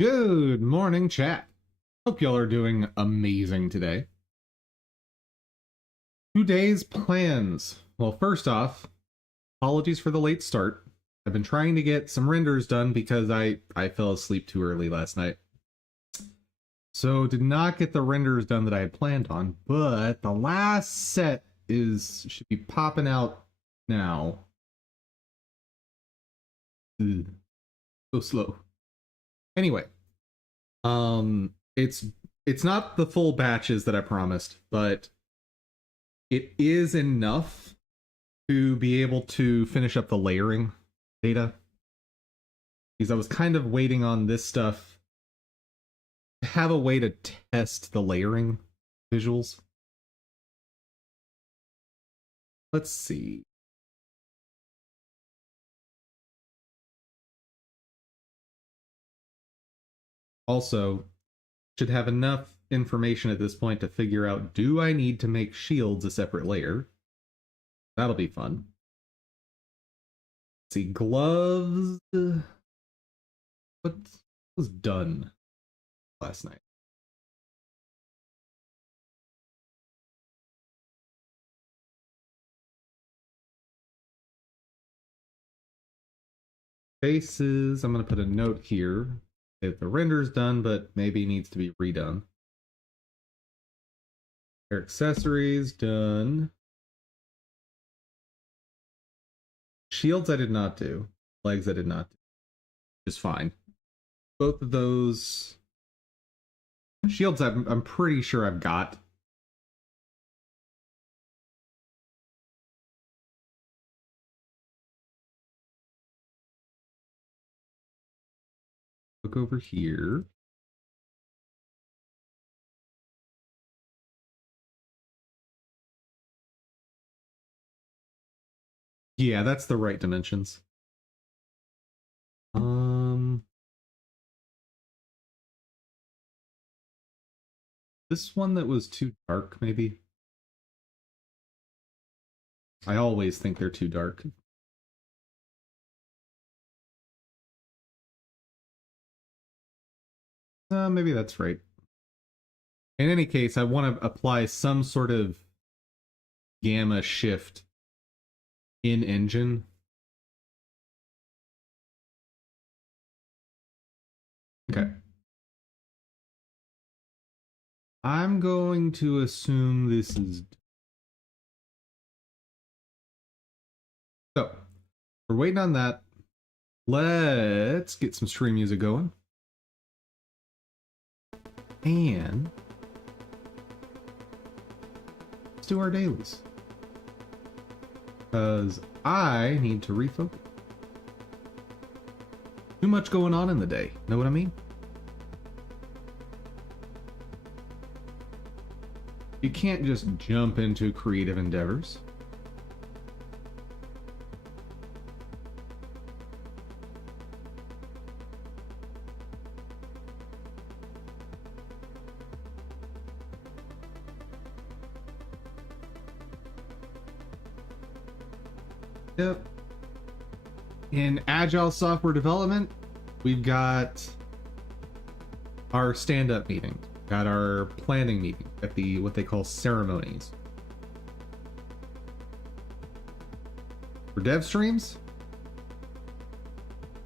Good morning, chat. Hope y'all are doing amazing today. Today's plans. Well, first off, apologies for the late start. I've been trying to get some renders done because I fell asleep too early last night. So did not get the renders done that I had planned on, but the last set should be popping out now. Ugh, so slow. Anyway, it's not the full batches that I promised, but it is enough to be able to finish up the layering data. Because I was kind of waiting on this stuff to have a way to test the layering visuals. Let's see. Also, should have enough information at this point to figure out, do I need to make shields a separate layer? That'll be fun. Let's see, gloves. What was done last night? Faces, I'm going to put a note here. If the render's done, but maybe needs to be redone. Hair accessories, done. Shields I did not do. Legs I did not do. Just fine. Both of those. Shields I'm pretty sure I've got. Look over here. Yeah, that's the right dimensions. This one that was too dark, maybe? I always think they're too dark. Maybe that's right. In any case, I want to apply some sort of gamma shift in engine. Okay. I'm going to assume this is... So, we're waiting on that. Let's get some stream music going. And let's do our dailies. Because I need to refocus. Too much going on in the day. Know what I mean? You can't just jump into creative endeavors. Yep. In agile software development, we've got our stand-up meeting, got our planning meeting at the what they call ceremonies. For dev streams,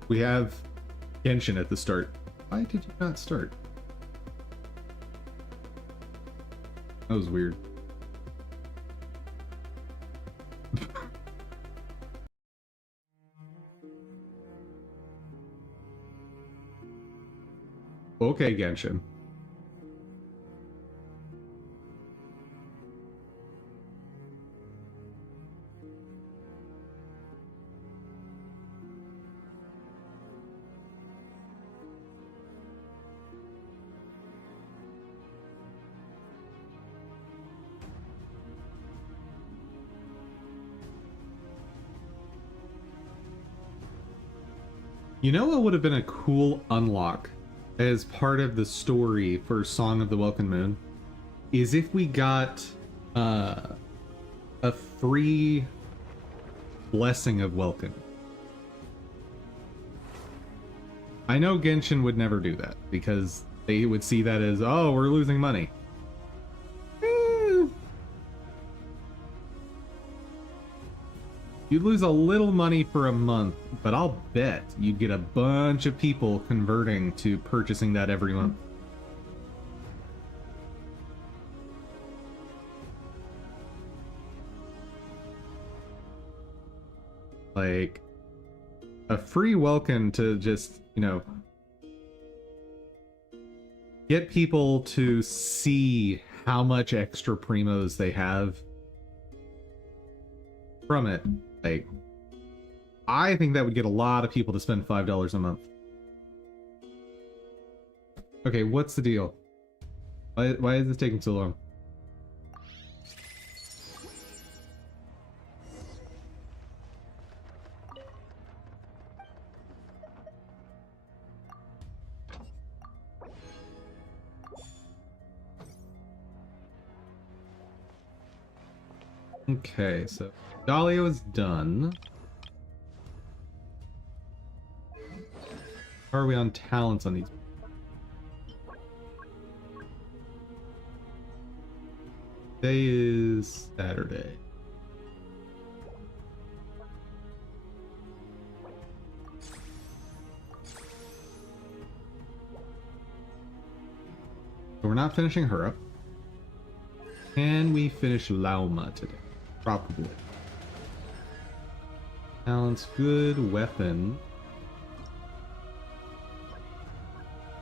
we have Genshin at the start. Why did you not start? That was weird. Okay, Genshin. You know what would have been a cool unlock as part of the story for Song of the Welcome Moon is if we got a free blessing of welcome. I know Genshin would never do that because they would see that as, oh, we're losing money. You'd lose a little money for a month, but I'll bet you'd get a bunch of people converting to purchasing that every month. Like, a free welcome to just, you know, get people to see how much extra primos they have from it. Like, I think that would get a lot of people to spend $5 a month. Okay, what's the deal? Why is this taking so long? Okay, so Dahlia is done. How are we on talents on these? Today is Saturday. So we're not finishing her up. Can we finish Lauma today? Probably. Talents good, weapon.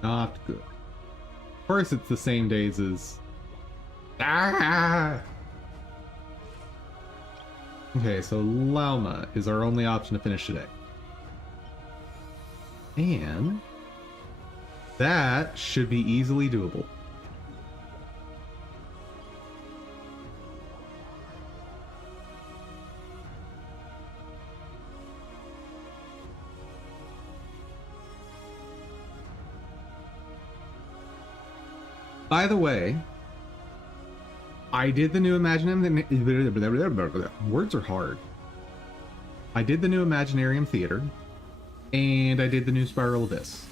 Not good. Of course it's the same days as... Ah! Okay, so Lauma is our only option to finish today. And... that should be easily doable. By the way, I did the new Imaginarium... Words are hard. I did the new Imaginarium Theater, and I did the new Spiral Abyss.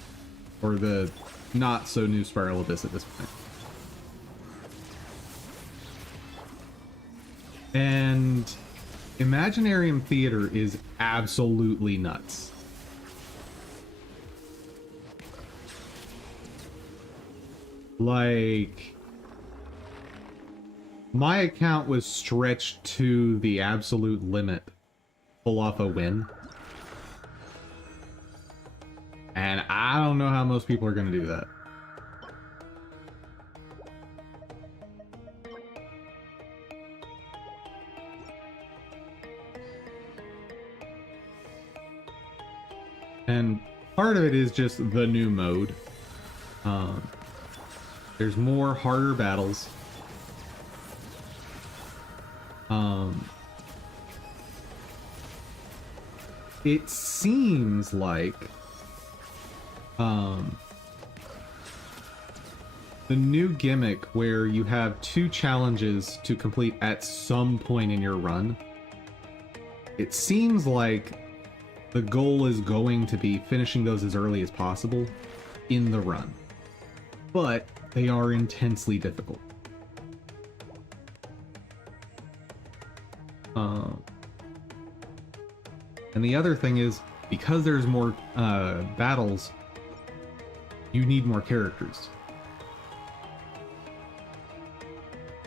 Or the not-so-new Spiral Abyss at this point. And Imaginarium Theater is absolutely nuts. Like, my account was stretched to the absolute limit to pull off a win. And I don't know how most people are going to do that. And part of it is just the new mode. There's more harder battles. It seems like the new gimmick where you have 2 challenges to complete at some point in your run. It seems like the goal is going to be finishing those as early as possible in the run. But they are intensely difficult. And the other thing is, because there's more battles, you need more characters.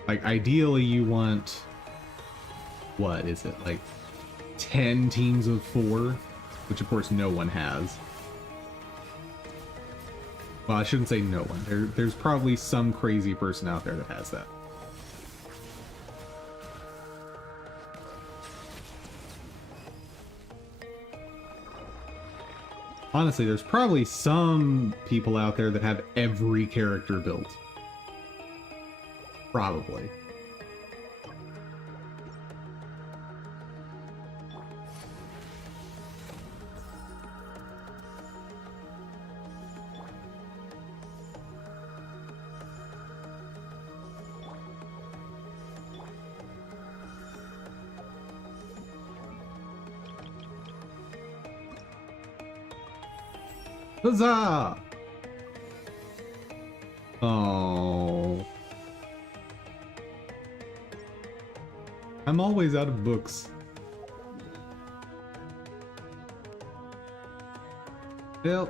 Like, ideally you want, what is it, like 10 teams of 4, which of course no one has. Well, I shouldn't say no one. There's probably some crazy person out there that has that. Honestly, there's probably some people out there that have every character built. Probably. Huzzah! Oh. I'm always out of books. Well,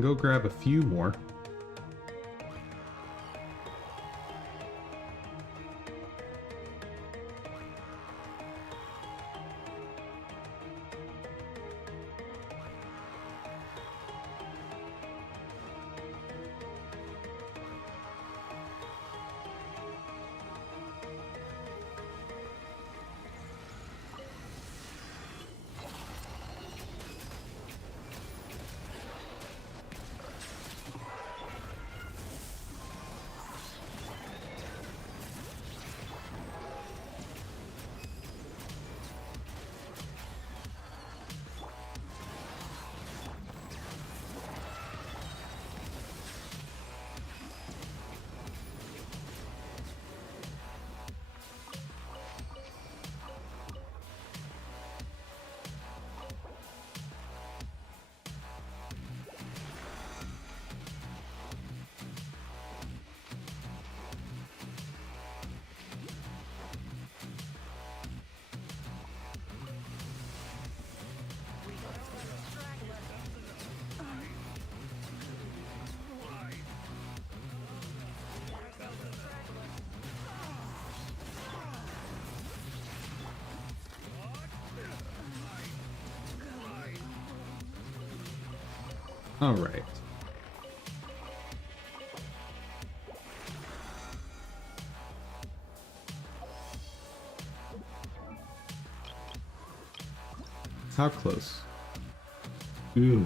go grab a few more. All right. How close? Ooh.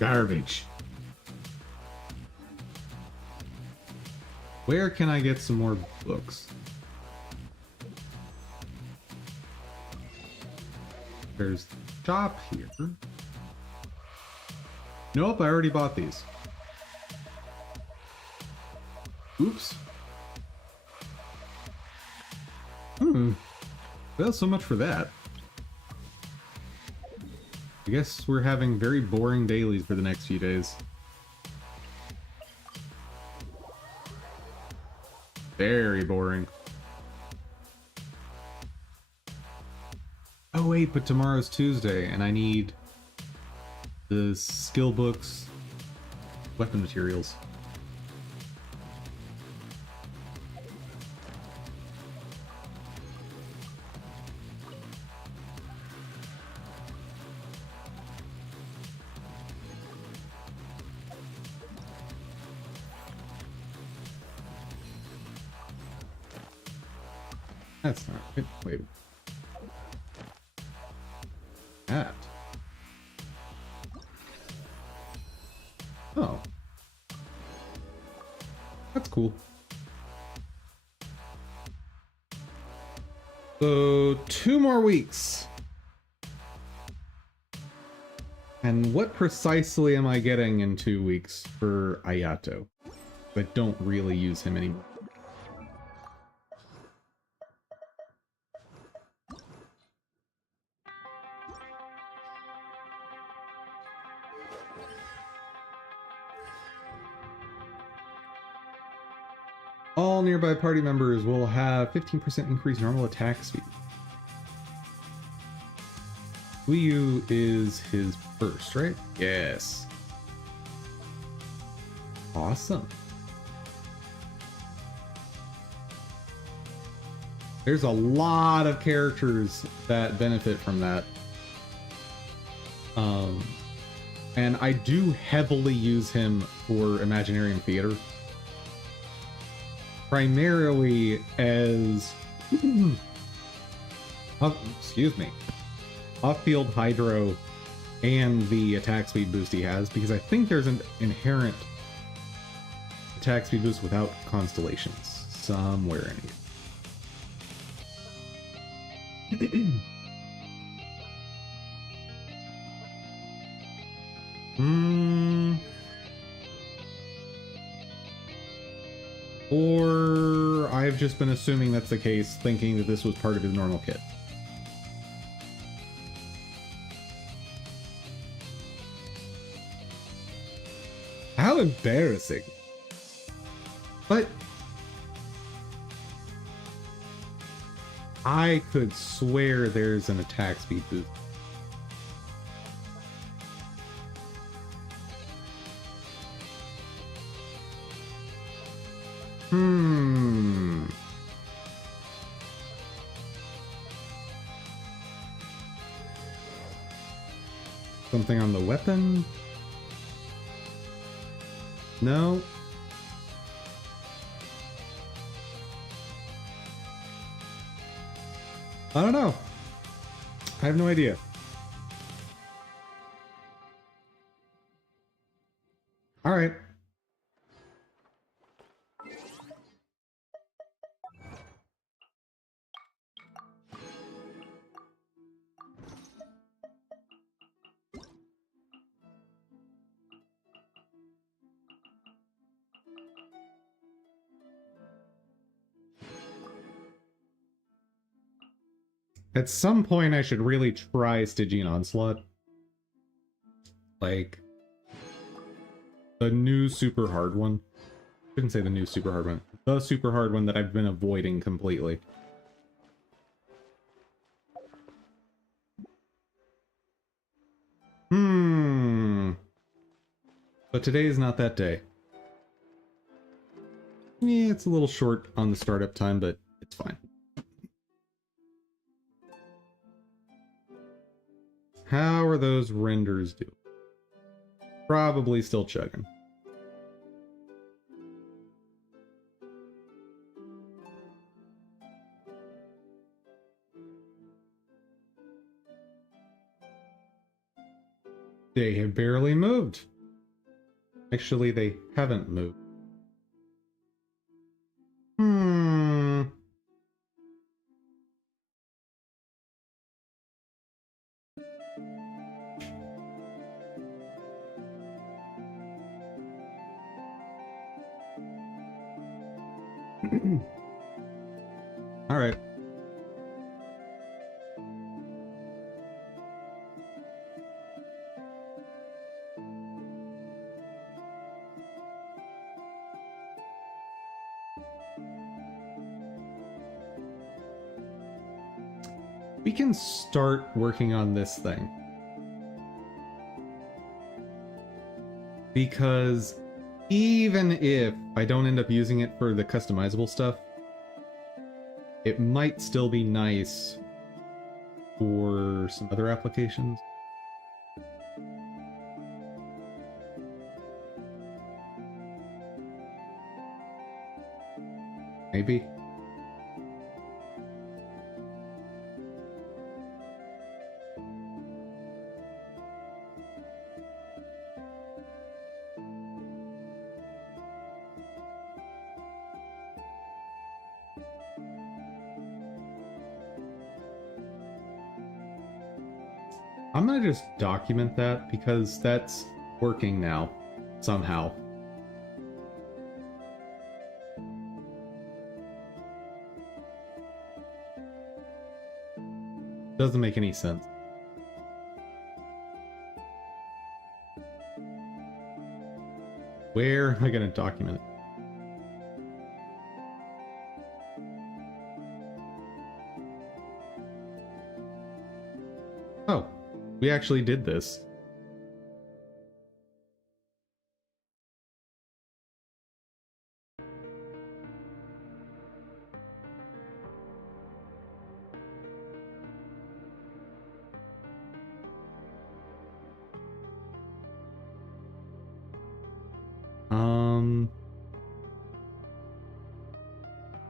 Garbage. Where can I get some more books? There's a shop here. Nope, I already bought these. Oops. Well, so much for that. I guess we're having very boring dailies for the next few days. Very boring. Oh wait, but tomorrow's Tuesday, and I need the skill books, weapon materials. That's not it. Wait. That. Oh. That's cool. So, 2 more weeks. And what precisely am I getting in 2 weeks for Ayato? I don't really use him anymore. All nearby party members will have 15% increased normal attack speed. Suiyu is his first, right? Yes. Awesome. There's a lot of characters that benefit from that. And I do heavily use him for Imaginarium Theater. Primarily as excuse me, off-field hydro and the attack speed boost he has, because I think there's an inherent attack speed boost without constellations somewhere in here. Or I've just been assuming that's the case, thinking that this was part of his normal kit. not embarrassing. But I could swear there's an attack speed boost. Something on the weapon? No. I don't know. I have no idea. All right. At some point, I should really try Stygian Onslaught. Like, the new super hard one. I shouldn't say the new super hard one. The super hard one that I've been avoiding completely. But today is not that day. Yeah, it's a little short on the startup time, but it's fine. How are those renders doing? Probably still chugging. They have barely moved. Actually, they haven't moved. All right. We can start working on this thing. Because even if I don't end up using it for the customizable stuff, it might still be nice for some other applications. Maybe. I'm gonna just document that because that's working now, somehow. Doesn't make any sense. Where am I gonna document it? Oh, we actually did this.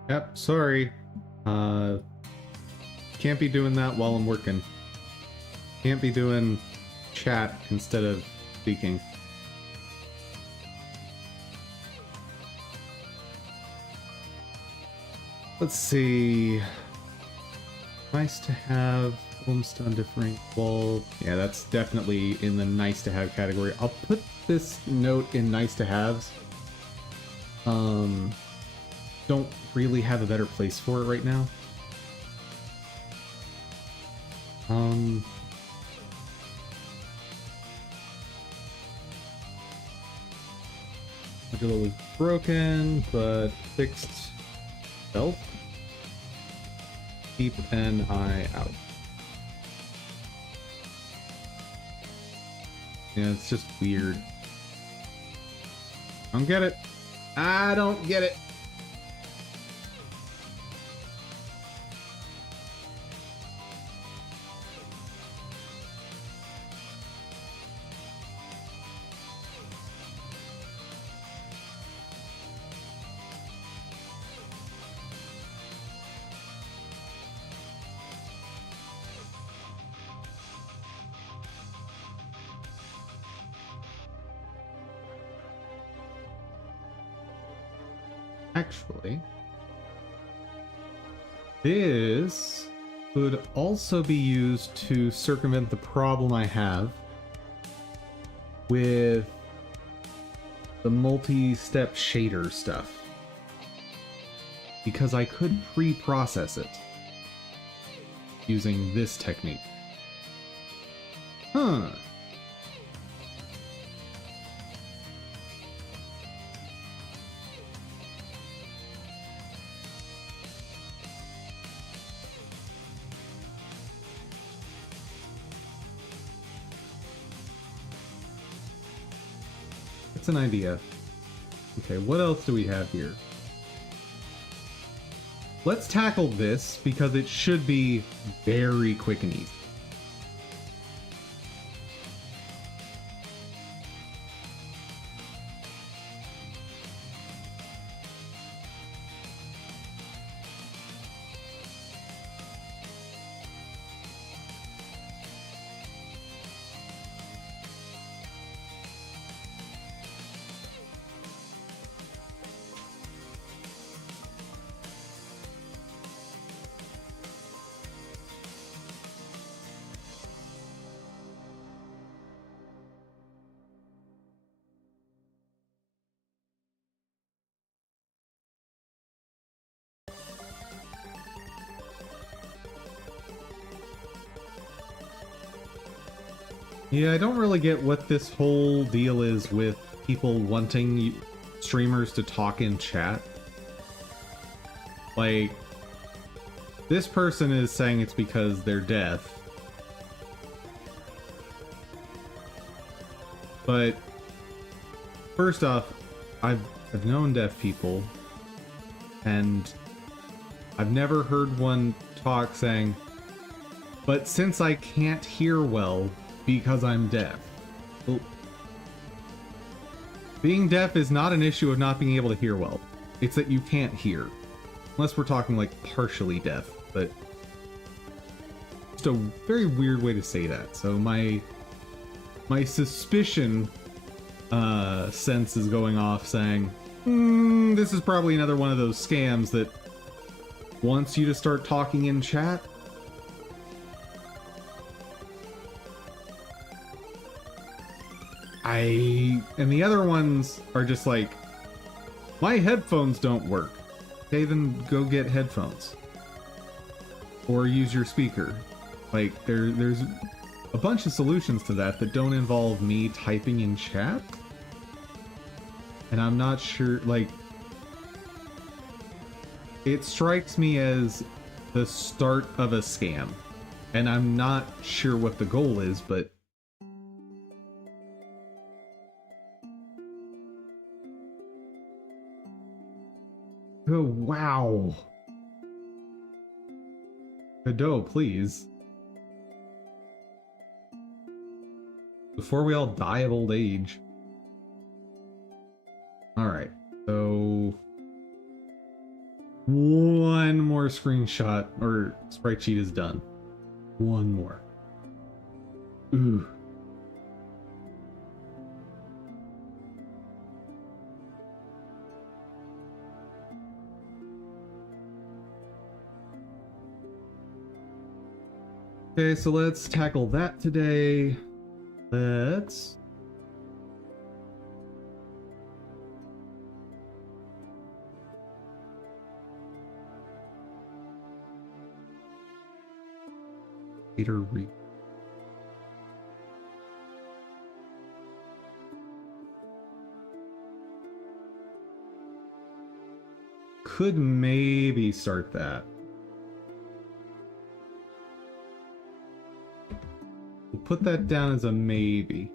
Yep, sorry. Can't be doing that while I'm working. Can't be doing chat instead of speaking. Let's see. Nice to have. Homestone differential. Yeah, that's definitely in the nice to have category. I'll put this note in nice to haves. Don't really have a better place for it right now. Modula was broken, but fixed stealth. Keep an eye out. Yeah, it's just weird. I don't get it. I don't get it. Actually, this could also be used to circumvent the problem I have with the multi-step shader stuff. Because I could pre-process it using this technique. Huh. That's an idea. Okay, what else do we have here? Let's tackle this because it should be very quick and easy. Yeah, I don't really get what this whole deal is with people wanting streamers to talk in chat. Like, this person is saying it's because they're deaf. But first off, I've known deaf people, and I've never heard one talk saying, but since I can't hear well because I'm deaf. Well, being deaf is not an issue of not being able to hear well. It's that you can't hear. Unless we're talking like partially deaf, but just a very weird way to say that. So my suspicion sense is going off saying, this is probably another one of those scams that wants you to start talking in chat. And the other ones are just like, my headphones don't work. Okay, then go get headphones. Or use your speaker. Like, there's a bunch of solutions to that that don't involve me typing in chat. And I'm not sure, like, it strikes me as the start of a scam. And I'm not sure what the goal is, but oh, wow. Godot, please. Before we all die of old age. Alright, so one more screenshot or sprite sheet is done. One more. Ooh. Okay, so let's tackle that today. Let's... later read. could maybe start that. We'll put that down as a maybe.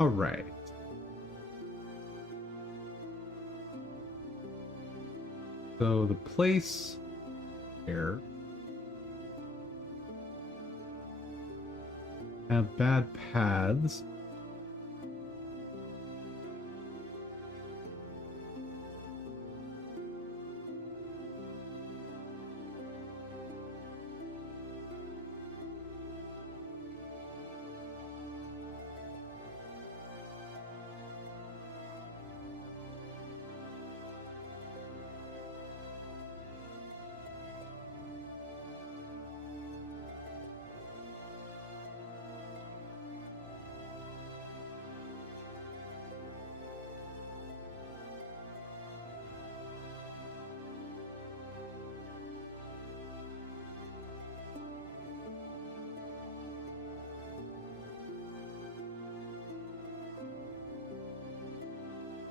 All right. So the place here have bad paths.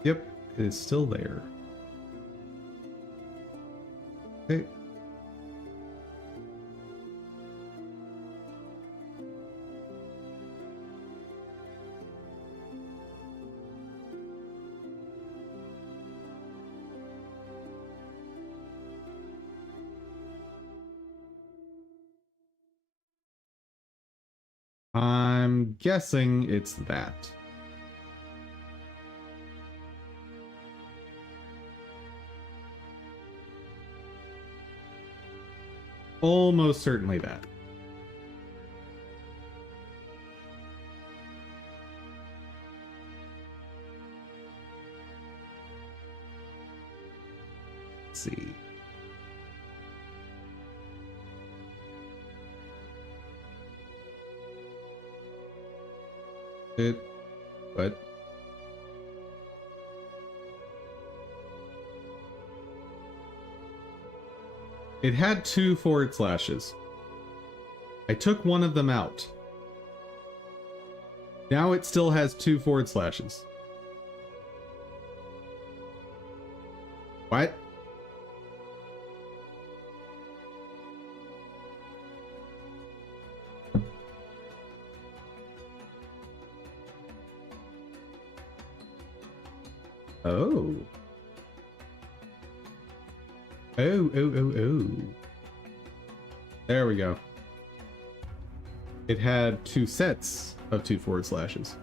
Yep, it is still there. Okay. I'm guessing it's that. Almost certainly that. Let's see. What? It had 2 forward slashes. I took one of them out. Now it still has 2 forward slashes. What? Oh. Oh. There we go. It had 2 sets of 2 forward slashes.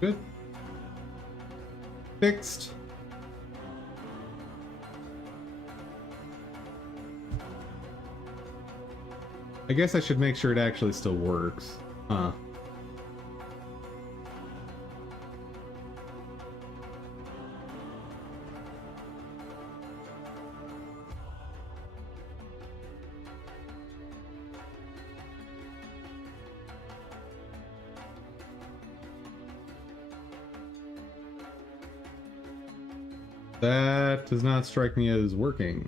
Good. Fixed. I guess I should make sure it actually still works. Huh. That does not strike me as working.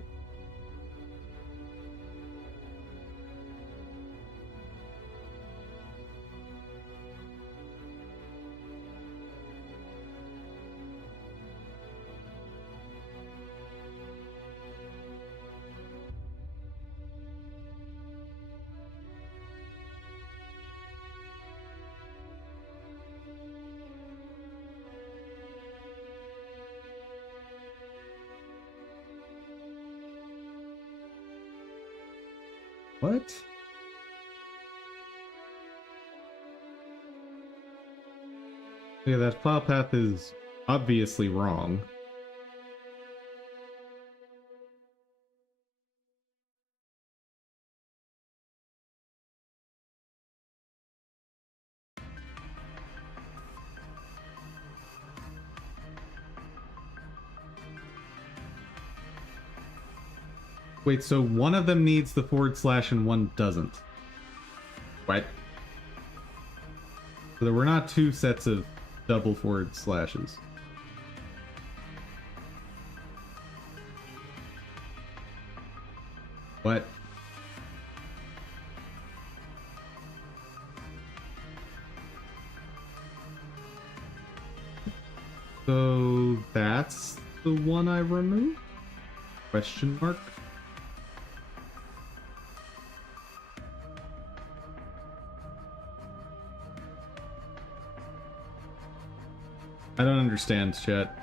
What? Yeah, that plow path is obviously wrong. Wait, so one of them needs the forward slash and one doesn't. What? So there were not two sets of double forward slashes. What? So that's the one I removed? Question mark? I don't understand, chat.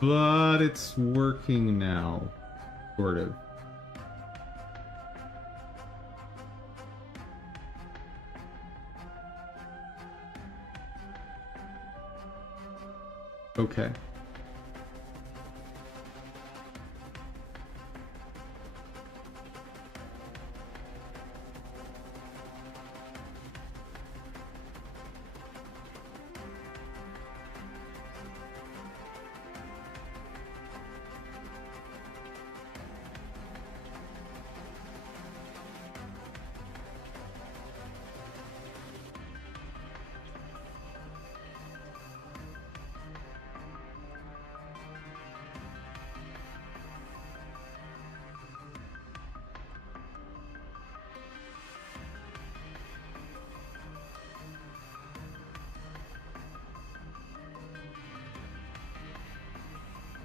But it's working now. Sort of. Okay.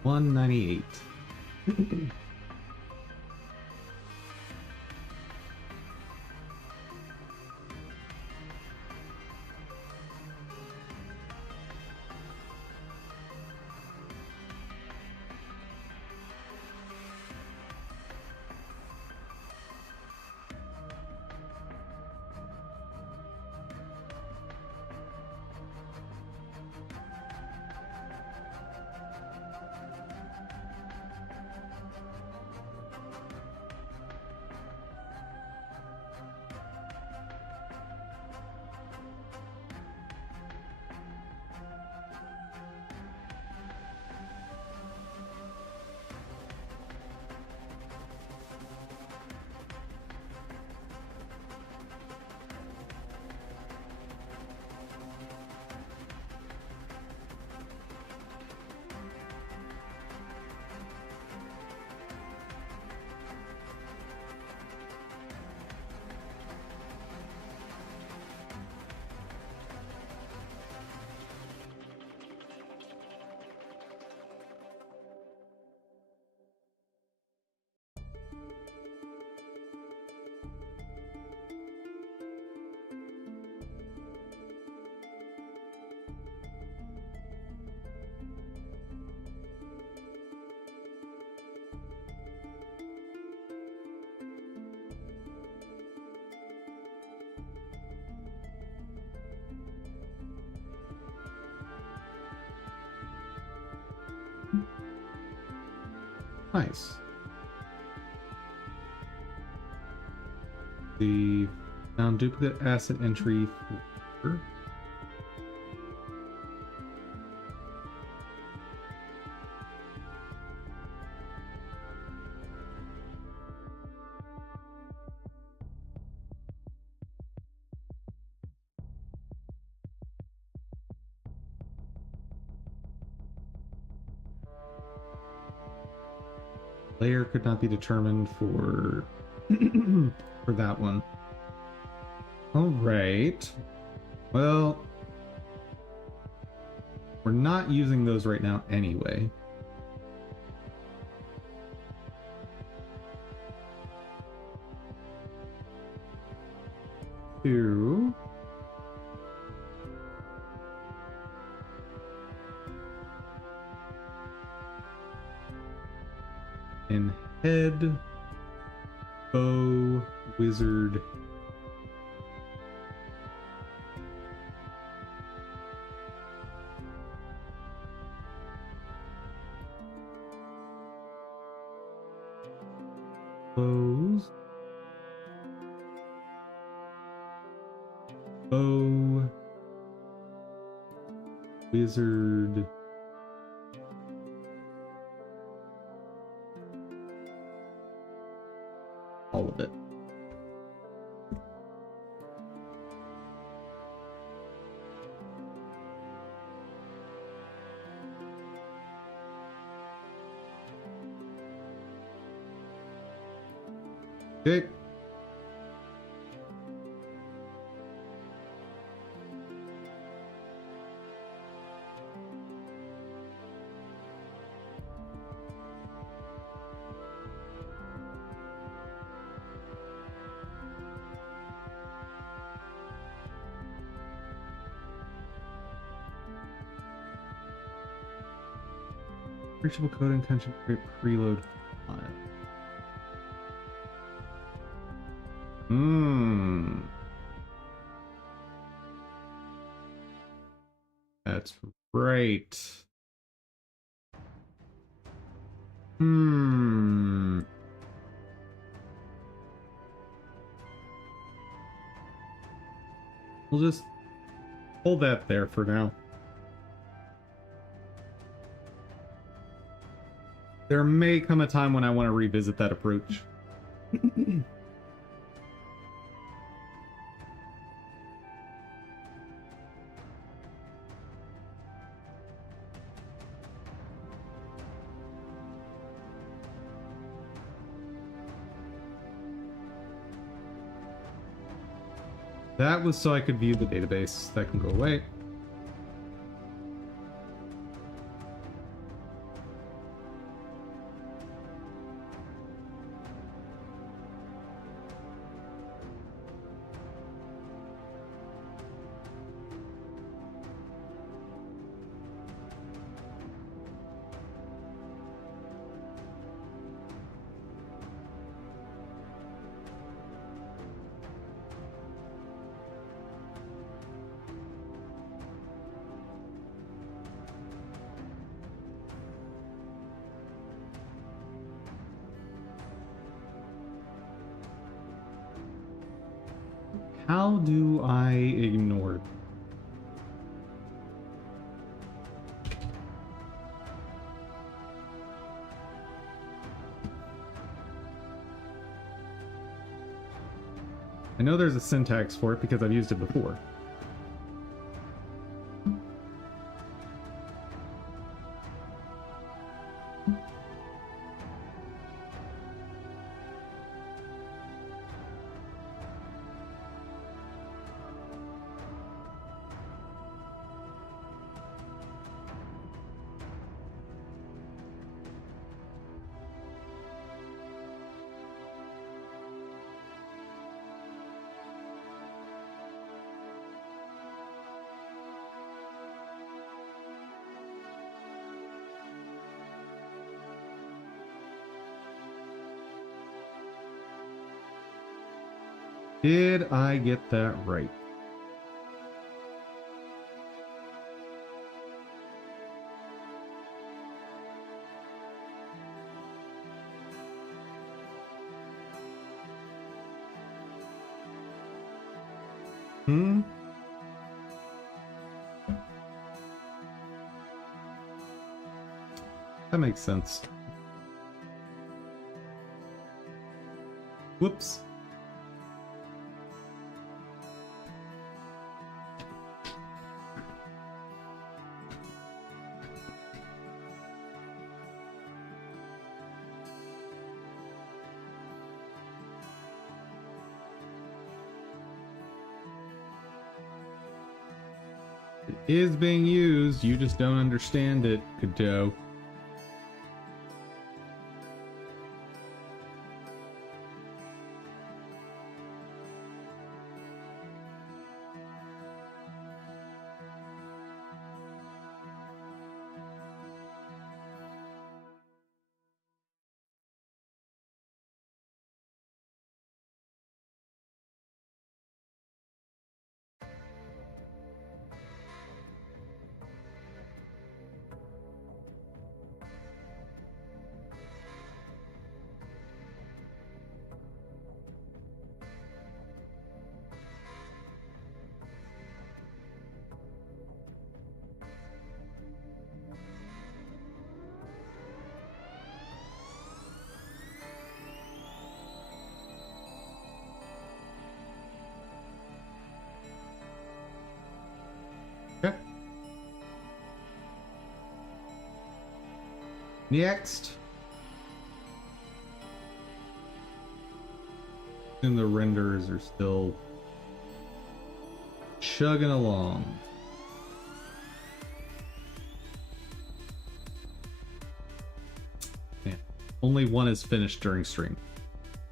$198. Nice. The found duplicate asset entry for layer could not be determined for for that one. All right. Well, we're not using those right now anyway. Two. And head, bow, wizard, Close. Oh. Wizard. All of it. Okay. Reachable code intention create preload file. That's right. We'll just hold that there for now. There may come a time when I want to revisit that approach. That was so I could view the database. That can go away. How do I ignore? I know there's a syntax for it because I've used it before. Did I get that right? That makes sense. Whoops. It is being used, you just don't understand it, Cadeau. Next. And the renders are still chugging along. Man, only one is finished during stream.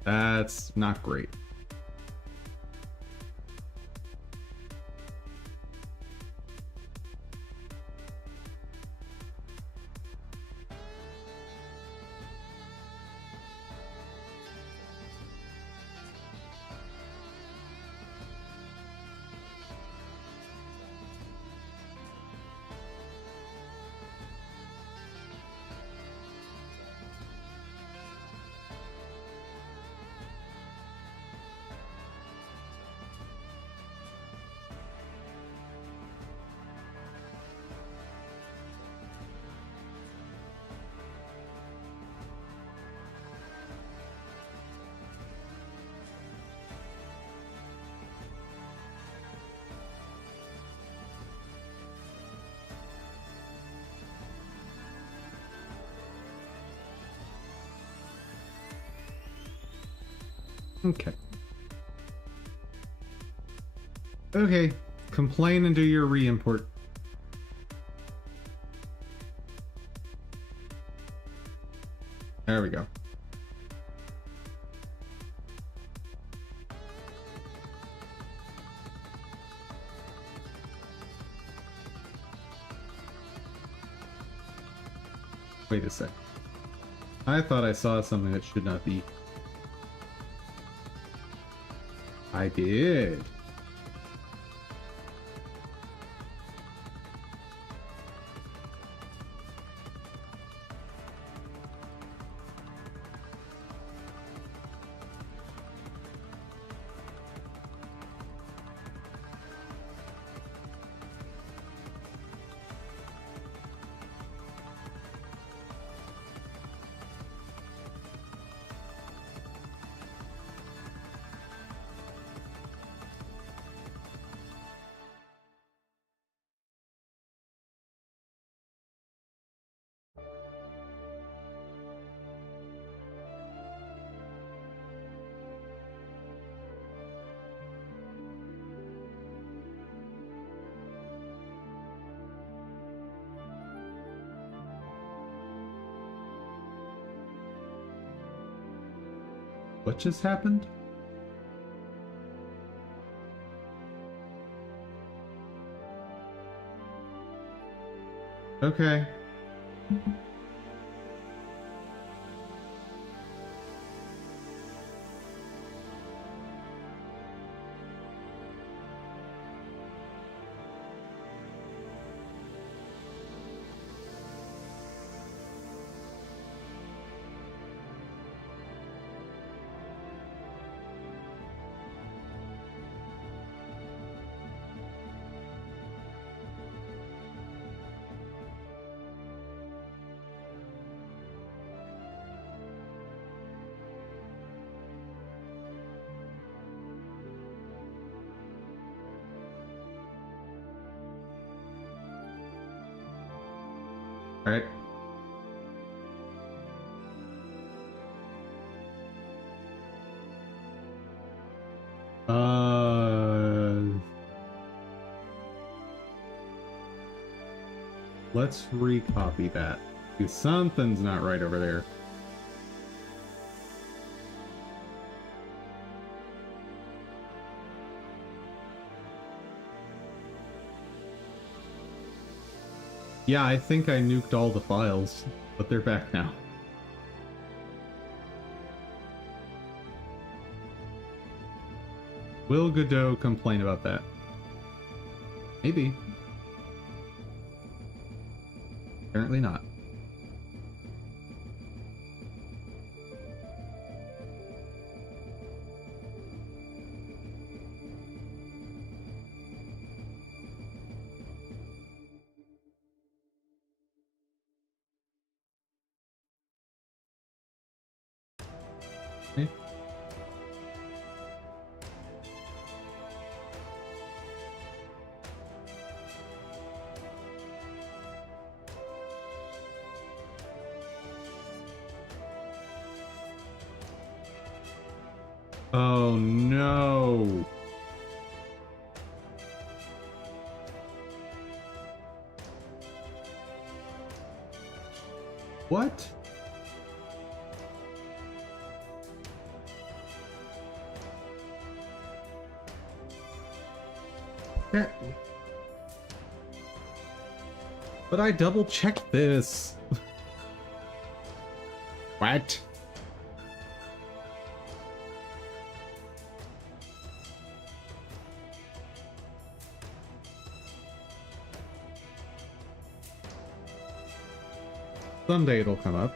That's not great. Okay. Okay. Complain and do your re-import. There we go. Wait a sec. I thought I saw something that should not be. I did. What just happened? Okay. All right. Let's recopy that. Because something's not right over there. Yeah, I think I nuked all the files, but they're back now. Will Godot complain about that? Maybe. Apparently not. Okay. Oh no. What? That... But I double checked this. What? Someday it'll come up.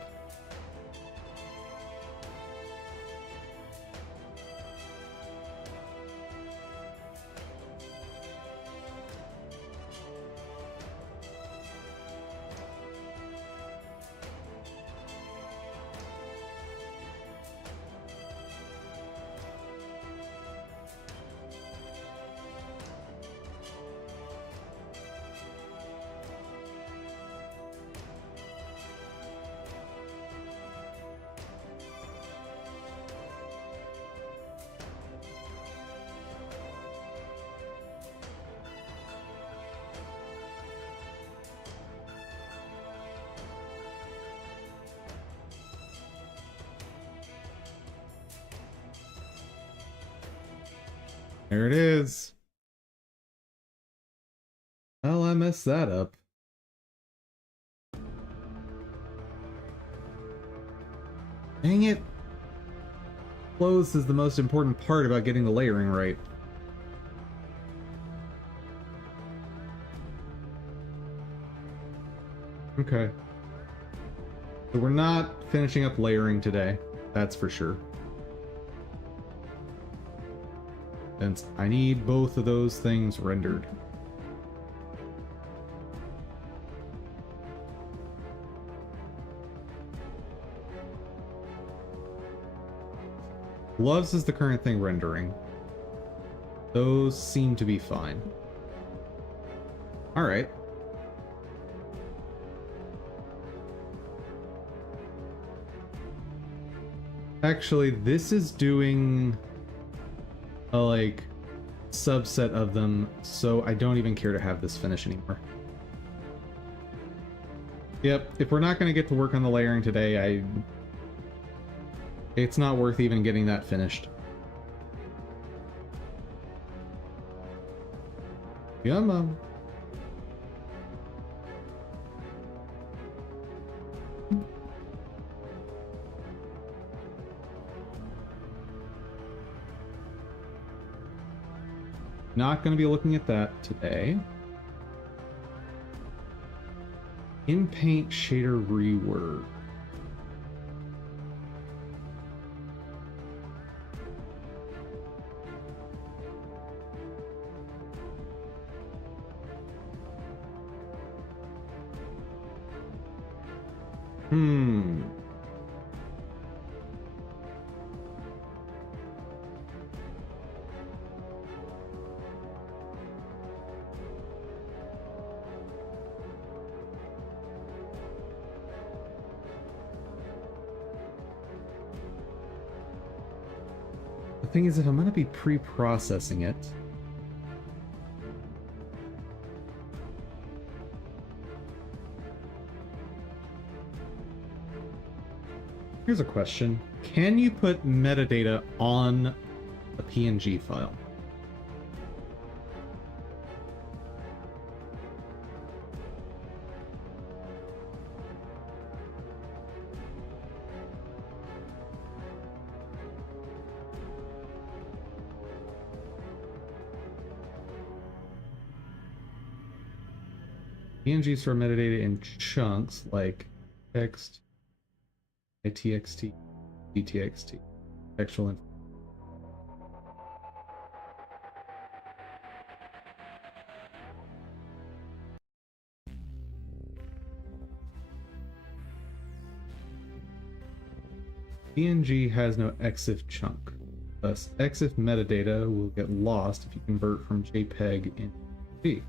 There it is. Well, I messed that up. Dang it. Clothes is the most important part about getting the layering right. Okay. So we're not finishing up layering today. That's for sure. Since I need both of those things rendered. Gloves is the current thing rendering. Those seem to be fine. Alright. Actually, this is doing a, like, subset of them, so I don't even care to have this finish anymore. Yep, if we're not going to get to work on the layering today, it's not worth even getting that finished. Come on. Not going to be looking at that today. In paint shader rework. The thing is, if I'm going to be pre-processing it, here's a question. Can you put metadata on a PNG file? PNGs store metadata in chunks like text, txt, dtxt, textual info. PNG has no EXIF chunk. Thus, EXIF metadata will get lost if you convert from JPEG into PNG.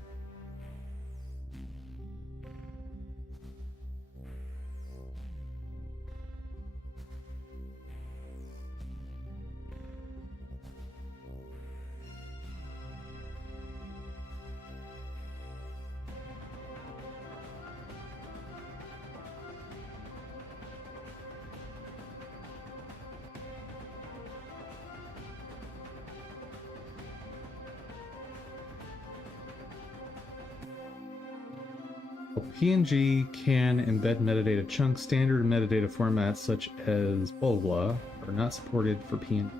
PNG can embed metadata chunks. Standard metadata formats such as blah blah are not supported for PNG.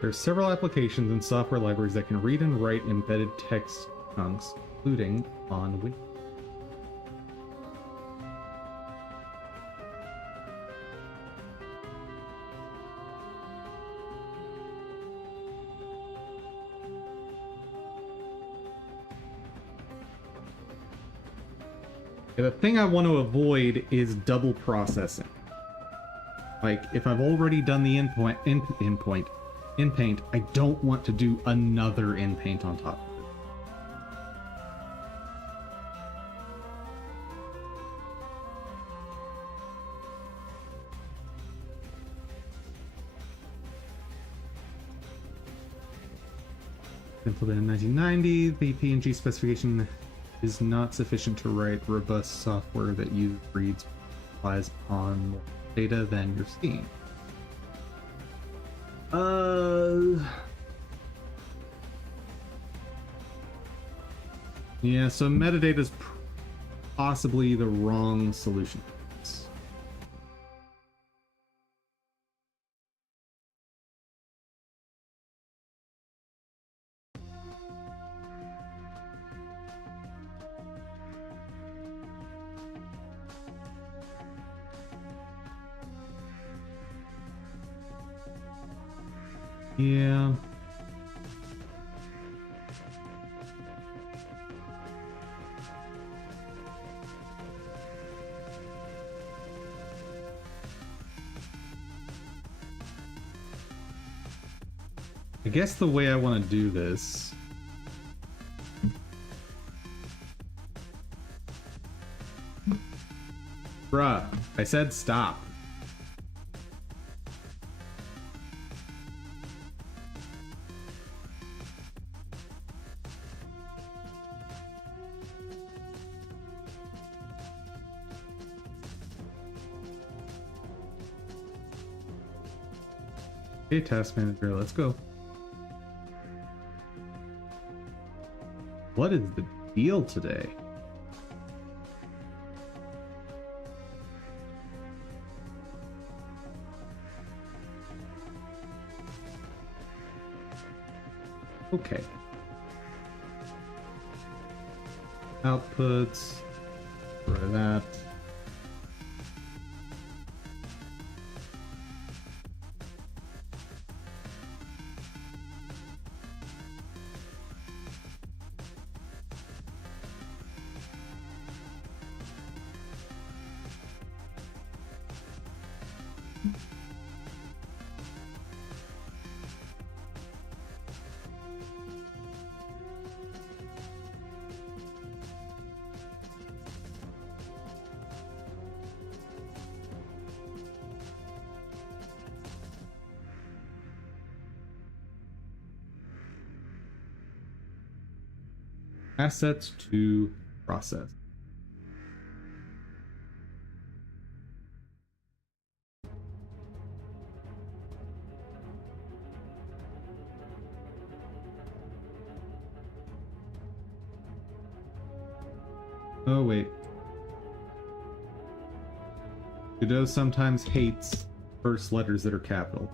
There are several applications and software libraries that can read and write embedded text chunks, including on Windows. The thing I want to avoid is double processing. Like, if I've already done the in paint, I don't want to do another in paint on top of it. Implemented in 1990, the PNG specification is not sufficient to write robust software that reads relies on more data than you're seeing. Yeah, so metadata is possibly the wrong solution. Yeah. I guess the way I want to do this Bruh, I said stop. Okay, task manager, let's go. What is the deal today? Okay. Outputs. For that. Assets to process. Oh, wait. Godot sometimes hates first letters that are capital.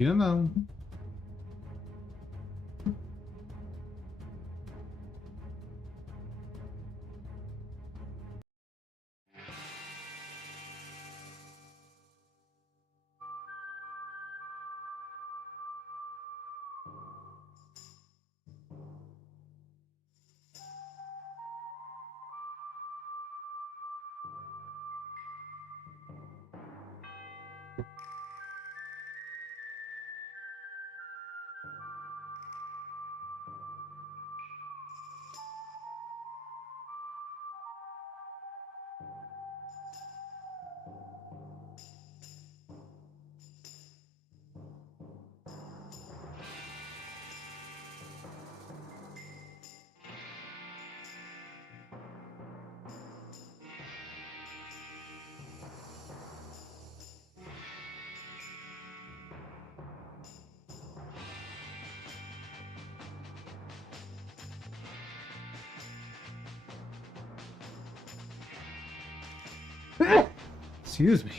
You know. Excuse me.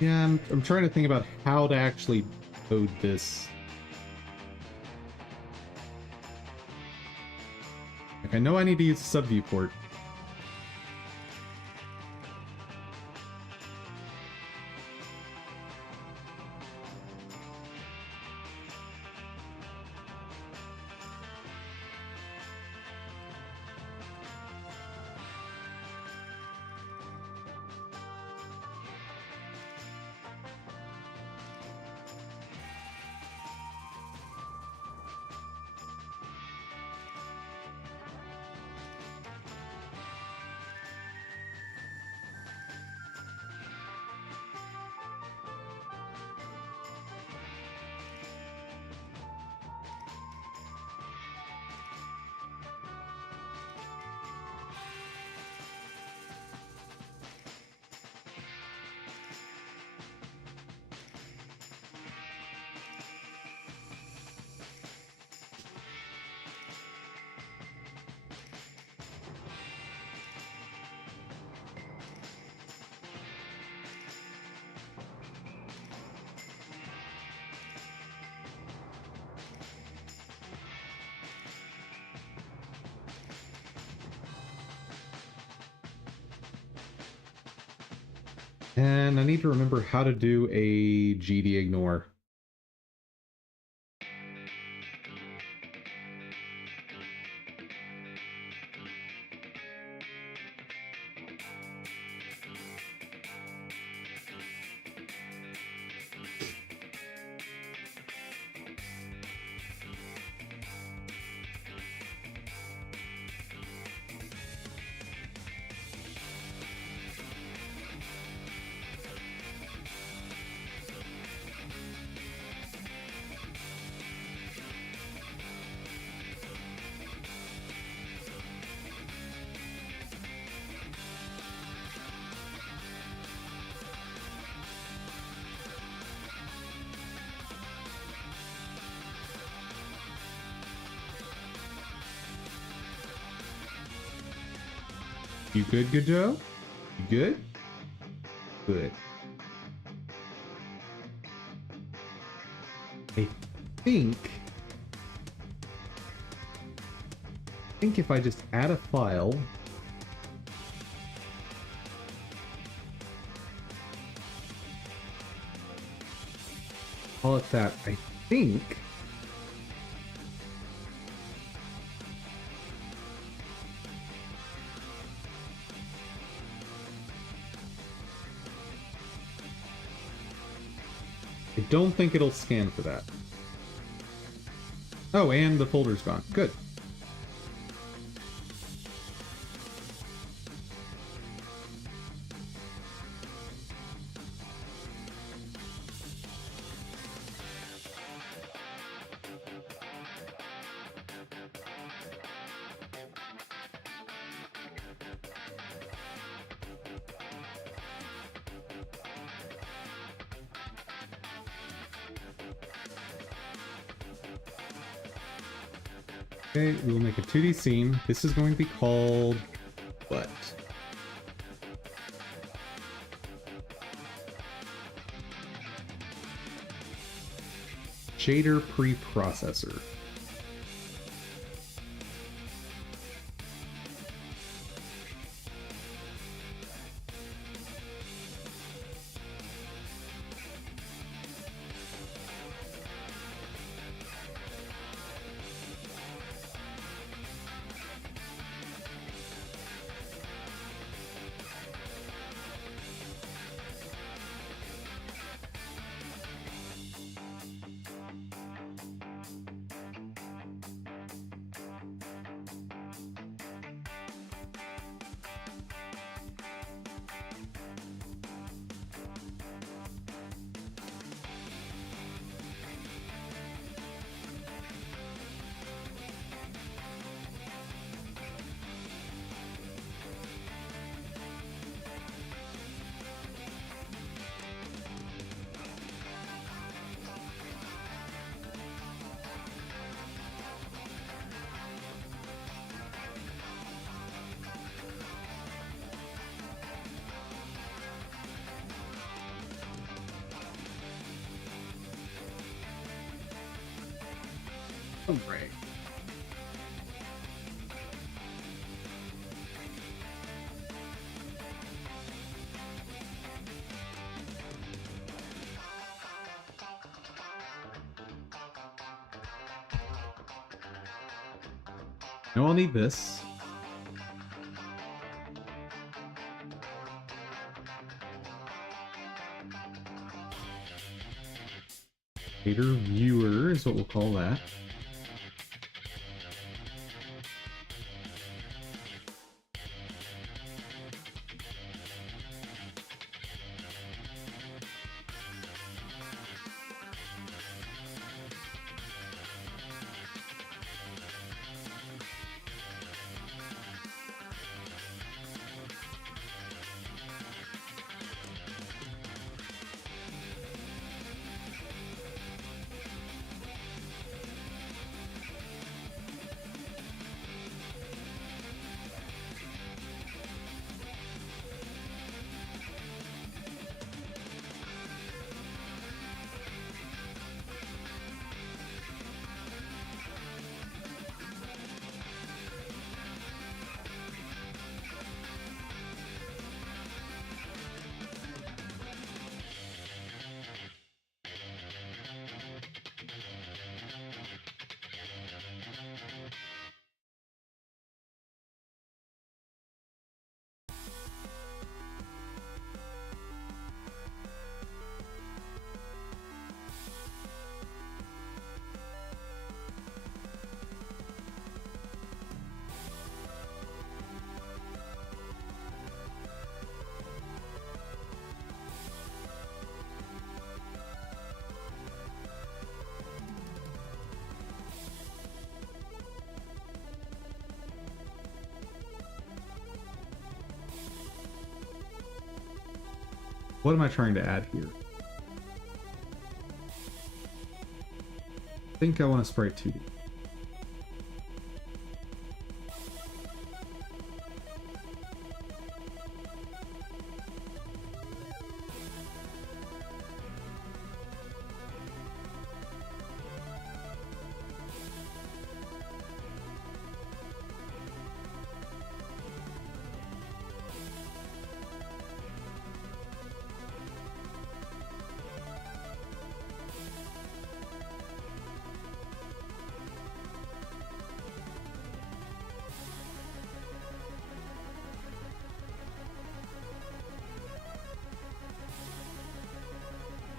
Yeah, I'm trying to think about how to actually code this. Like, I know I need to use a sub viewport. And I need to remember how to do a GD ignore. You good, good Joe? You good? Good. I think if I just add a file, call it that, I think I don't think it'll scan for that. Oh, and the folder's gone. Good. Okay, we will make a 2D scene. This is going to be called what? Shader preprocessor. All right. Now I'll need this. Shader viewer is what we'll call that. What am I trying to add here? I think I want to sprite 2D.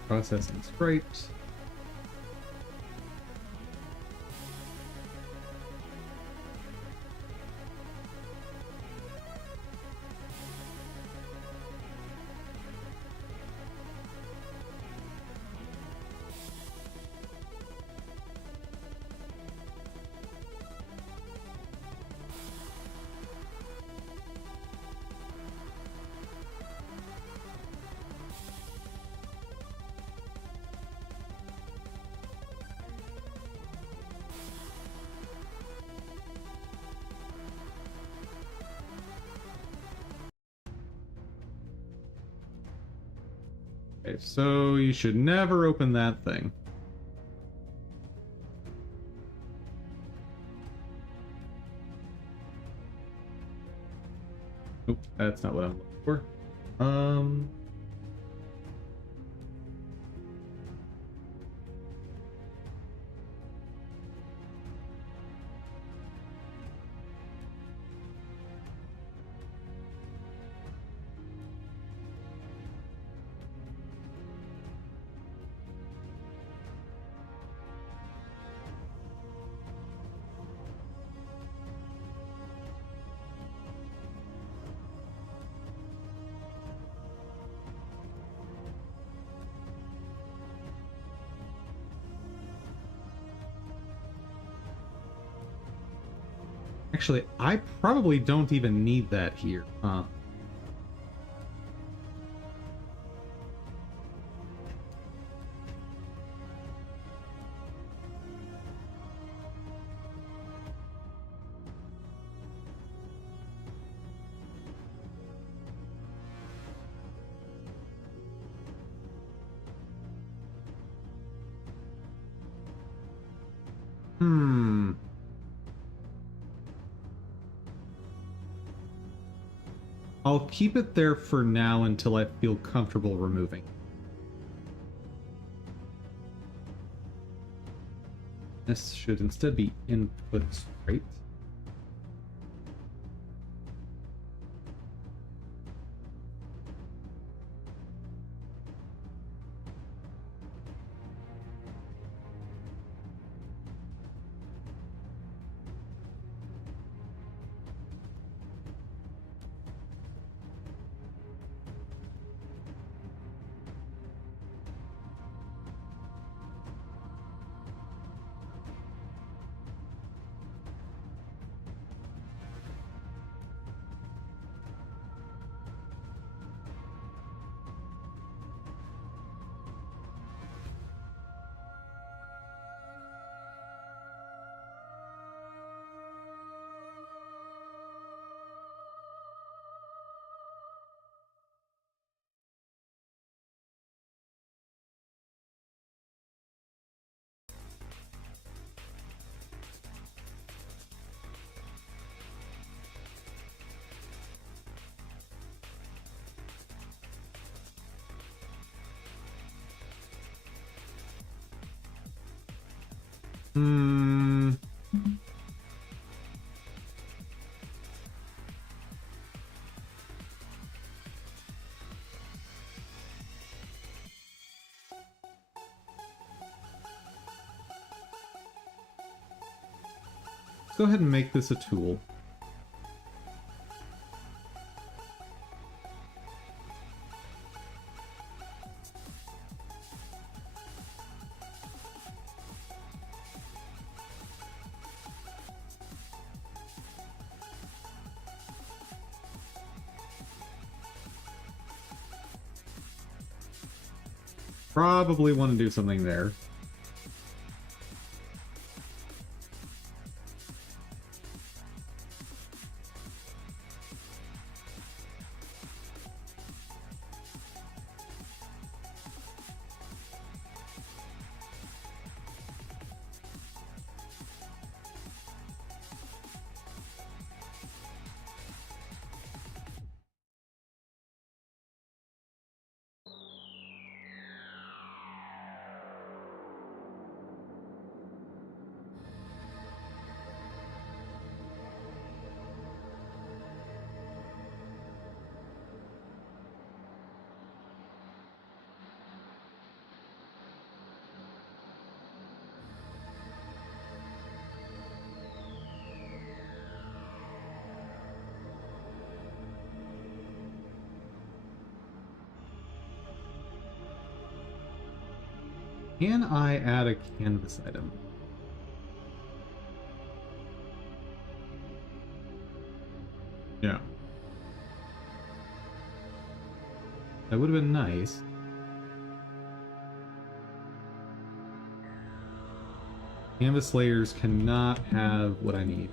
Processing sprite. Okay, so you should never open that thing. Nope, that's not what I'm looking for. Actually, I probably don't even need that here. Hmm. I'll keep it there for now until I feel comfortable removing. This should instead be input straight. Hmm. Let's go ahead and make this a tool. Probably want to do something there. Can I add a canvas item? Yeah. That would have been nice. Canvas layers cannot have what I need.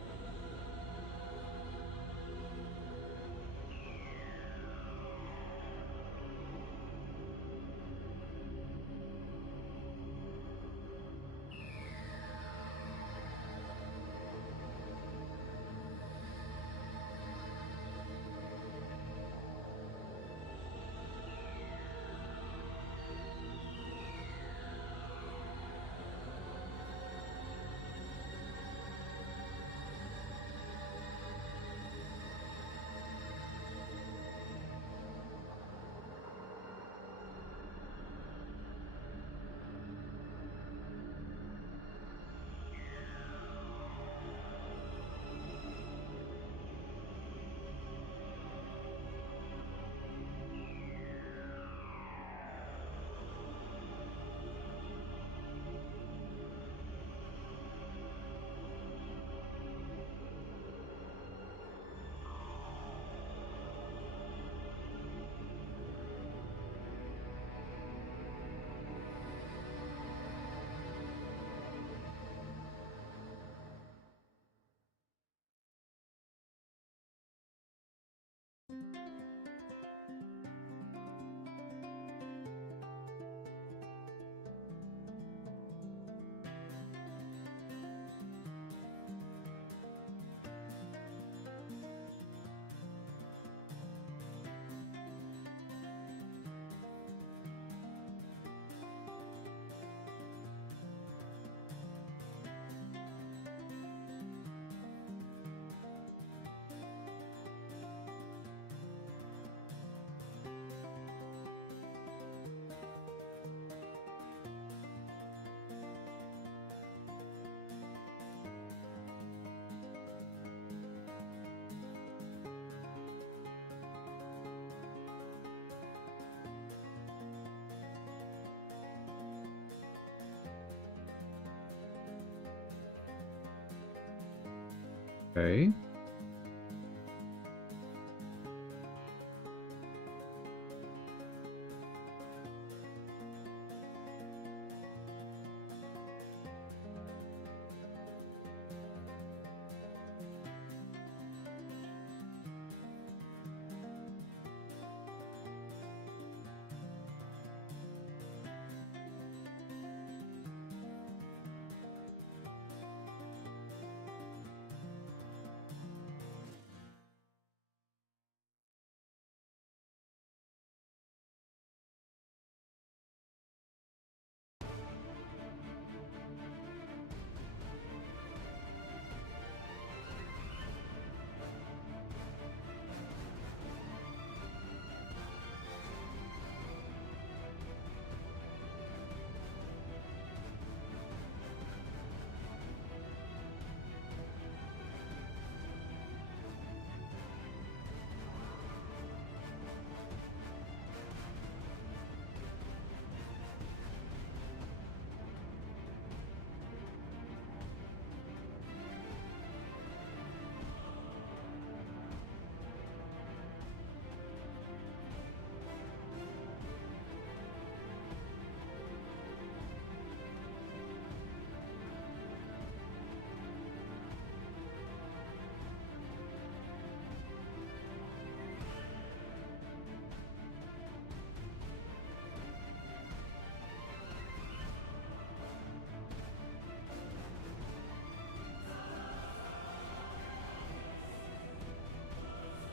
Okay.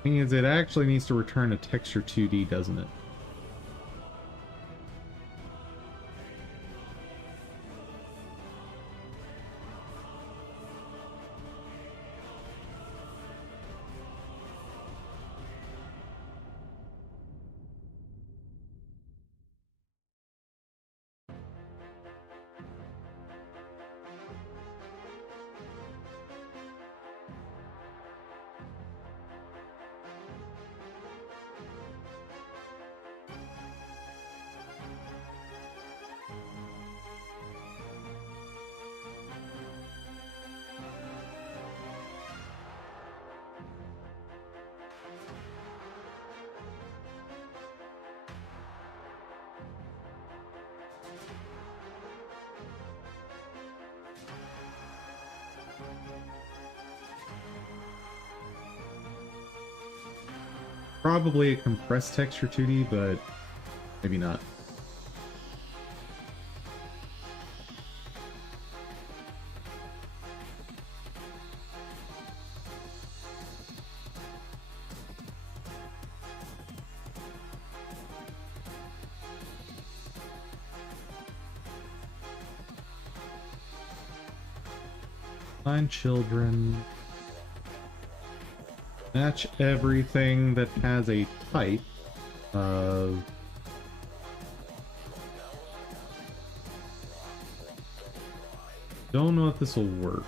Thing is, it actually needs to return a texture 2D, doesn't it? Probably a compressed texture 2D, but maybe not. Find children. Match everything that has a type of... Don't know if this will work.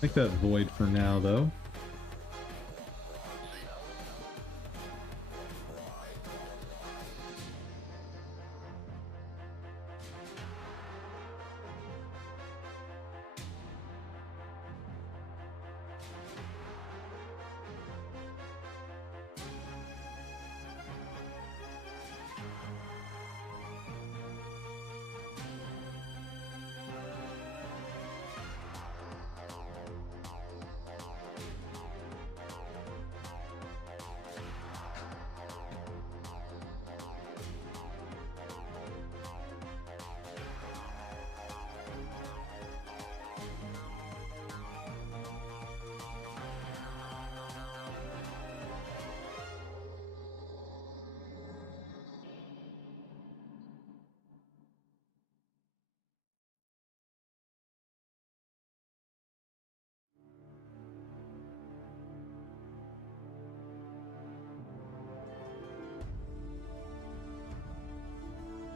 Make that void for now, though.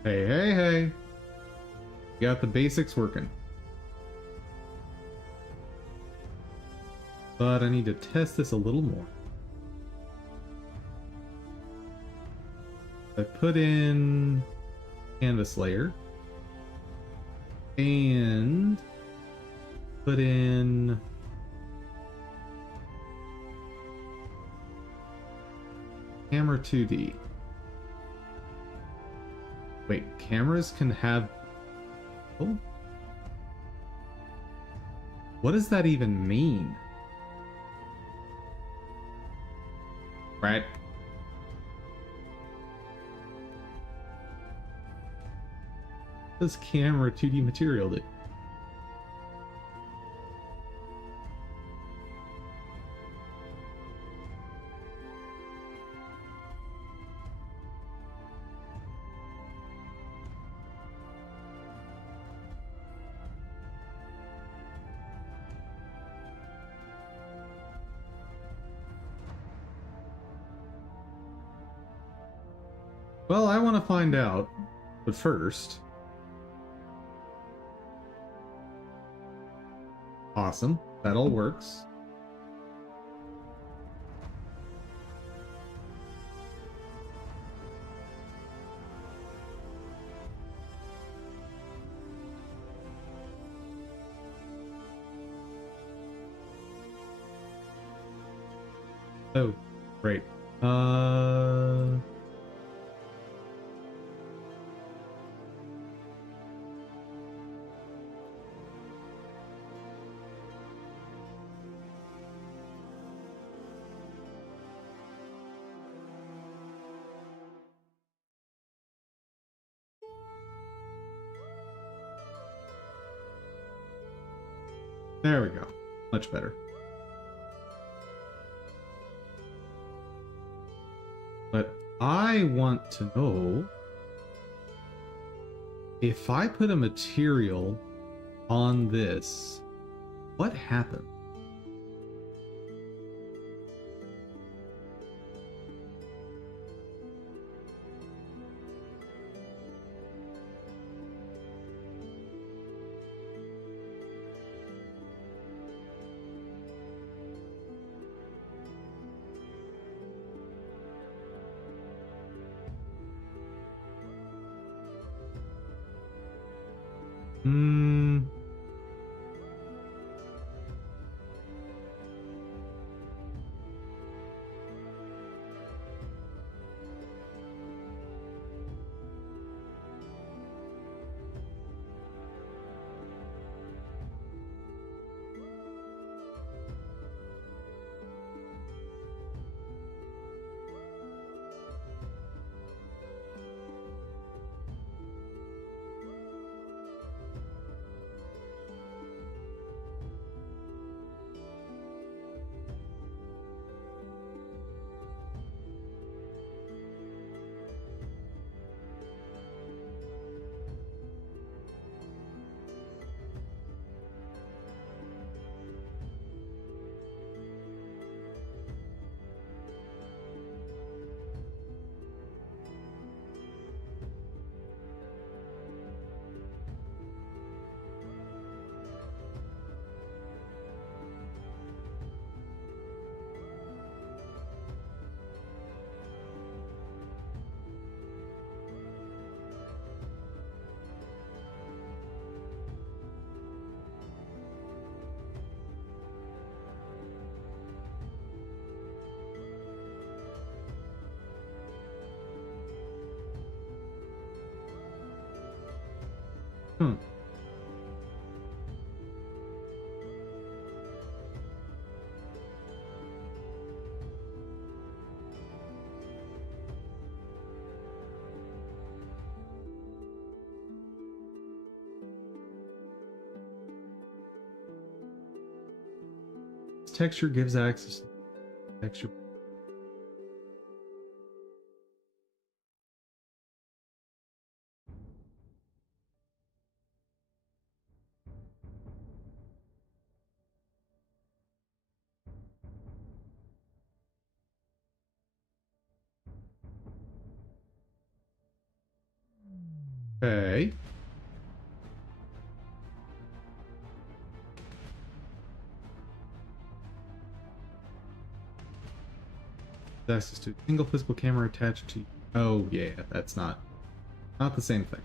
Hey, hey, hey. Got the basics working. But I need to test this a little more. I put in canvas layer and put in... Camera 2D. Wait, cameras can have... Oh. What does that even mean? Right. What does camera 2D material do? Well, I want to find out, but first... Awesome, that all works. Oh, great. There we go. Much better. But I want to know if I put a material on this, what happens? Hmm. This texture gives access to texture. Okay. Access to a single physical camera attached to... Oh, yeah, that's not the same thing.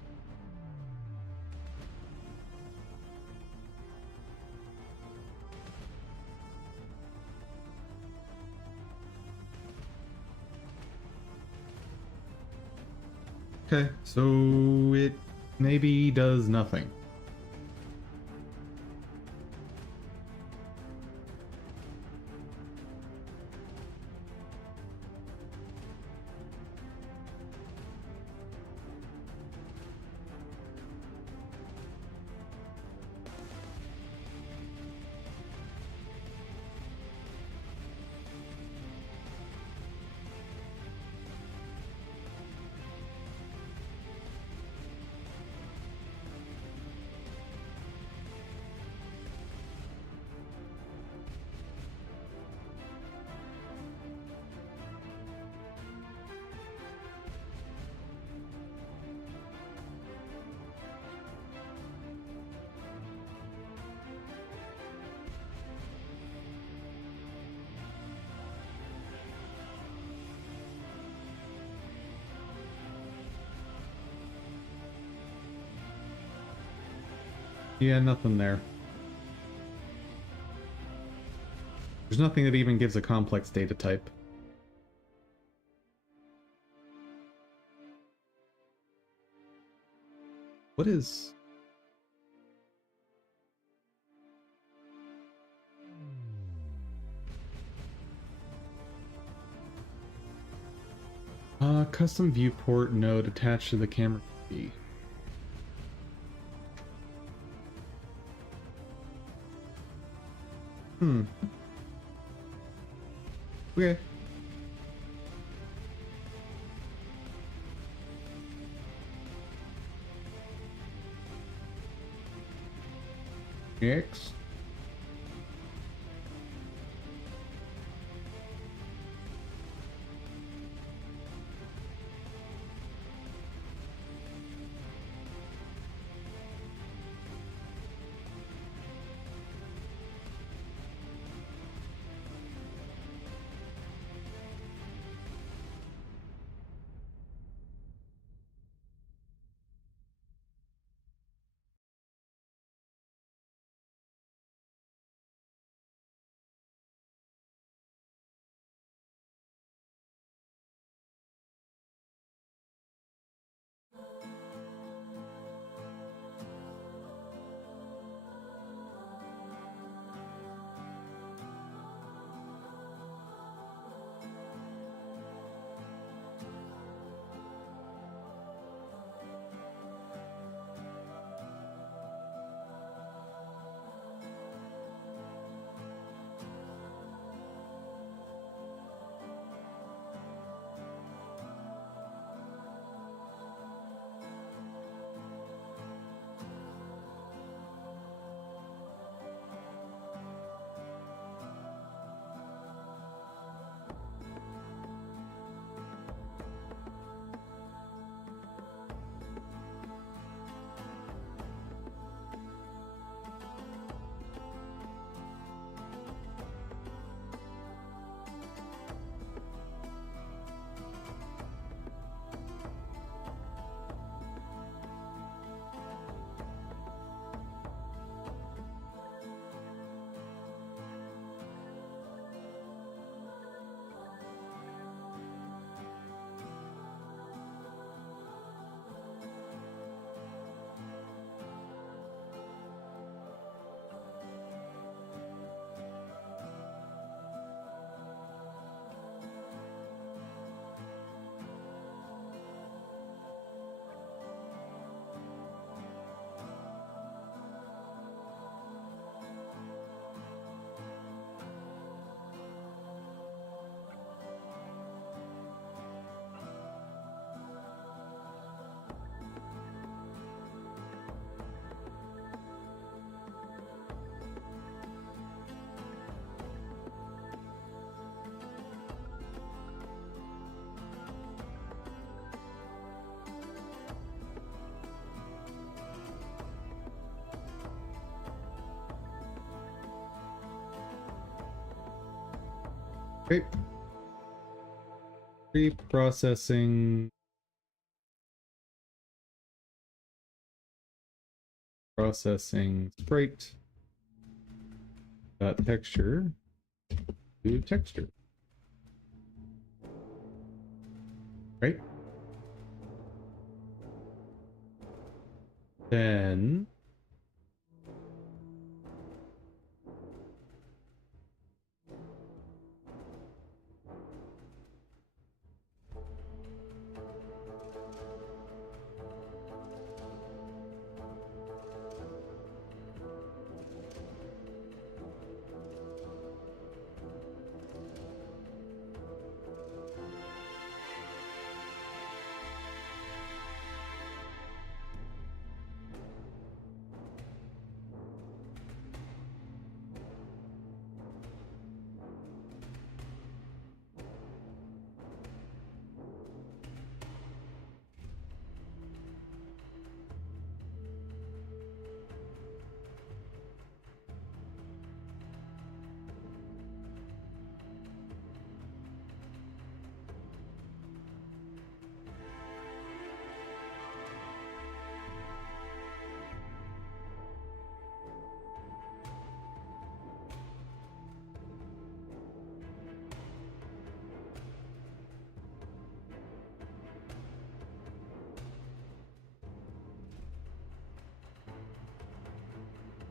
Okay, so it maybe does nothing. Yeah, nothing there. There's nothing that even gives a complex data type. What is... custom viewport node attached to the camera key. Okay. Next. Okay. Preprocessing. Processing sprite. Texture to texture. Right? Then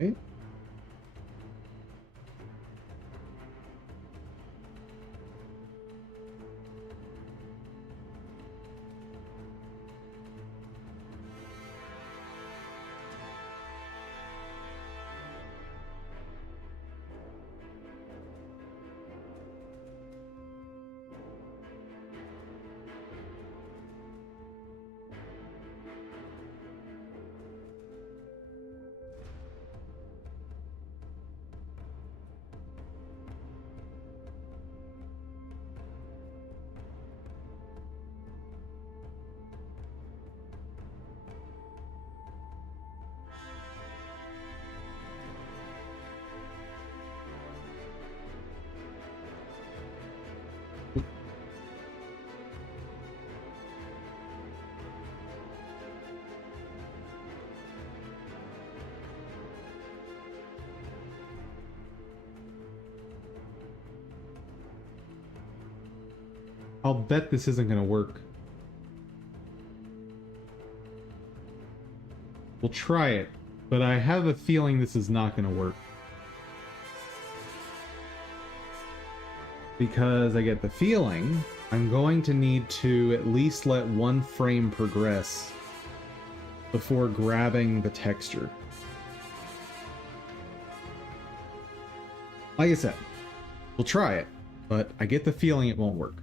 okay. I'll bet this isn't going to work. We'll try it, but I have a feeling this is not going to work. Because I get the feeling I'm going to need to at least let one frame progress before grabbing the texture. Like I said, we'll try it, but I get the feeling it won't work.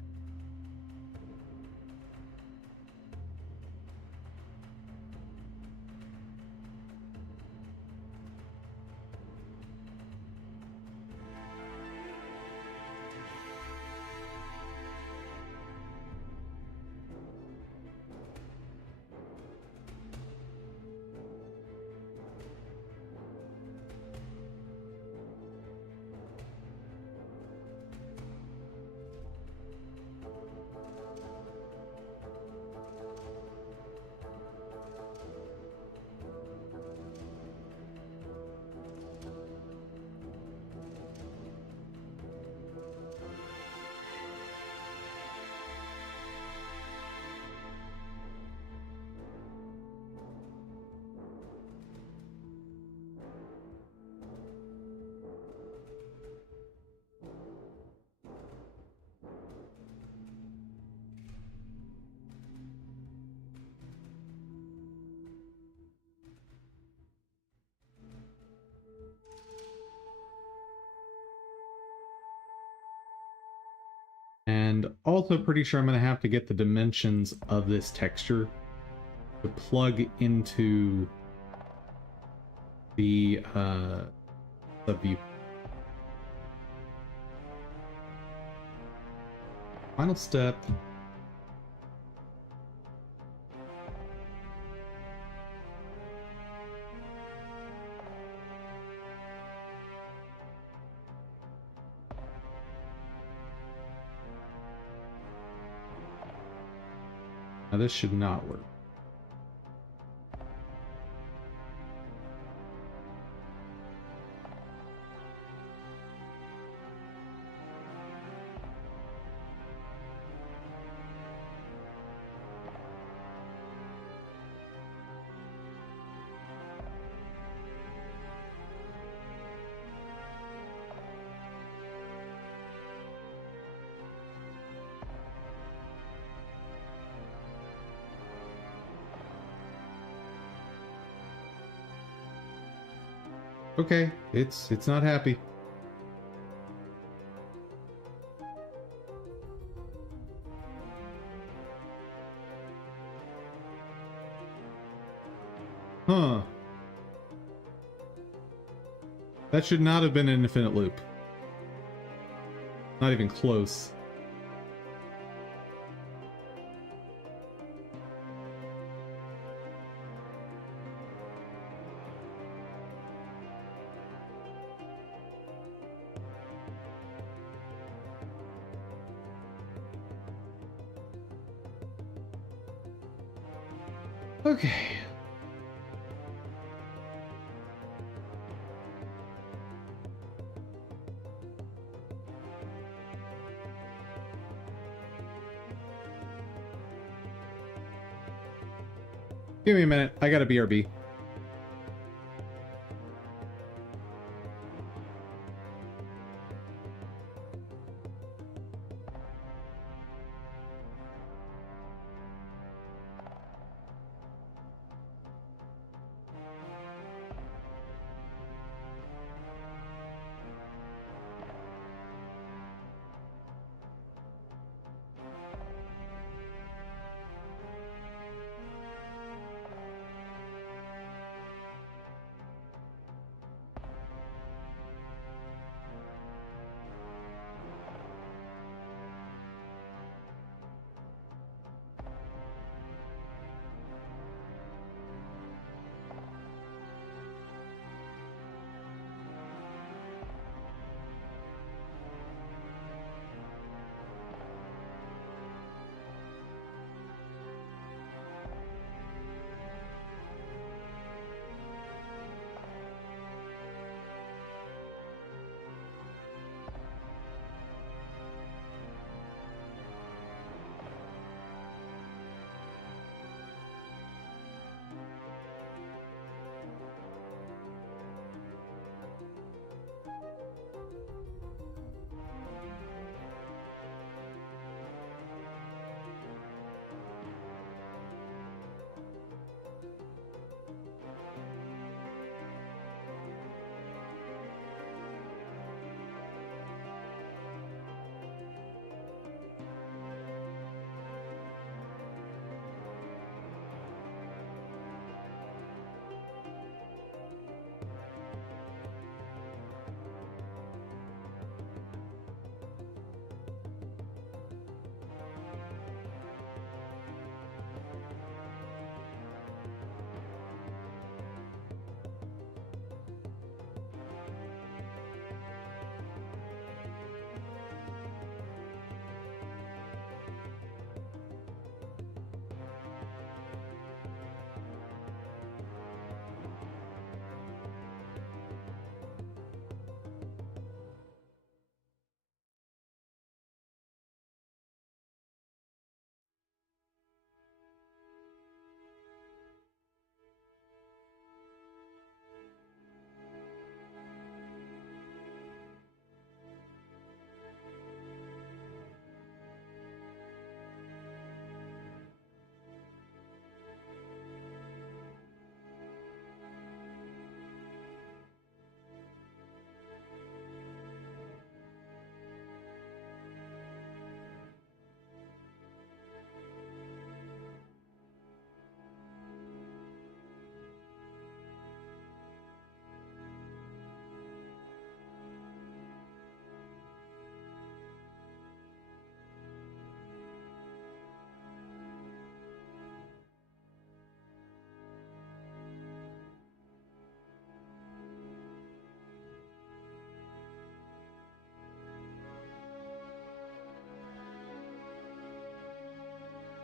And also pretty sure I'm going to have to get the dimensions of this texture to plug into the view. Final step. Now this should not work. Okay, it's not happy. Huh. That should not have been an infinite loop. Not even close. Okay. Give me a minute. I got a BRB.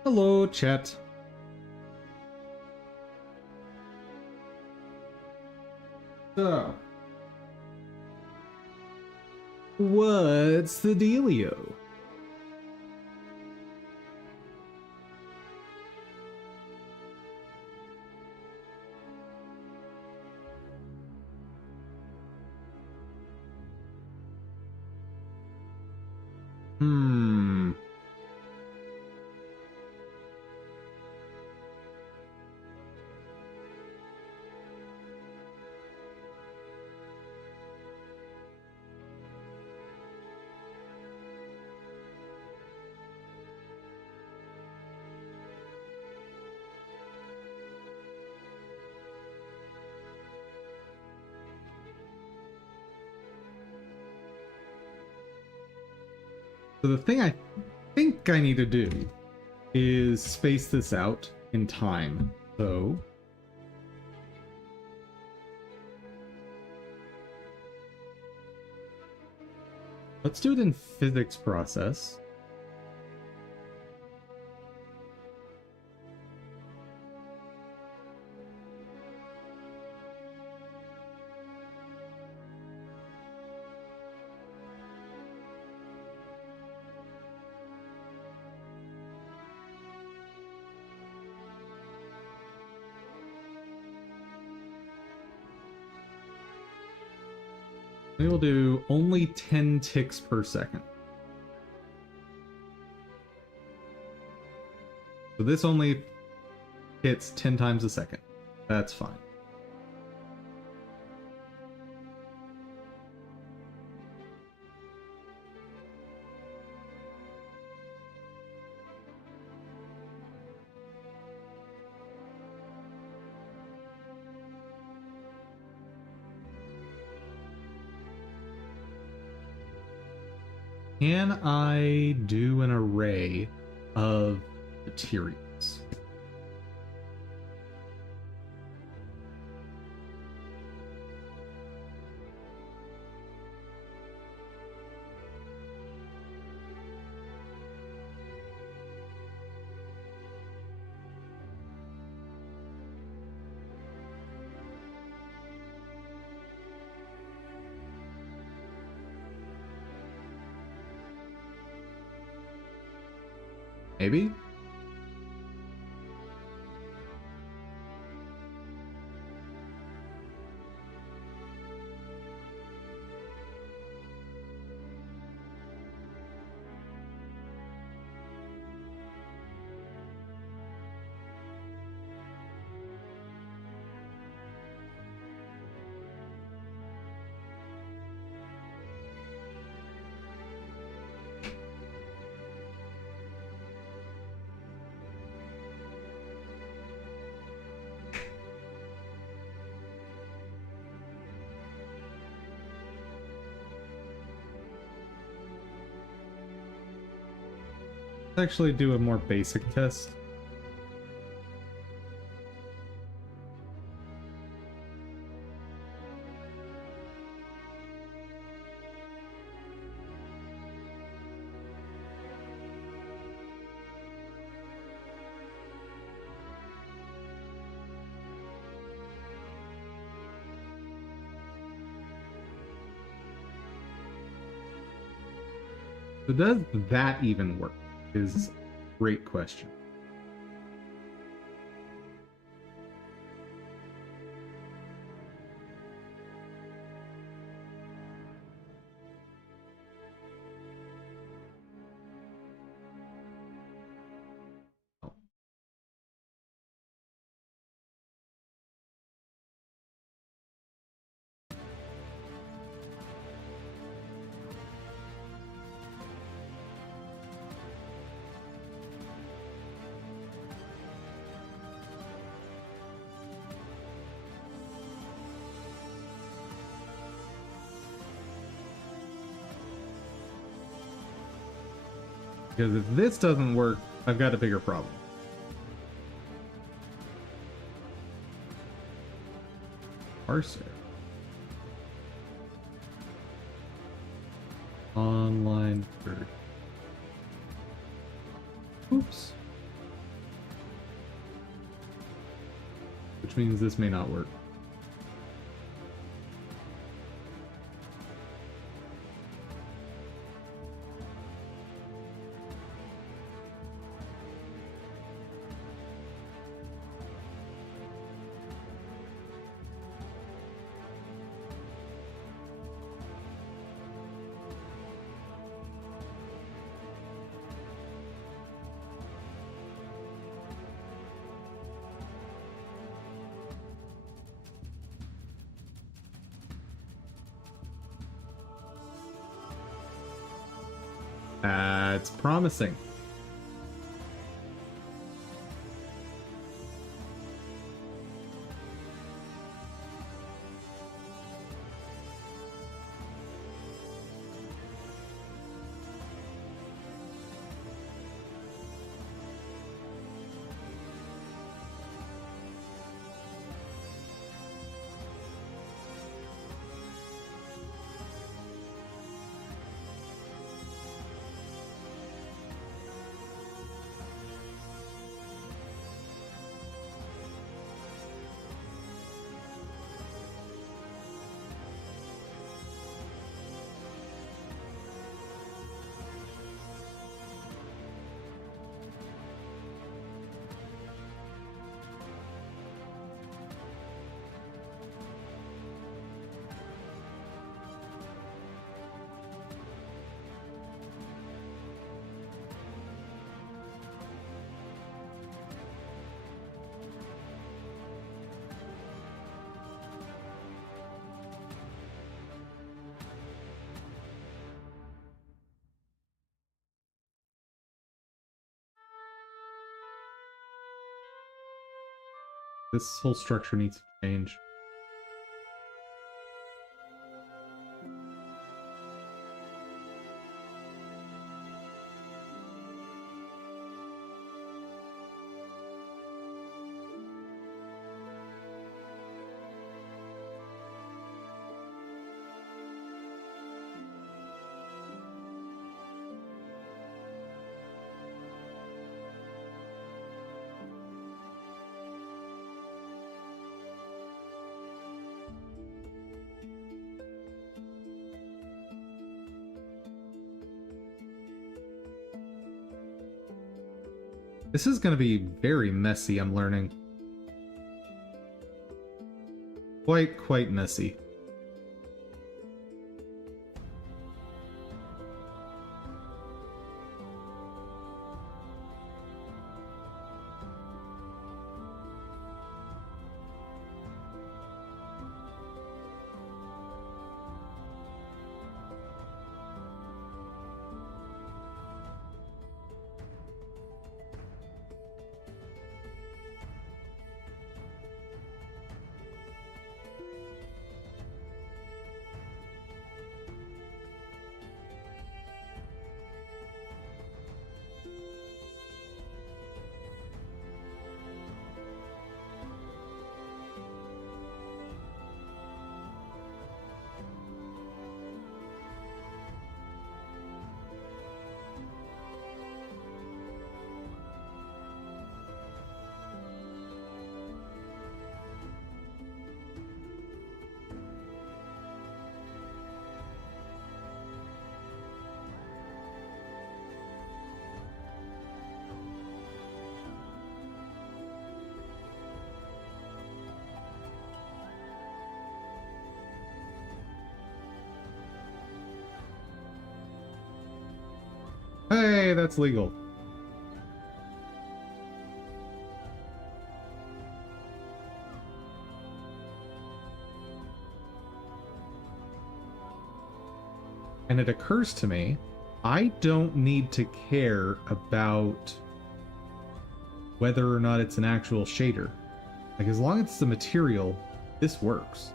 Hello, chat. So, what's the dealio? Hmm. So the thing I think I need to do is space this out in time. So let's do it in physics process. We will do only 10 ticks per second. So this only hits 10 times a second. That's fine. Can I do an array of materials? Maybe? Let's actually do a more basic test. So does that even work? Is a great question. Oh. Because if this doesn't work, I've got a bigger problem. Parser. Online third. Oops. Which means this may not work. That's promising. This whole structure needs to change. This is going to be very messy, I'm learning. Quite messy. Hey, that's legal. And it occurs to me, I don't need to care about whether or not it's an actual shader. Like, as long as it's a material, this works.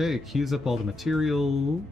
Okay, queues up all the material.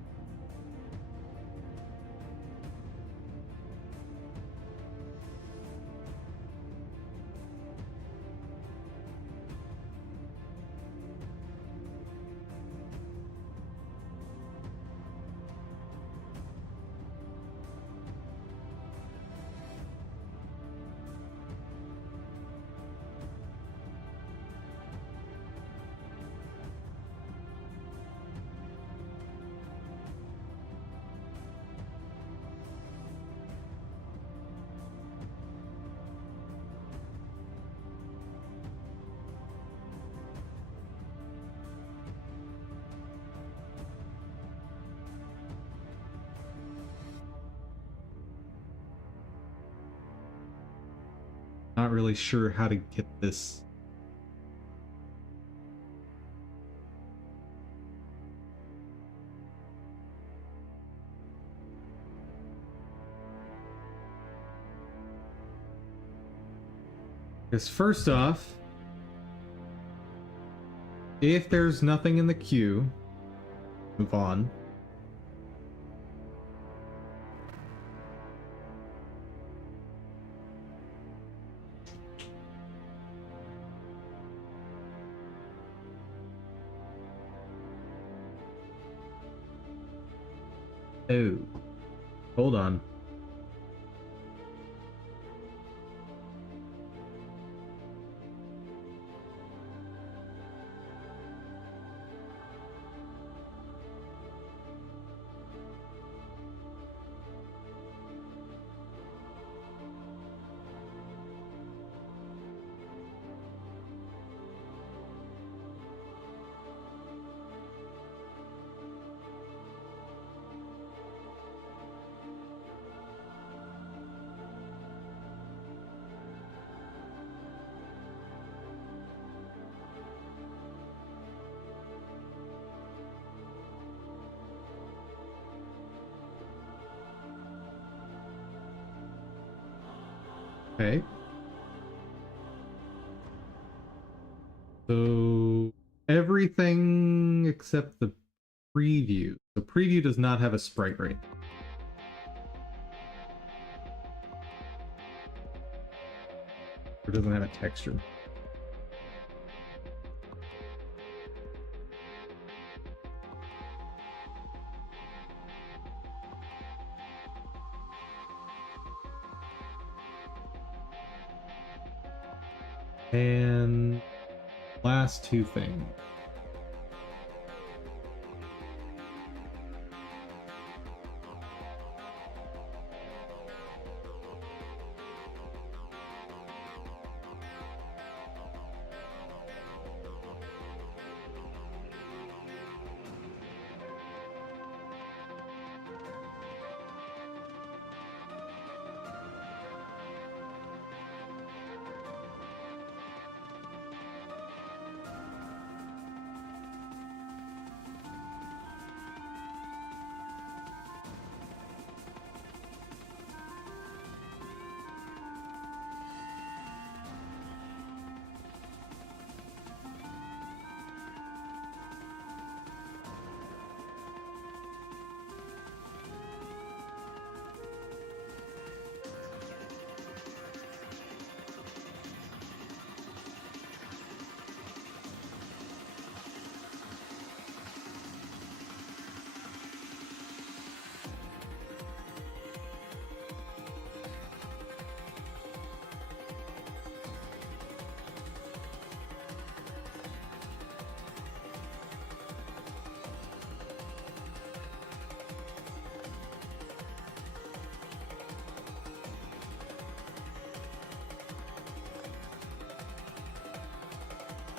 Not really sure how to get this. Because first off, if there's nothing in the queue, move on. Oh, hold on. Okay. So everything except the preview. The preview does not have a sprite rate. It doesn't have a texture. And last two things.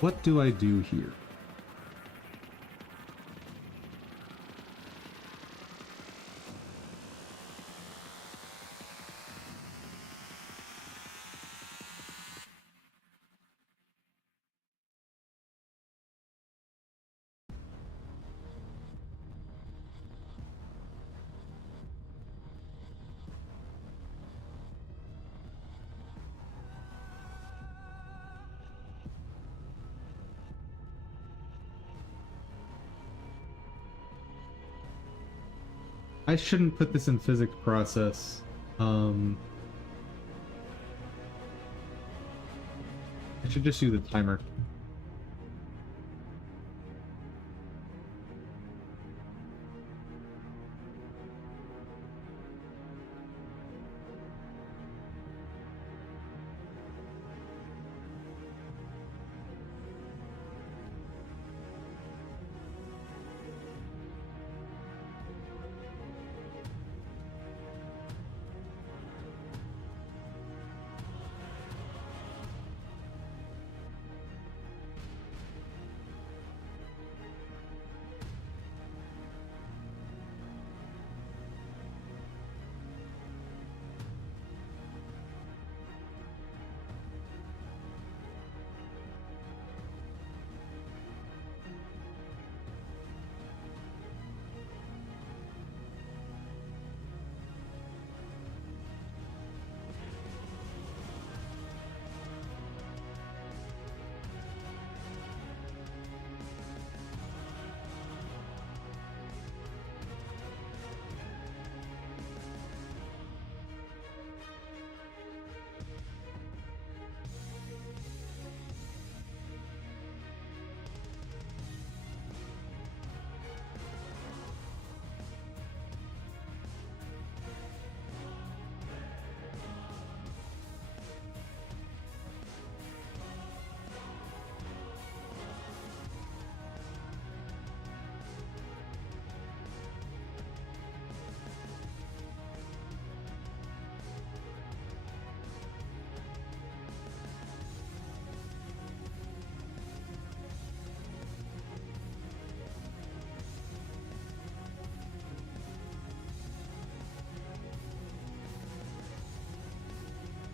What do I do here? I shouldn't put this in physics process. I should just use a timer.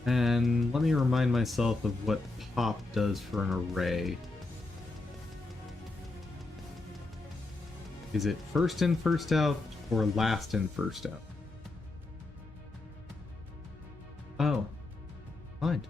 And let me remind myself of what pop does for an array. Is it first in, first out, or last in, first out? Oh, fine.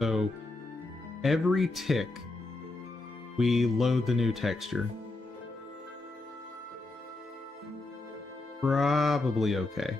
So every tick, we load the new texture. Probably okay.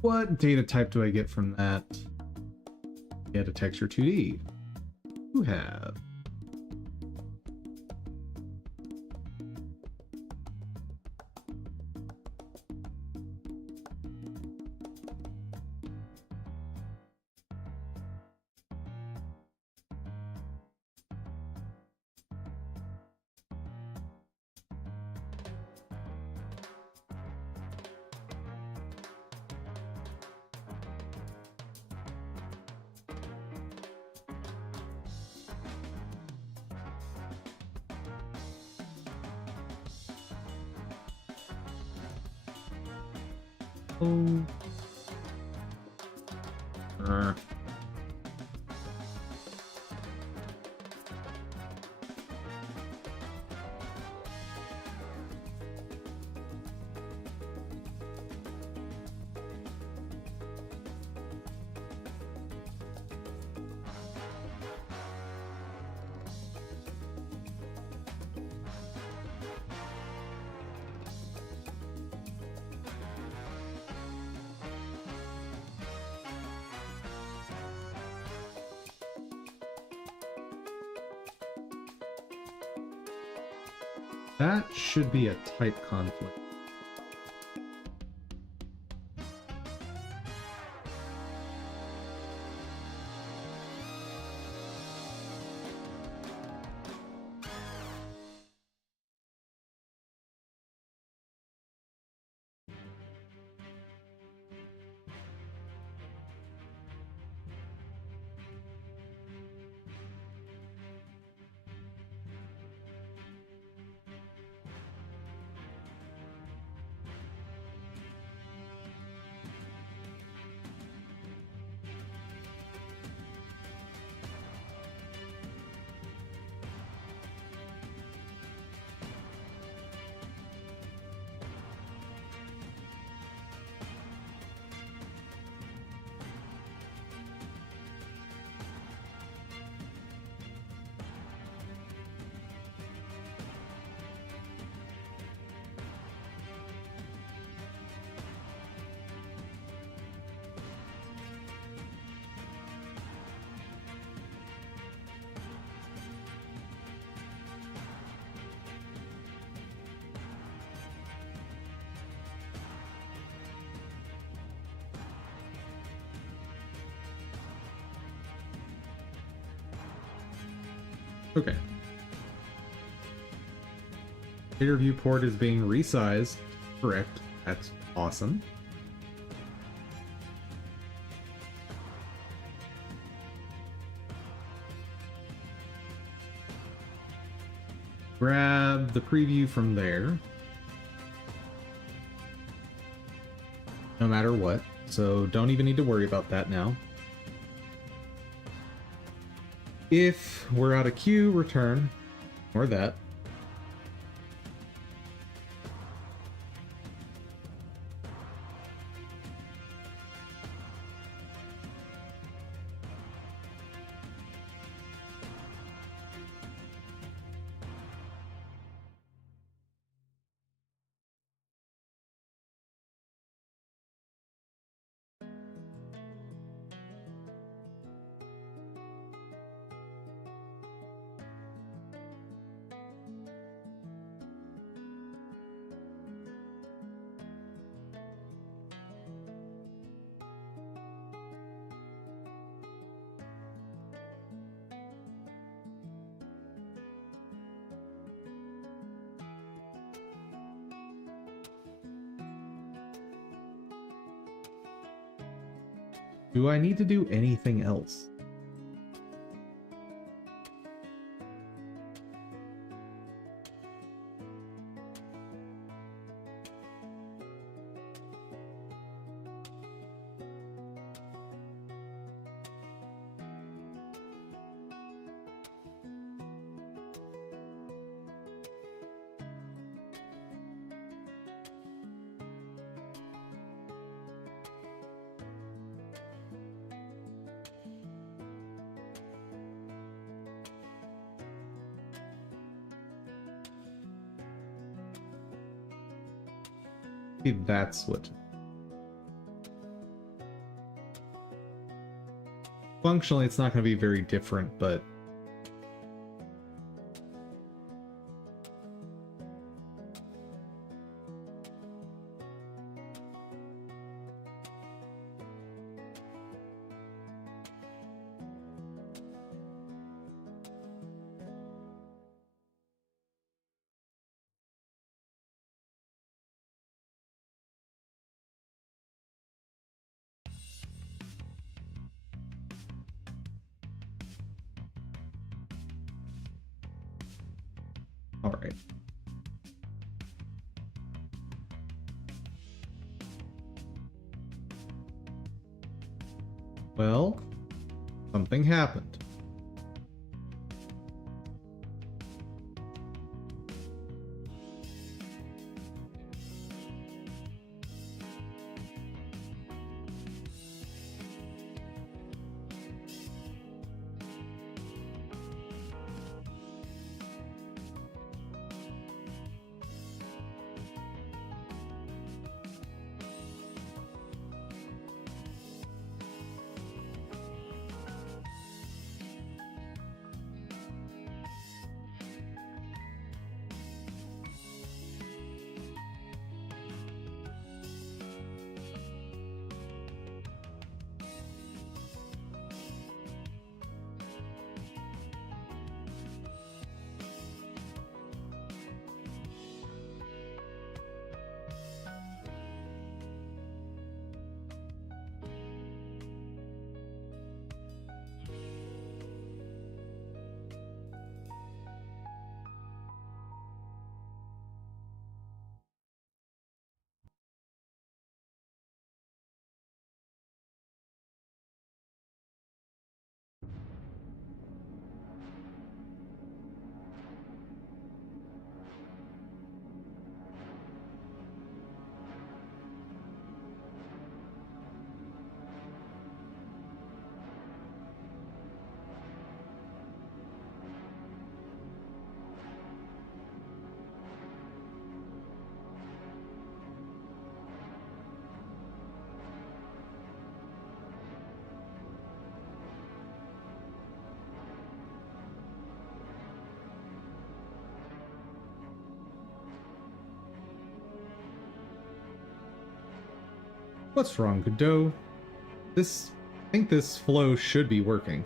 What data type do I get from that? Get a texture 2D. You have. Oh. That should be a type conflict. Okay. Shader viewport is being resized. Correct. That's awesome. Grab the preview from there. No matter what. So don't even need to worry about that now. If we're out of queue, return. Or that. Do I need to do anything else? Maybe that's what. Functionally, it's not going to be very different, but all right. Well, something happened. What's wrong, Godot? I think this flow should be working.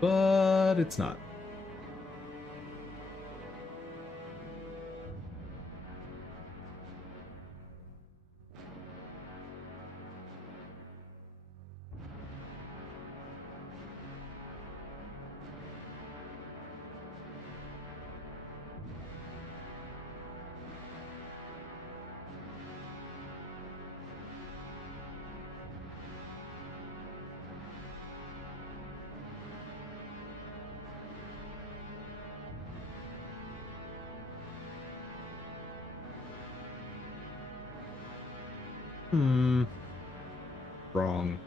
But it's not. Wrong.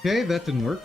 Okay, that didn't work.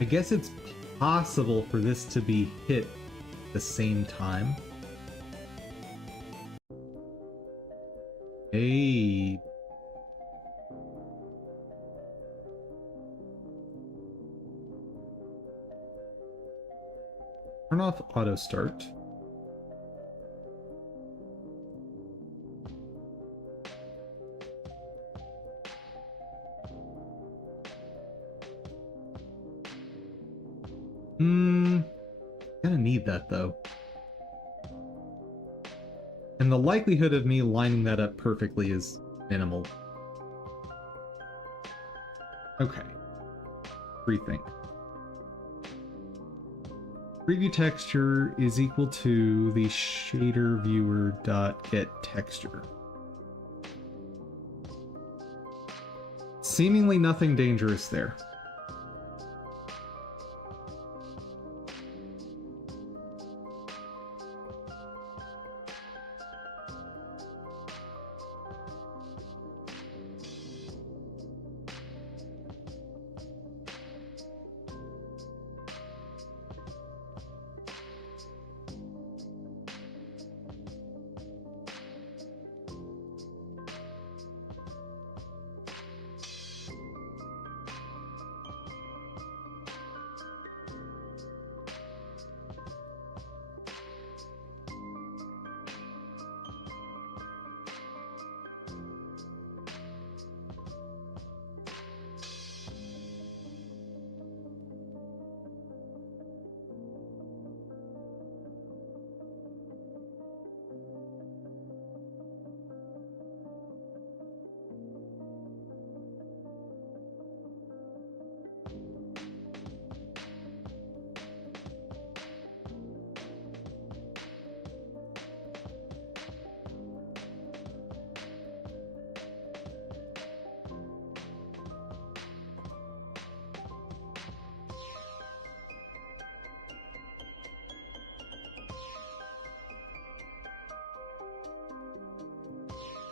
I guess it's possible for this to be hit at the same time. Hey. Turn off auto start. Gonna need that though. And the likelihood of me lining that up perfectly is minimal. Okay. Rethink. Preview texture is equal to the shader viewer dot get texture. Seemingly nothing dangerous there.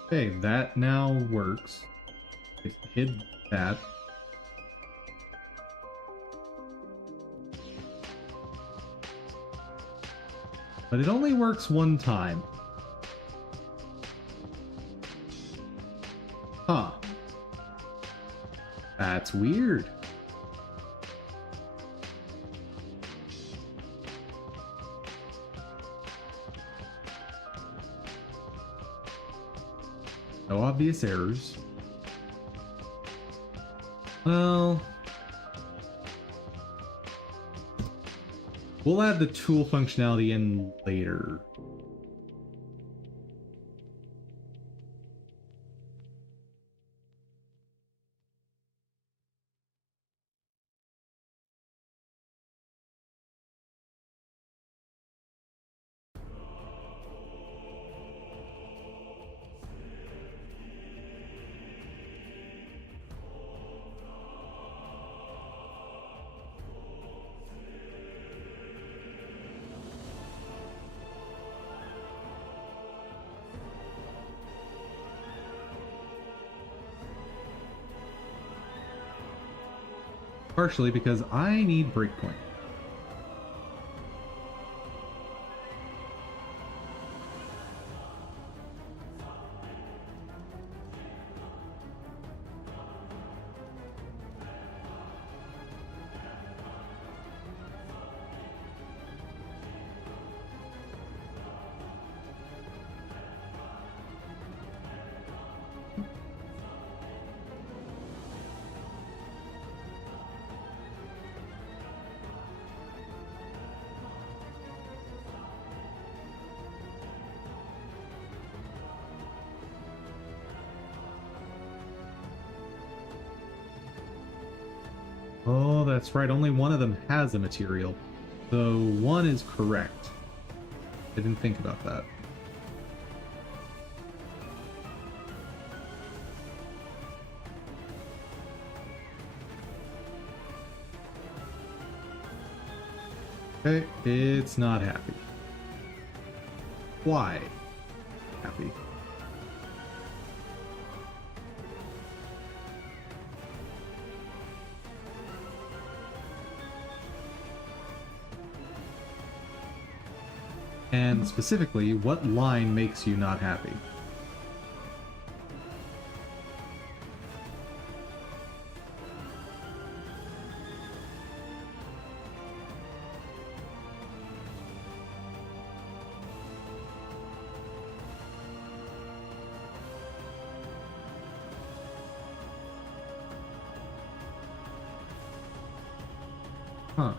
Okay, that now works. It hid that. But it only works one time. Huh. That's weird. No obvious errors. Well, we'll add the tool functionality in later. Partially because I need breakpoint. Oh, that's right. Only one of them has a material. So one is correct. I didn't think about that. Okay, it's not happy. Why? Happy. And specifically, what line makes you not happy? Huh.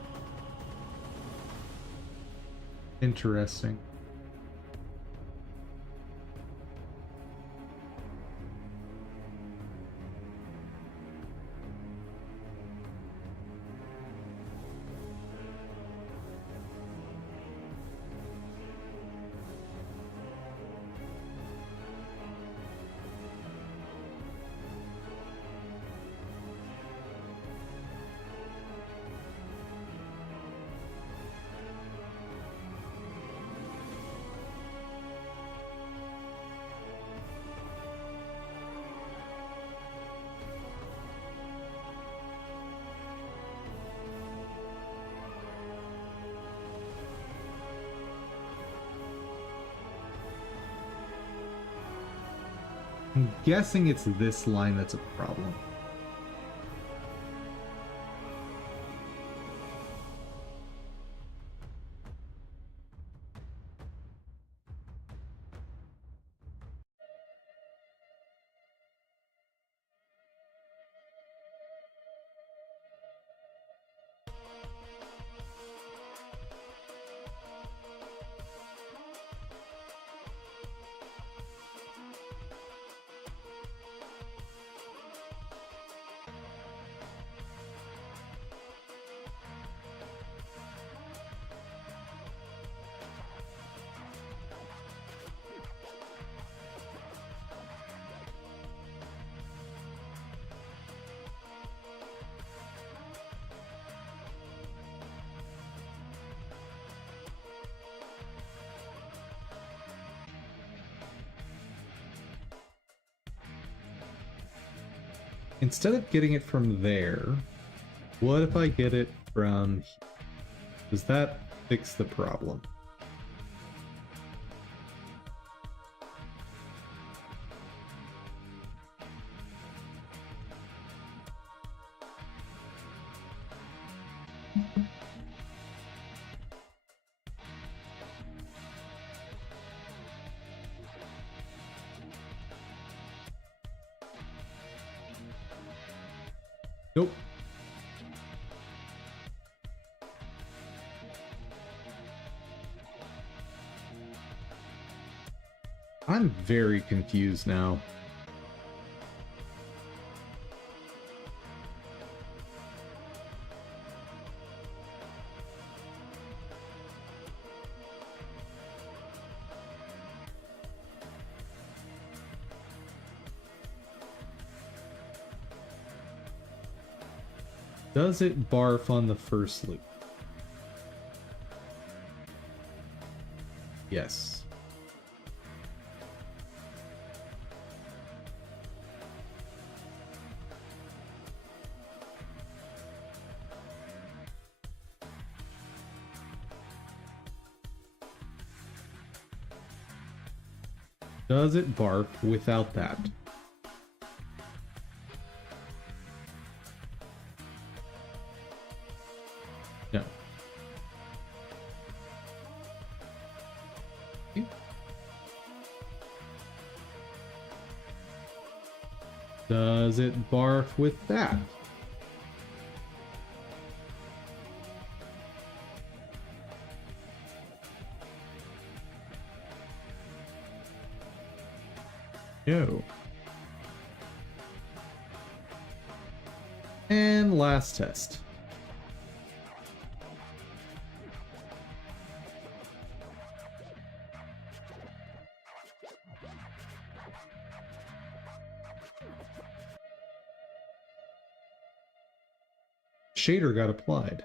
Interesting. I'm guessing it's this line that's a problem. Instead of getting it from there, what if I get it from here? Does that fix the problem? Nope. I'm very confused now. Does it barf on the first loop? Yes. Does it barf without that? No. Does it barf with that? No. And last test. Shader got applied.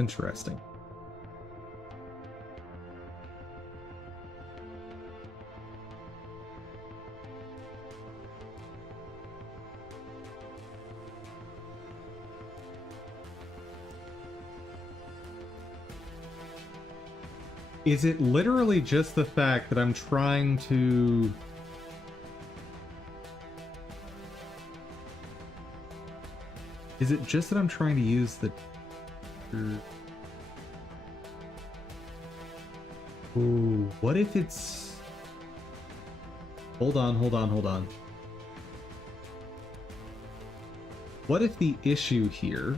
Interesting. Is it literally just the fact that I'm trying to... Is it just that I'm trying to use the... Ooh, what if it's... Hold on. What if the issue here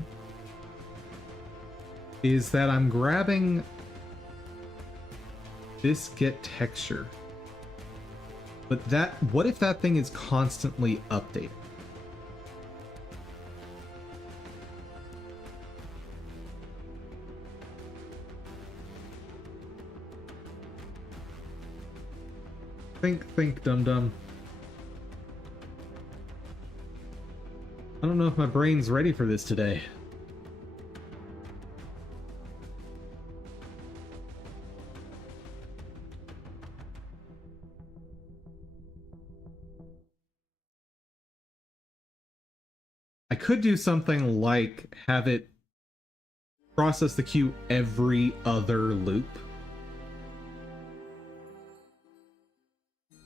is that I'm grabbing this get texture, but what if that thing is constantly updated? Think, dum-dum. I don't know if my brain's ready for this today. I could do something like have it process the queue every other loop.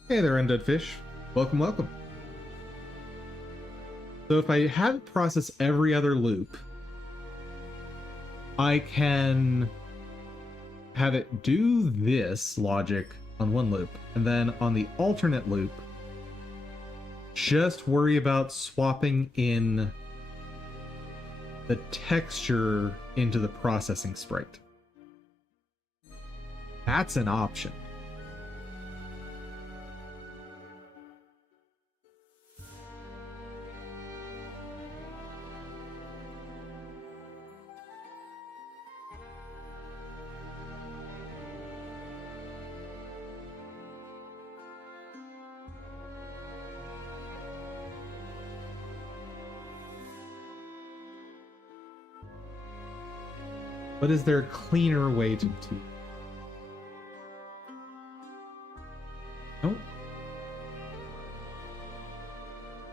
Hey there, Undead Fish. Welcome. So if I have it process every other loop, I can have it do this logic on one loop, and then on the alternate loop, just worry about swapping in the texture into the processing sprite. That's an option. But is there a cleaner way to do?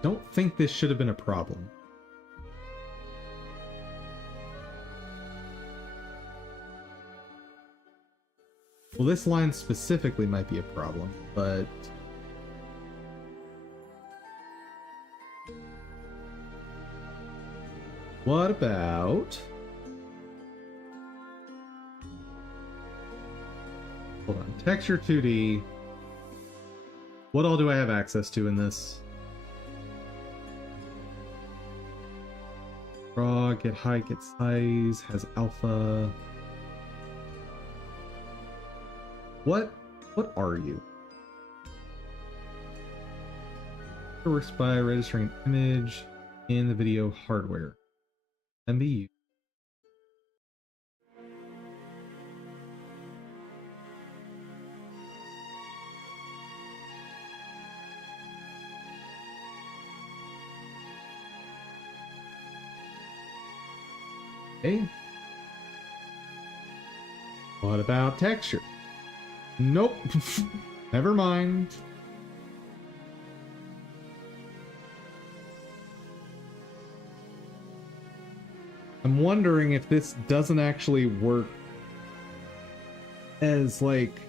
Don't think this should have been a problem. Well, this line specifically might be a problem, but... What about... Hold on. Texture 2D. What all do I have access to in this? Raw, get height, get size, has alpha. What are you? It works by registering an image in the video hardware. MBU. Okay. What about texture? Nope. Never mind. I'm wondering if this doesn't actually work as like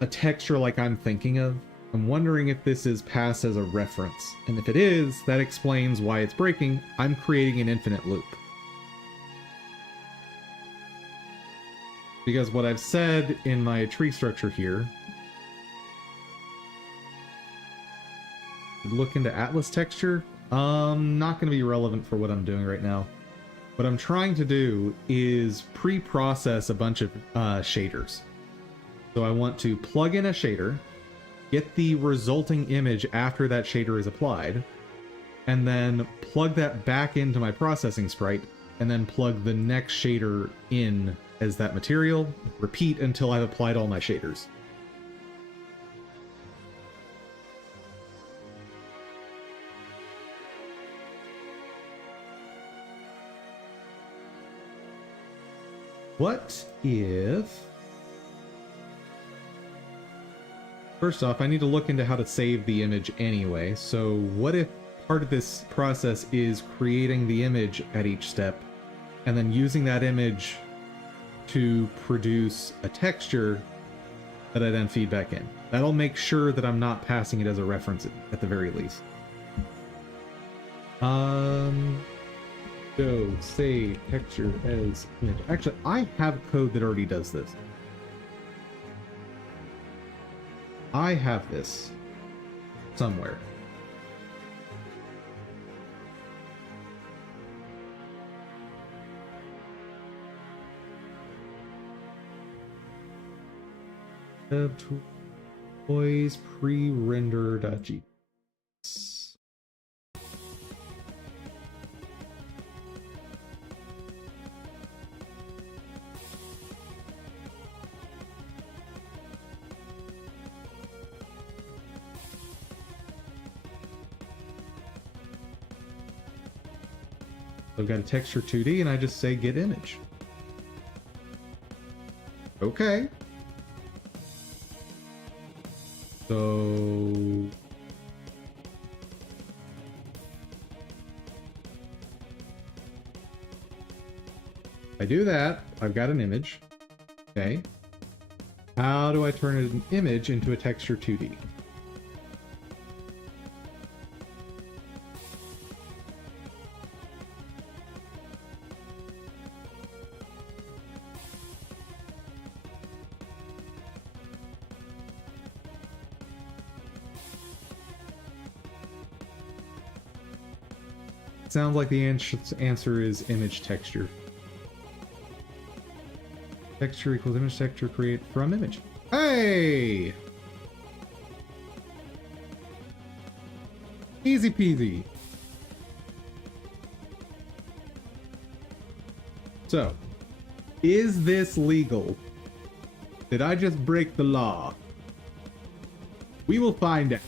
a texture like I'm thinking of. I'm wondering if this is passed as a reference, and if it is, that explains why it's breaking. I'm creating an infinite loop. Because what I've said in my tree structure here, look into Atlas texture, not going to be relevant for what I'm doing right now. What I'm trying to do is pre-process a bunch of shaders. So I want to plug in a shader, get the resulting image after that shader is applied, and then plug that back into my processing sprite, and then plug the next shader in as that material, repeat until I've applied all my shaders. What if... First off, I need to look into how to save the image anyway, so what if part of this process is creating the image at each step, and then using that image to produce a texture that I then feed back in? That'll make sure that I'm not passing it as a reference at the very least. So, save texture as image. Actually, I have code that already does this. I have this somewhere. Toys pre-render.g. I've got a texture 2D and I just say get image. Okay. So I do that. I've got an image. Okay. How do I turn an image into a texture 2D? Sounds like the answer is image texture. Texture equals image texture create from image. Hey! Easy peasy. So, is this legal? Did I just break the law? We will find out.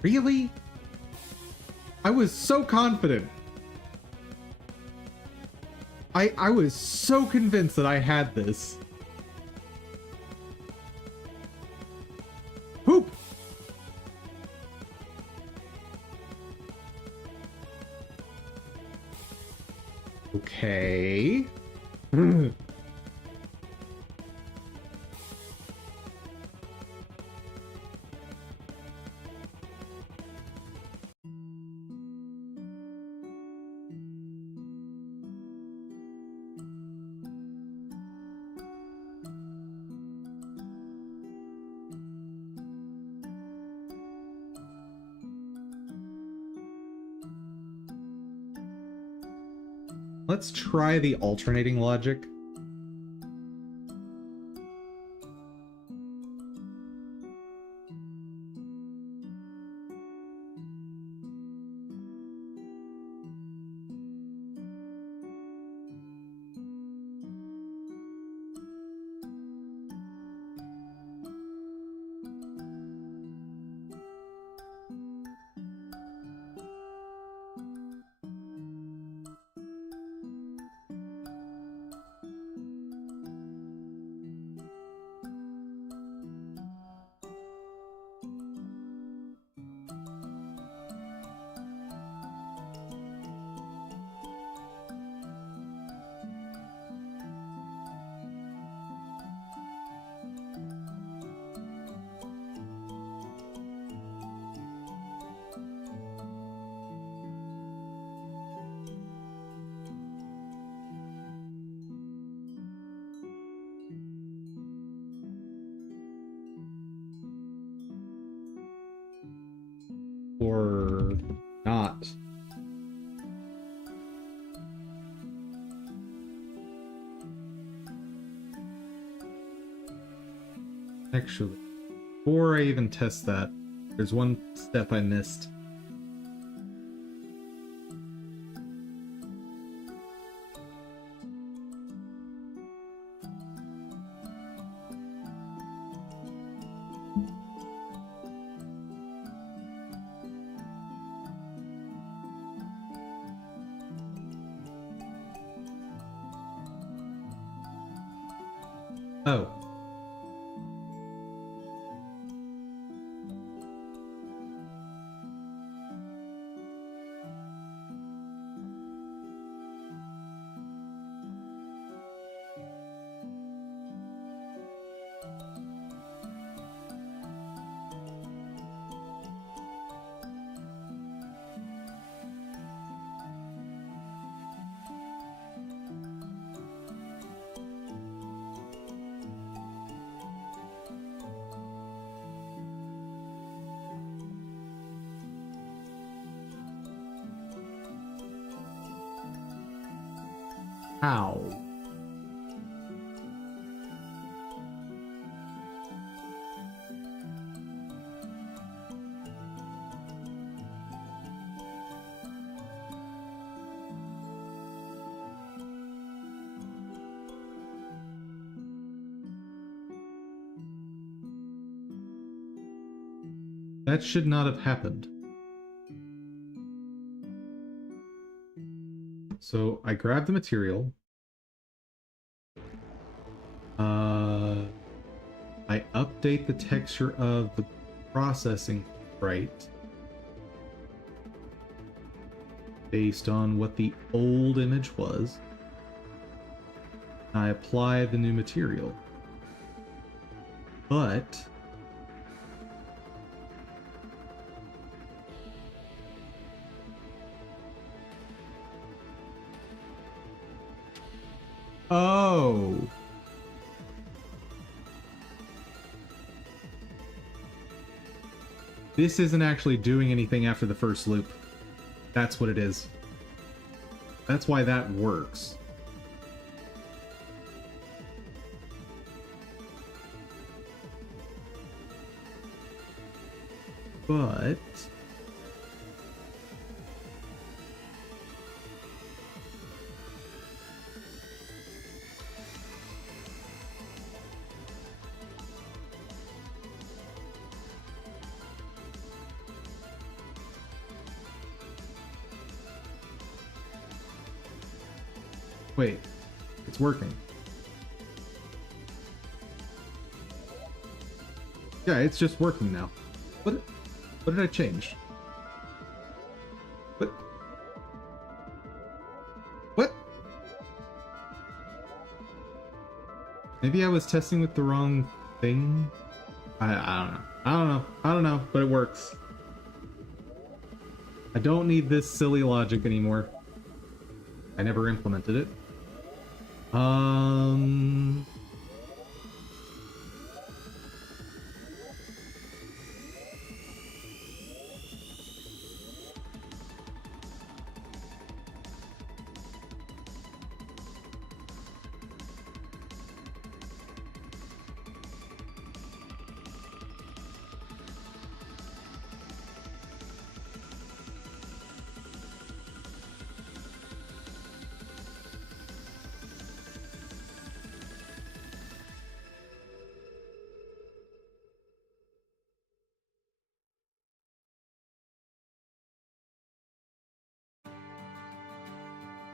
Really? I was so confident. I was so convinced that I had this. Poop! Okay. Let's try the alternating logic. Or not. actually, before I even test that, there's one step I missed. Oh. Ow. That should not have happened. So I grab the material. I update the texture of the processing sprite based on what the old image was. I apply the new material. But oh. This isn't actually doing anything after the first loop. That's what it is. That's why that works. But wait, it's working. Yeah, it's just working now. What did I change? What? What? Maybe I was testing with the wrong thing? I don't know. I don't know, but it works. I don't need this silly logic anymore. I never implemented it.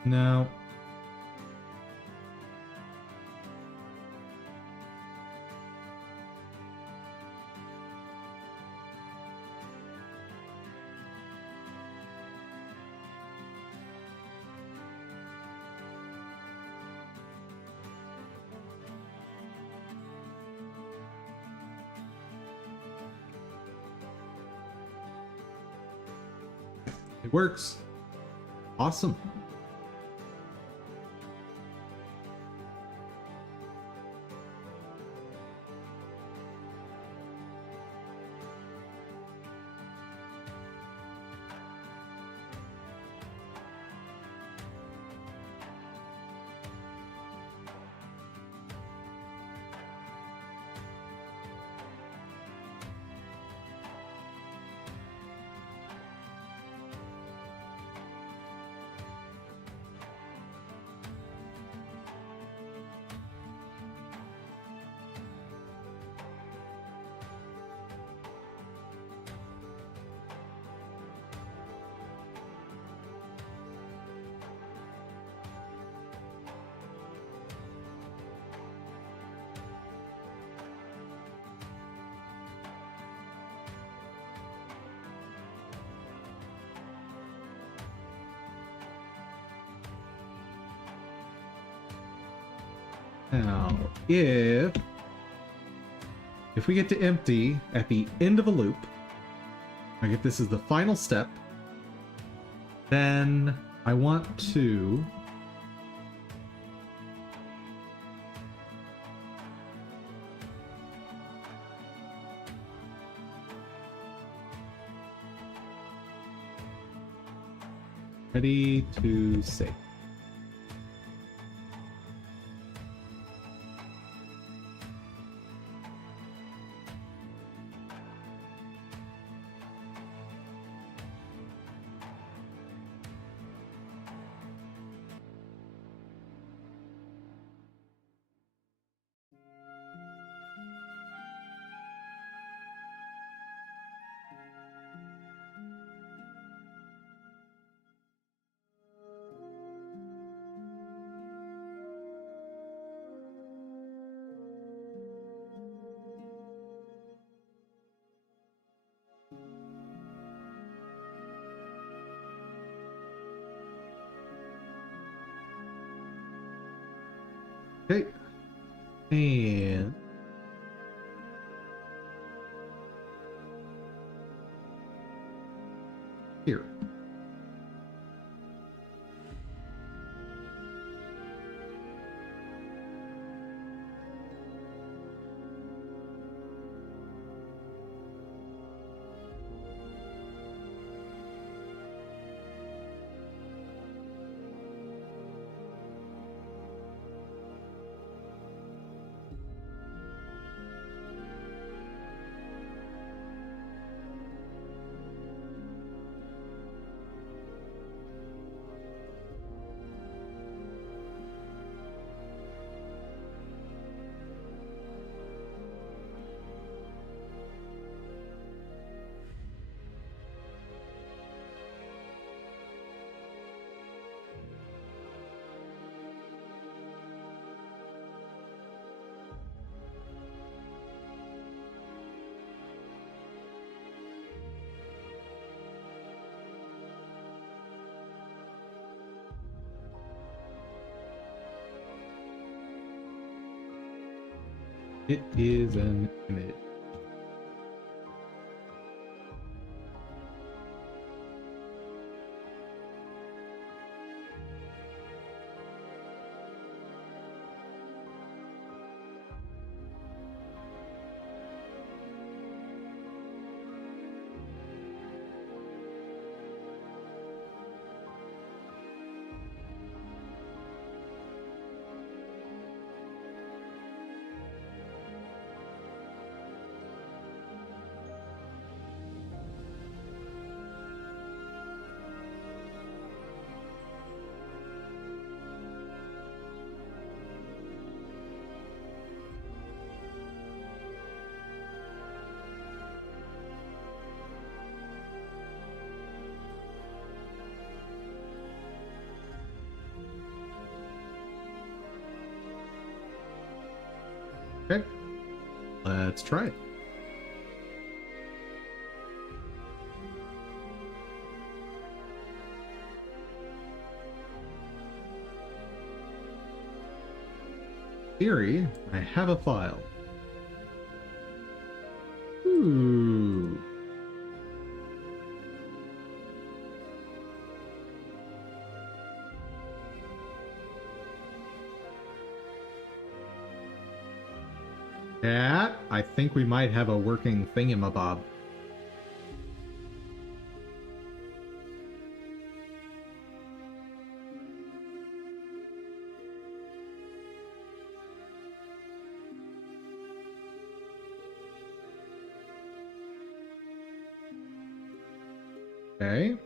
No. It works. Awesome. Now, if we get to empty at the end of a loop, I get this is the final step, then I want to ready to save. Okay, and here. It is an image. Okay, let's try it. Theory, I have a file. Ooh. That, I think we might have a working thingamabob. Okay.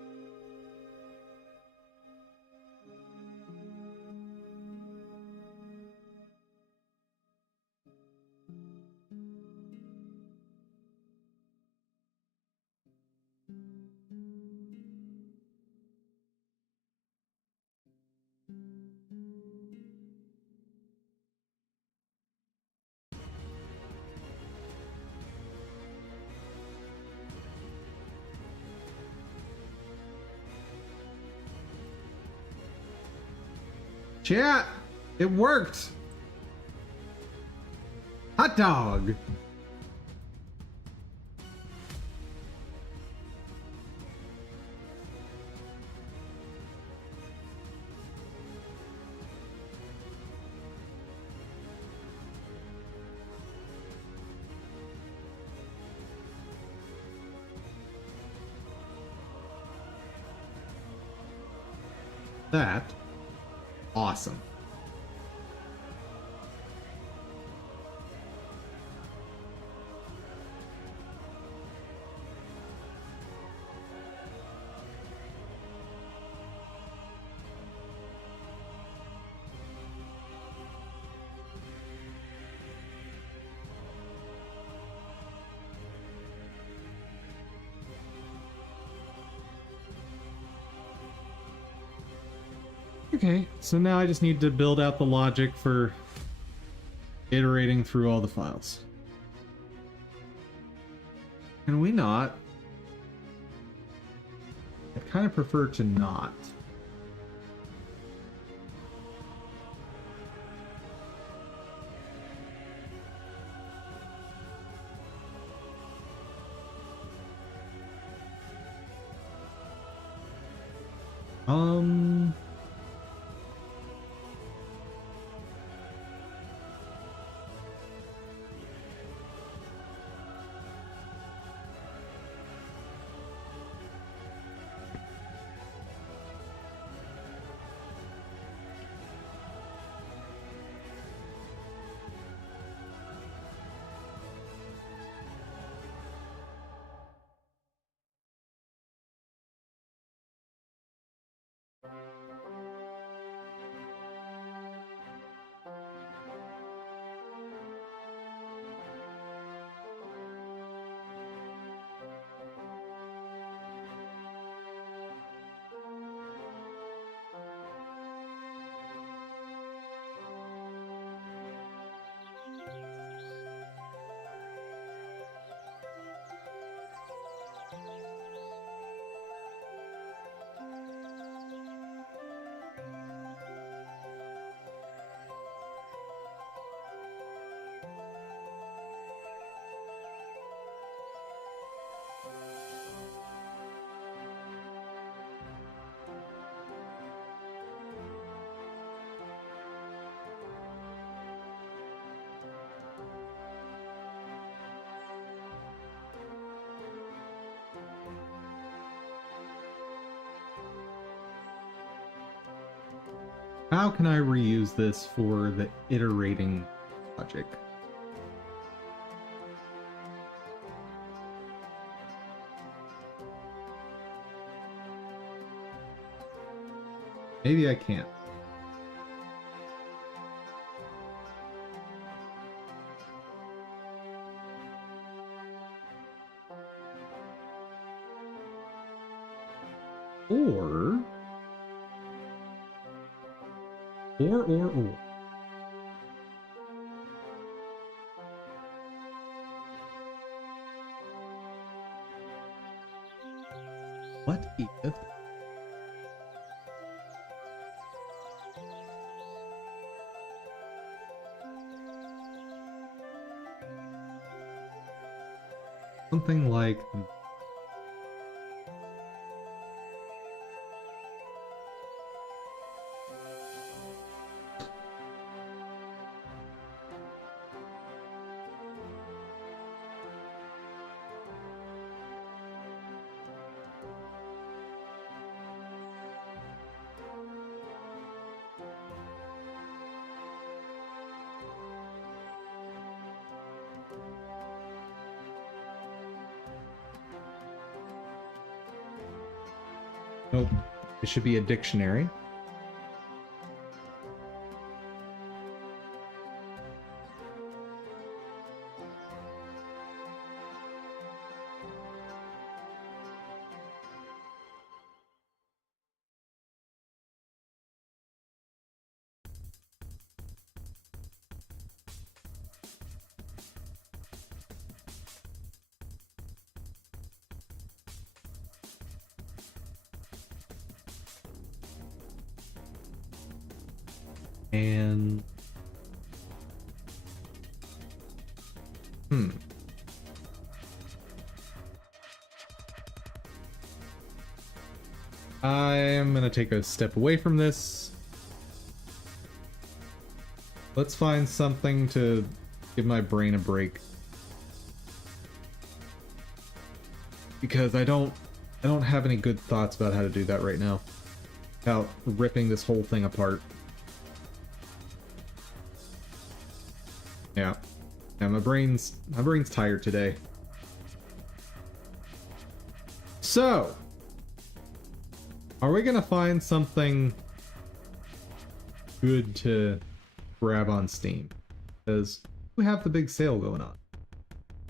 Chat, it worked. Hot dog! That awesome. Okay, so now I just need to build out the logic for iterating through all the files. Can we not? I kind of prefer to not. How can I reuse this for the iterating logic? Maybe I can't. Or... What if... Something like... Nope. It should be a dictionary. And I'm gonna take a step away from this. Let's find something to give my brain a break. Because I don't have any good thoughts about how to do that right now. Without ripping this whole thing apart. Yeah. Yeah, my brain's tired today. So, are we gonna find something good to grab on Steam? Because we have the big sale going on.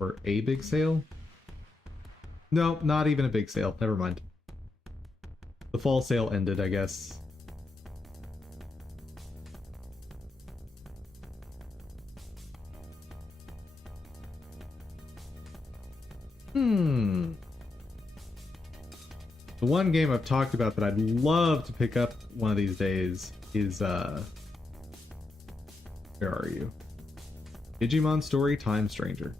Or a big sale? No, not even a big sale. Never mind. The fall sale ended, I guess. The one game I've talked about that I'd love to pick up one of these days is, where are you? Digimon Story Time Stranger.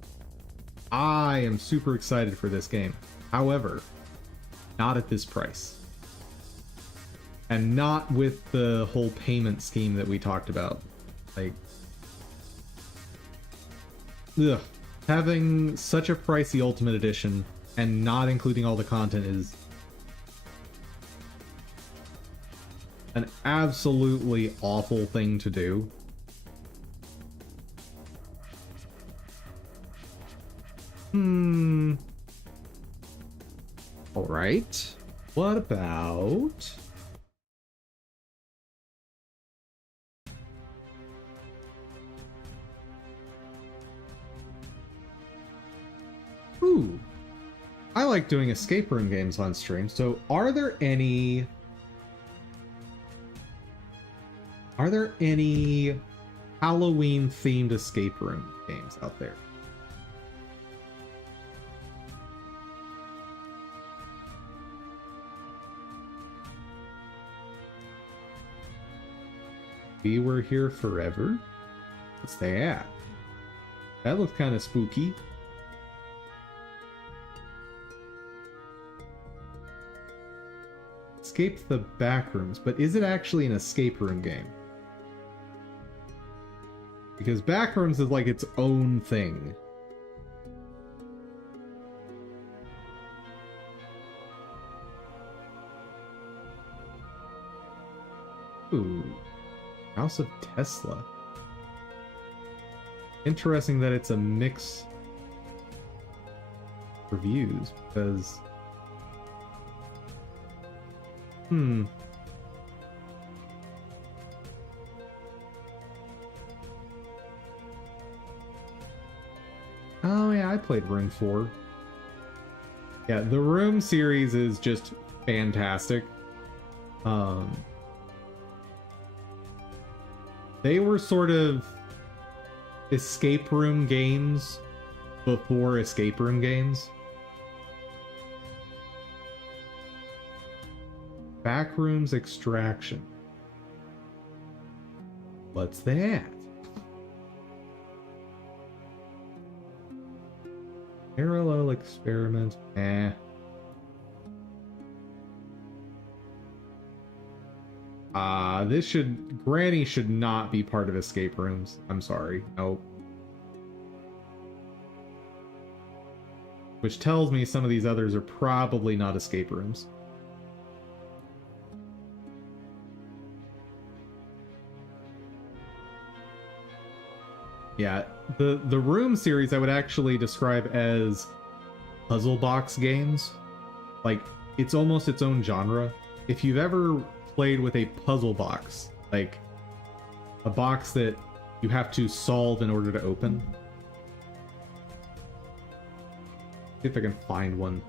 I am super excited for this game. However, not at this price. And not with the whole payment scheme that we talked about. Like, ugh. Having such a pricey Ultimate Edition and not including all the content is an absolutely awful thing to do. Alright. What about... Ooh. I like doing escape room games on stream, so are there any Halloween themed escape room games out there? We Were Here Forever? What's that? That looks kind of spooky. Escape the Backrooms, but is it actually an escape room game? Because Backrooms is like its own thing. Ooh. House of Tesla. Interesting that it's a mix reviews, because... Oh yeah, I played Room 4. Yeah, the Room series is just fantastic. They were sort of escape room games before escape room games. Backrooms Extraction. What's that? Parallel Experiment. Granny should not be part of escape rooms. I'm sorry. Nope. Which tells me some of these others are probably not escape rooms. Yeah, the Room series I would actually describe as puzzle box games. Like, it's almost its own genre. If you've ever played with a puzzle box, like a box that you have to solve in order to open. See if I can find one.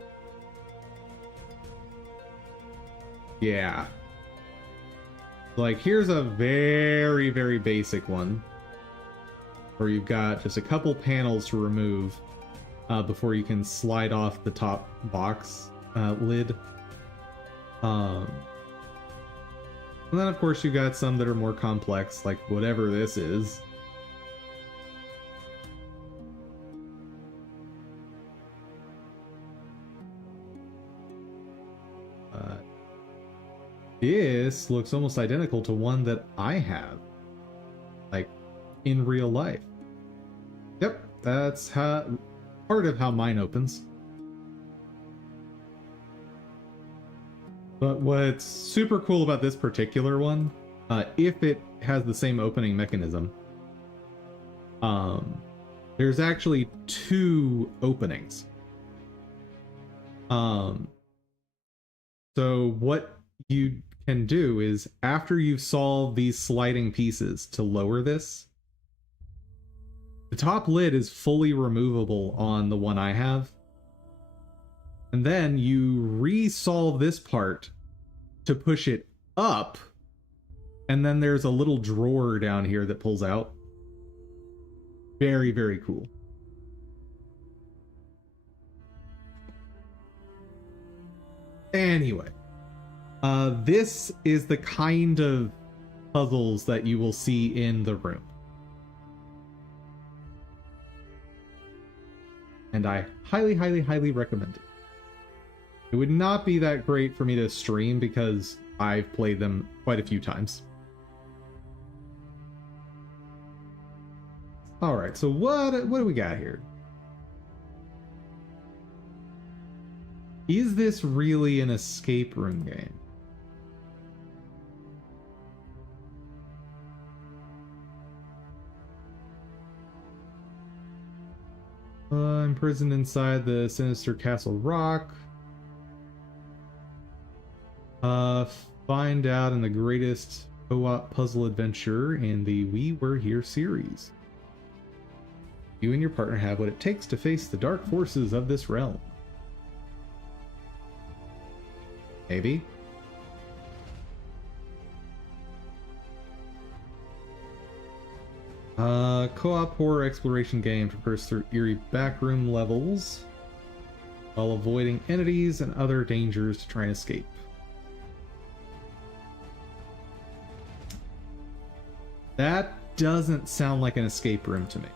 Yeah. Like, here's a very, very basic one. Where you've got just a couple panels to remove before you can slide off the top box lid. And then, of course, you've got some that are more complex, like whatever this is. This looks almost identical to one that I have, like in real life. Yep, that's how part of how mine opens. But what's super cool about this particular one, if it has the same opening mechanism, there's actually two openings. So what you can do is, after you've solved these sliding pieces to lower this, the top lid is fully removable on the one I have. And then you resolve this part to push it up. And then there's a little drawer down here that pulls out. Very, very cool. Anyway, this is the kind of puzzles that you will see in the room. And I highly, highly, highly recommend it. It would not be that great for me to stream because I've played them quite a few times. Alright, so what do we got here? Is this really an escape room game? Imprisoned inside the sinister Castle Rock. Find out in the greatest co-op puzzle adventure in the We Were Here series. You and your partner have what it takes to face the dark forces of this realm. Maybe. Co-op horror exploration game traverse through eerie backroom levels while avoiding entities and other dangers to try and escape. That doesn't sound like an escape room to me.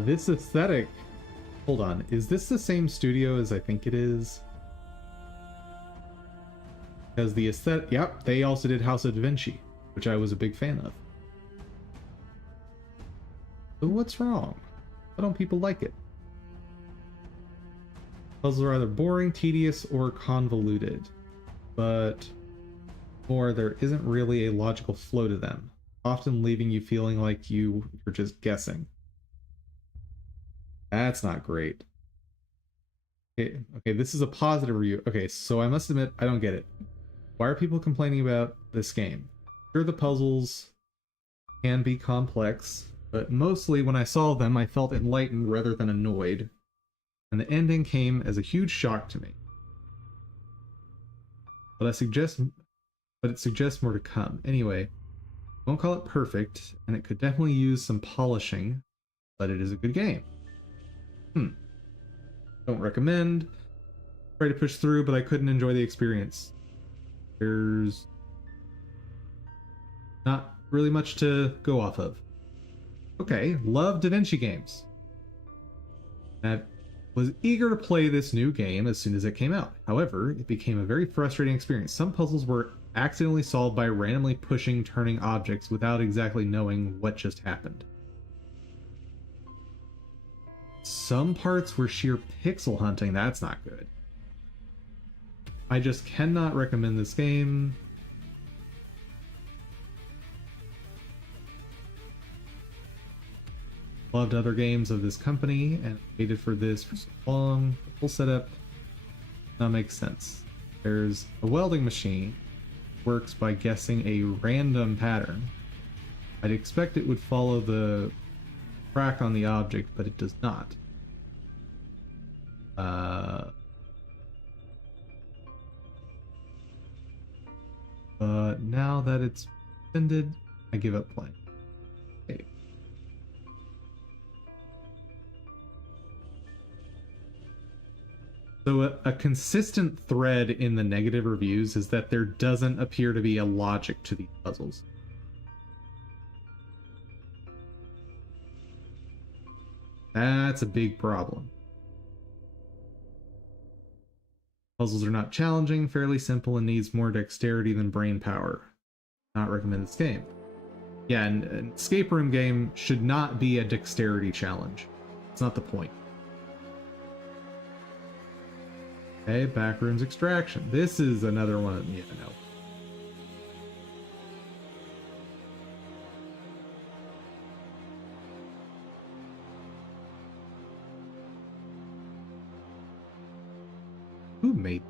This aesthetic. Hold on. Is this the same studio as I think it is? Because the aesthetic. Yep, they also did House of Da Vinci, which I was a big fan of. So what's wrong? Why don't people like it? Puzzles are either boring, tedious, or convoluted. But or there isn't really a logical flow to them, often leaving you feeling like you're just guessing. That's not great. Okay, this is a positive review. Okay, so I must admit, I don't get it. Why are people complaining about this game? Sure, the puzzles can be complex, but mostly when I solved them, I felt enlightened rather than annoyed. And the ending came as a huge shock to me. But it suggests more to come. Anyway, won't call it perfect, and it could definitely use some polishing, but it is a good game. Don't recommend. Try to push through, but I couldn't enjoy the experience. There's not really much to go off of. Okay, love Da Vinci games. I was eager to play this new game as soon as it came out. However, it became a very frustrating experience. Some puzzles were accidentally solved by randomly pushing, turning objects without exactly knowing what just happened. Some parts were sheer pixel hunting. That's not good. I just cannot recommend this game. Loved other games of this company and waited for this for so long. The full setup now makes sense. There's a welding machine. Works by guessing a random pattern. I'd expect it would follow the track on the object, but it does not. But now that it's ended, I give up playing. Okay. So a consistent thread in the negative reviews is that there doesn't appear to be a logic to these puzzles. That's a big problem. Puzzles are not challenging, fairly simple, and needs more dexterity than brain power. Not recommend this game. Yeah, an escape room game should not be a dexterity challenge. It's not the point. Okay, backrooms extraction. This is another one. Yeah, no. Who made?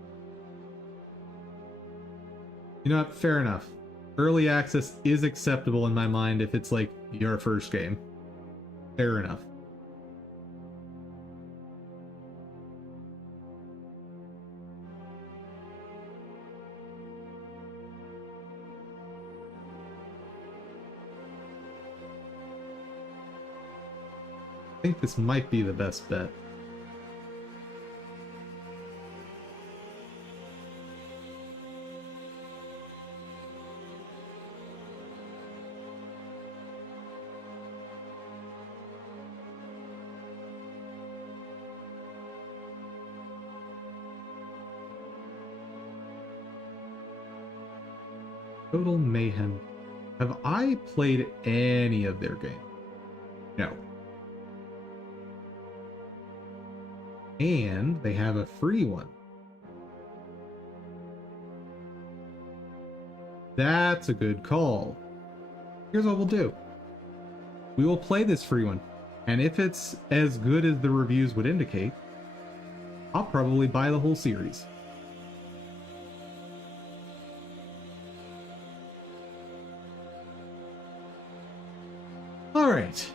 You know what? Fair enough. Early access is acceptable in my mind if it's like your first game. Fair enough. I think this might be the best bet. Total Mayhem. Have I played any of their games? No. And they have a free one. That's a good call. Here's what we'll do. We will play this free one. And if it's as good as the reviews would indicate, I'll probably buy the whole series. All right.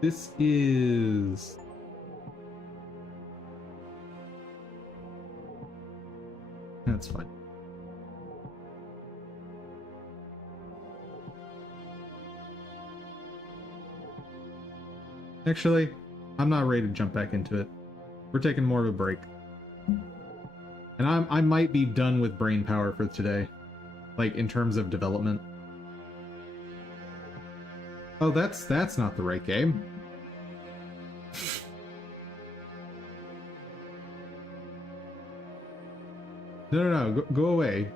This is... That's fine. Actually, I'm not ready to jump back into it. We're taking more of a break. And I might be done with brain power for today. Like, in terms of development. Oh, that's not the right game. No, go away.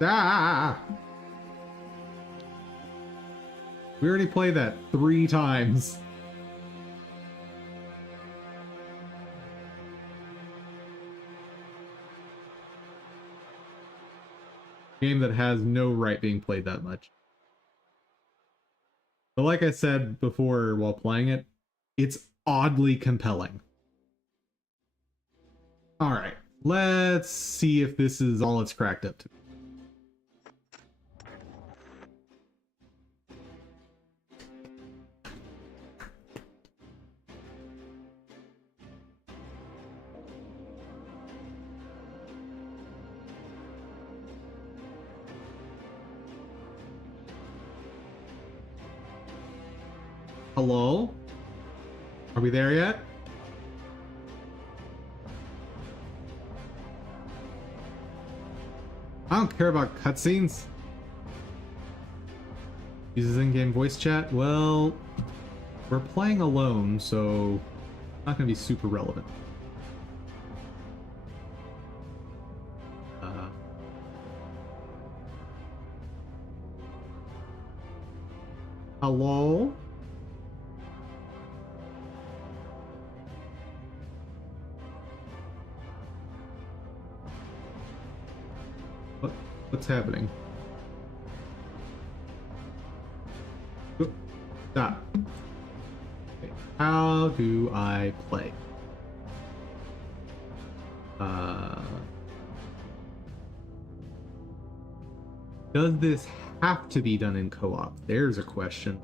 Ah! We already played that 3 times. Game that has no right being played that much. But like I said before while playing it, it's oddly compelling. Alright, let's see if this is all it's cracked up to. Hello? Are we there yet? I don't care about cutscenes. Uses in-game voice chat? Well, we're playing alone, so not gonna be super relevant. Hello? What's happening? Stop. Okay. How do I play? Does this have to be done in co-op? There's a question.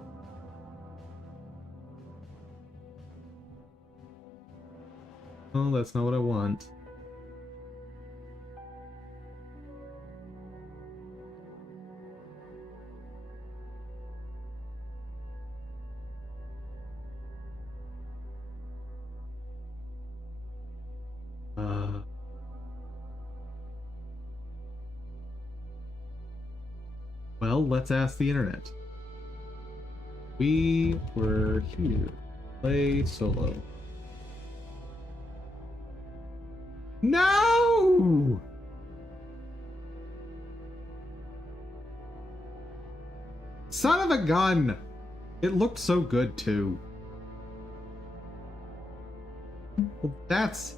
Oh, that's not what I want. Well, let's ask the internet. We were here. Play solo. No! Son of a gun! It looked so good, too. Well, that's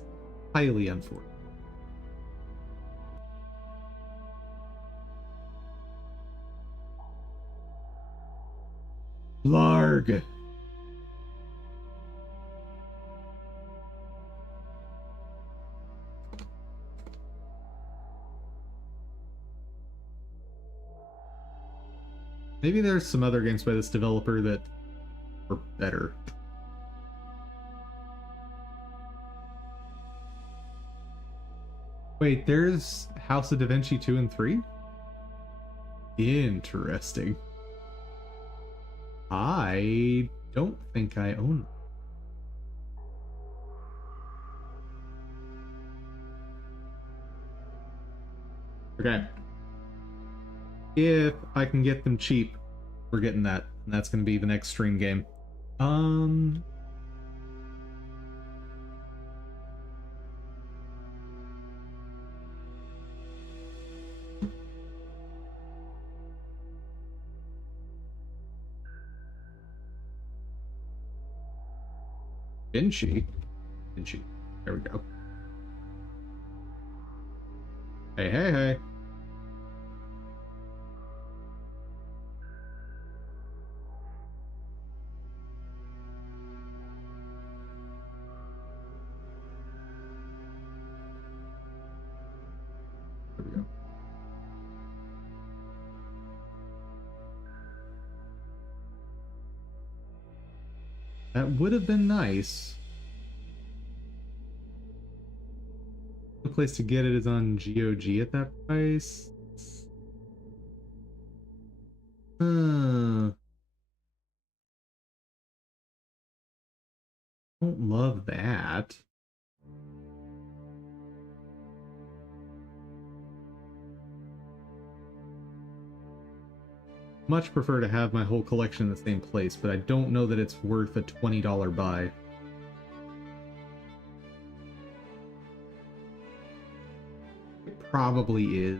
highly unfortunate. Larg! Maybe there's some other games by this developer that are better. Wait, there's House of Da Vinci 2 and 3? Interesting. I don't think I own them. Okay. If I can get them cheap, we're getting that. And that's going to be the next stream game. Vinci? There we go. Hey, hey, hey. There we go. That would have been nice. The place to get it is on GOG at that price. Don't love that. Much prefer to have my whole collection in the same place, but I don't know that it's worth a $20 buy. It probably is.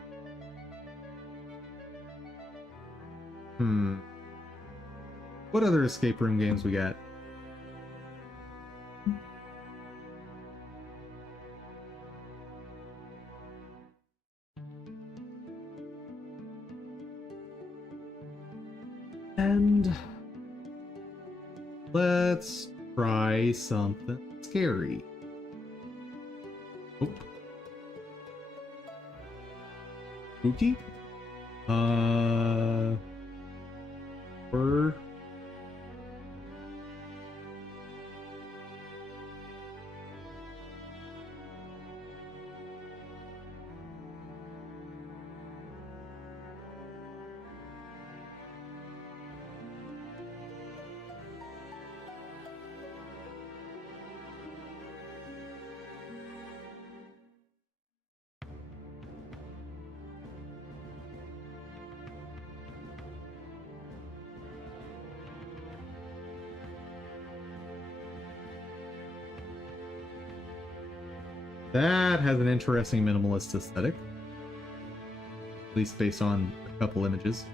What other escape room games we got? And let's try something scary. Oh. Spooky? Horror? That has an interesting minimalist aesthetic. At least based on a couple images.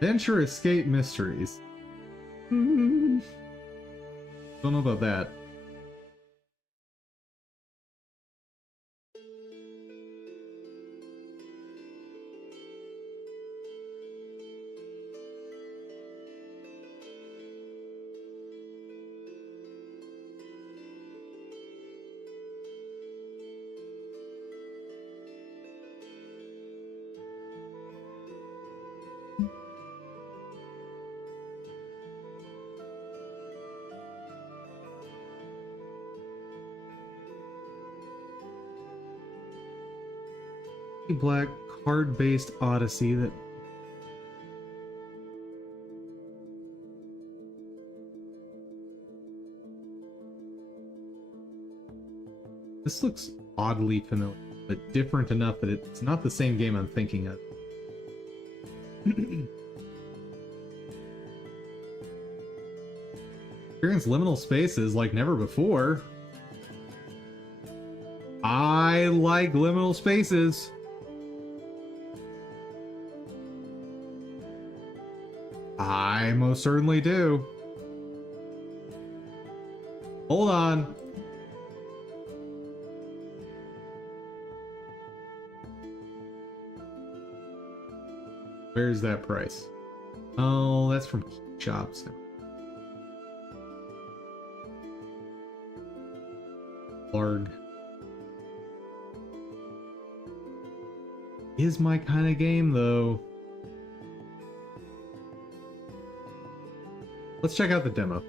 Adventure Escape Mysteries. Don't know about that. Black card-based Odyssey that this looks oddly familiar, but different enough that it's not the same game I'm thinking of. Experience liminal spaces like never before. I like liminal spaces. I most certainly do. Hold on. Where's that price? Oh, that's from shops. Larg. Is my kind of game, though. Let's check out the demo.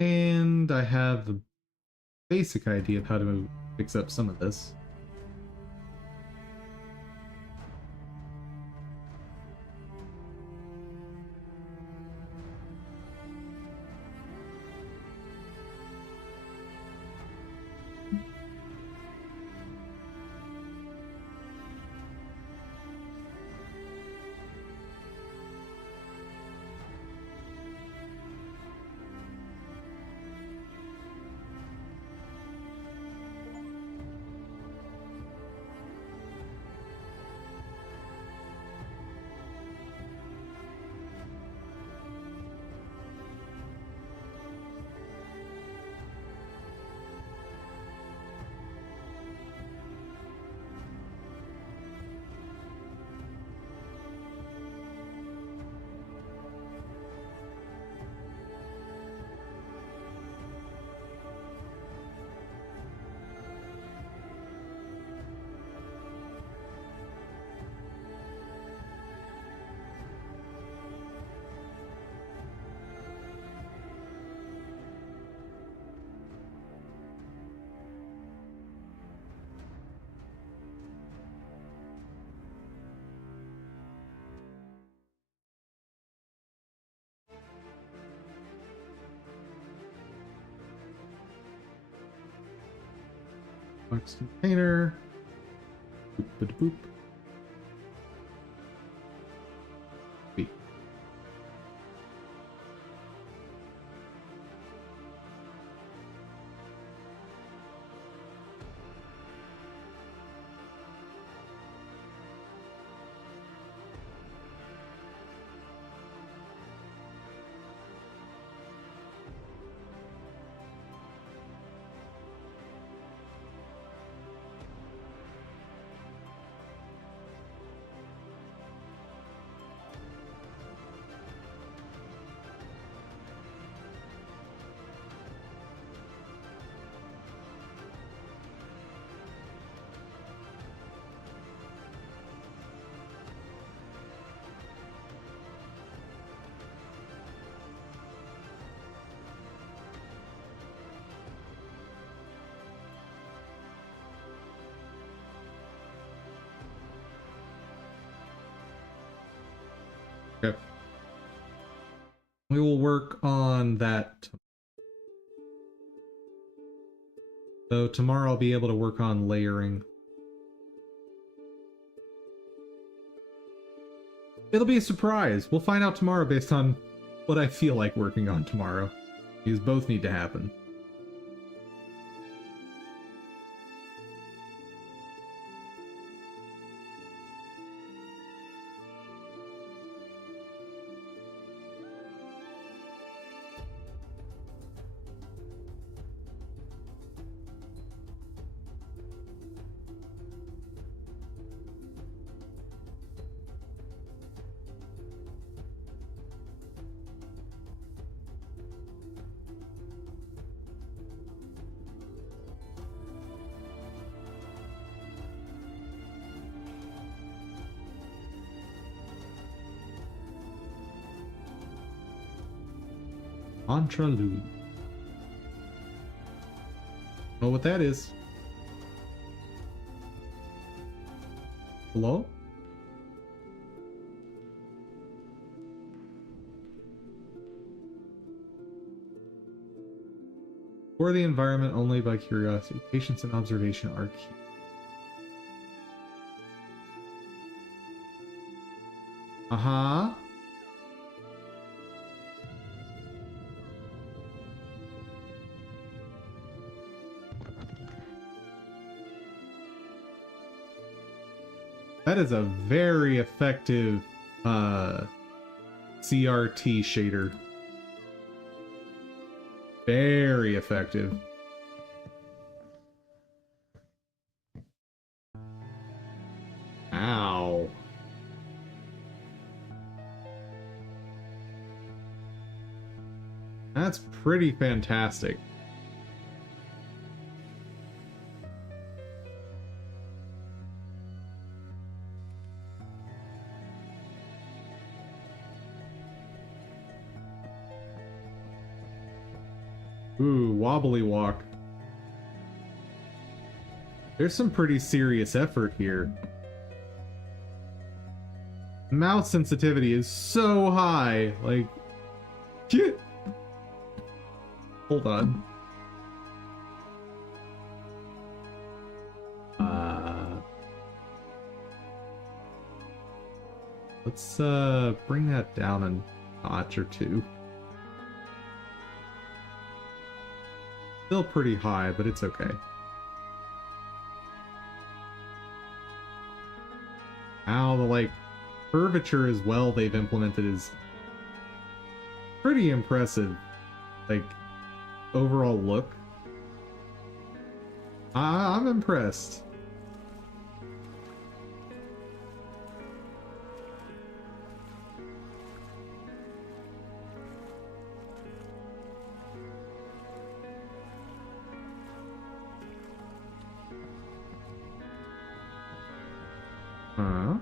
And I have a basic idea of how to fix up some of this. Box container. Boop, boop, boop. Wait. Okay. We will work on that. So tomorrow I'll be able to work on layering. It'll be a surprise. We'll find out tomorrow based on what I feel like working on tomorrow. These both need to happen. Contralude. Know what that is? Hello? For the environment only by curiosity. Patience and observation are key. Uh-huh. That is a very effective CRT shader. Very effective. Ow. That's pretty fantastic. Ooh, wobbly walk. There's some pretty serious effort here. Mouse sensitivity is so high. Like, shit. Hold on. Let's bring that down a notch or two. Still pretty high, but it's okay. Ow, the like curvature as well they've implemented is pretty impressive. Like overall look. I'm impressed. Huh?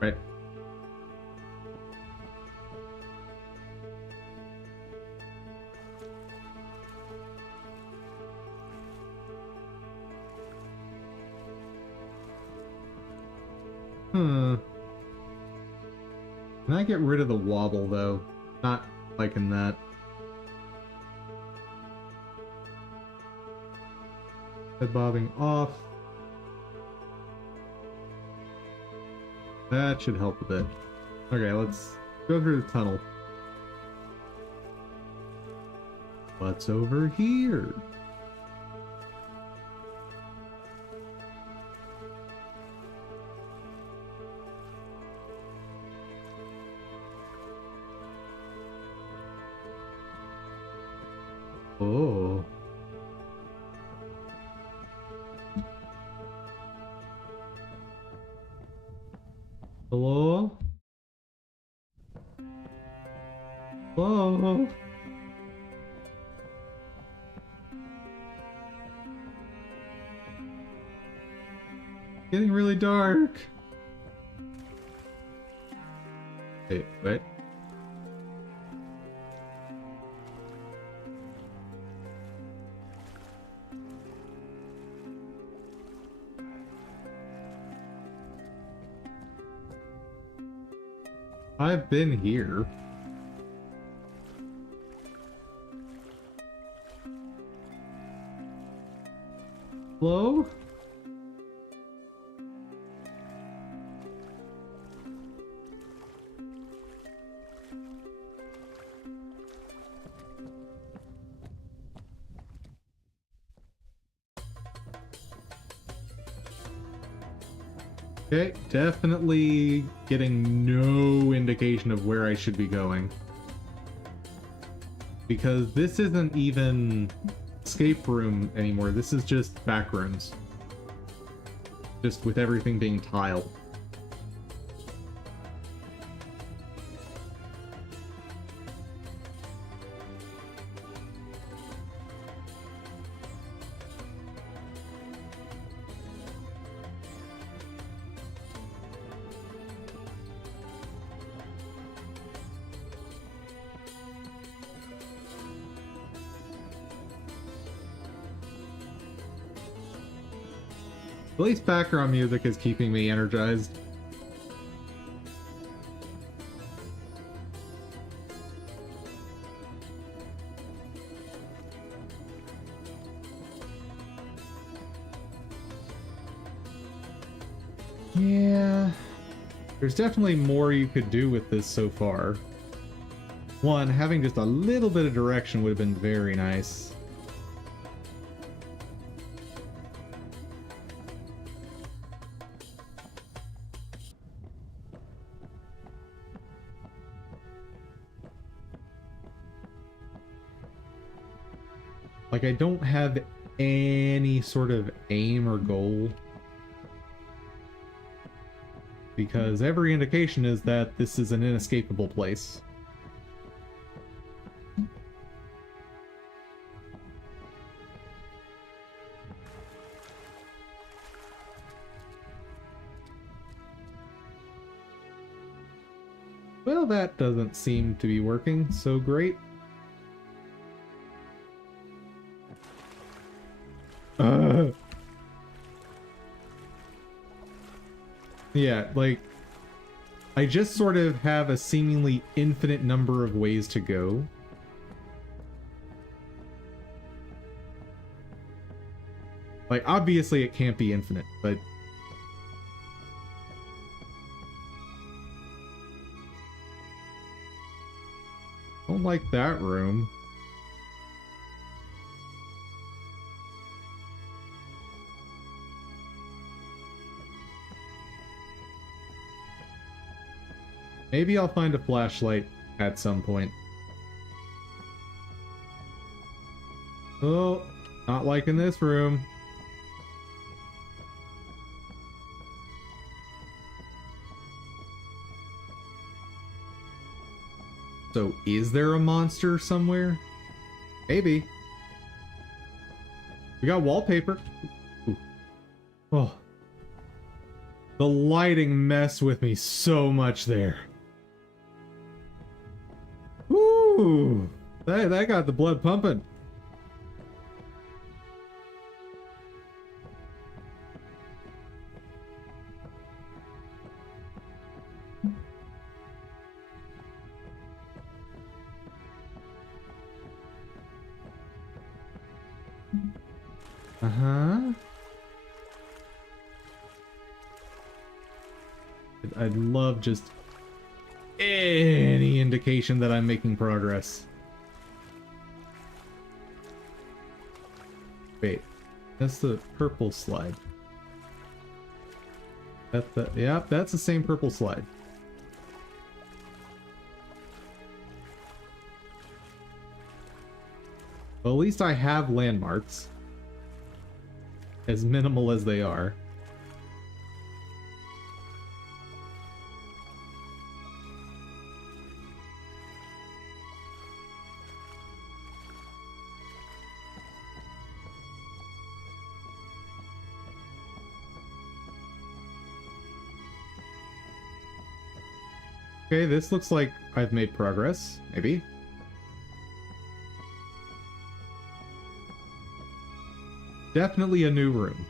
Right. Can I get rid of the wobble though? Not liking that. Head bobbing off. That should help a bit. Okay, let's go through the tunnel. What's over here? Oh. Hello? Hello? Getting really dark. Wait, what? I've been here. Hello? Okay, definitely getting no indication of where I should be going. Because this isn't even escape room anymore, this is just back rooms. Just with everything being tiled. At least background music is keeping me energized. Yeah, there's definitely more you could do with this so far. One, having just a little bit of direction would have been very nice. Like, I don't have any sort of aim or goal. Because every indication is that this is an inescapable place. Well, that doesn't seem to be working so great. Yeah, like, I just sort of have a seemingly infinite number of ways to go. Like, obviously it can't be infinite, but... don't like that room. Maybe I'll find a flashlight at some point. Oh, not liking this room. So, is there a monster somewhere? Maybe. We got wallpaper. Ooh. Oh. The lighting messed with me so much there. Ooh, that got the blood pumping. Uh-huh. I'd love just any indication that I'm making progress. Wait, that's the purple slide. Yeah, that's the same purple slide. Well, at least I have landmarks. As minimal as they are. Okay, this looks like I've made progress. Maybe. Definitely a new room.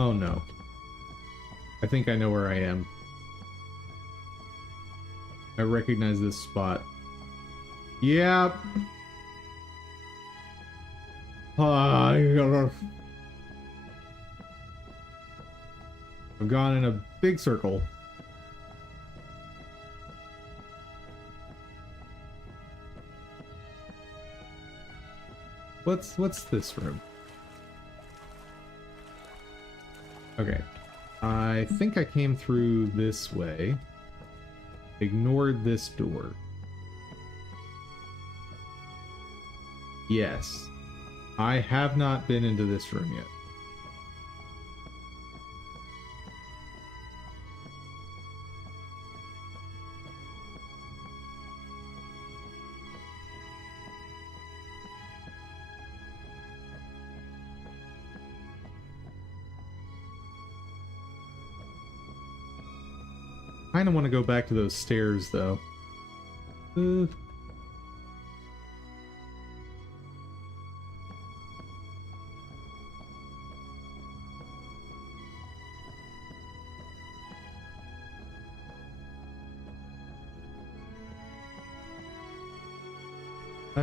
Oh no. I think I know where I am. I recognize this spot. Yep. I've gone in a big circle. What's this room? Okay. I think I came through this way. Ignored this door. Yes. I have not been into this room yet. I kind of want to go back to those stairs, though. The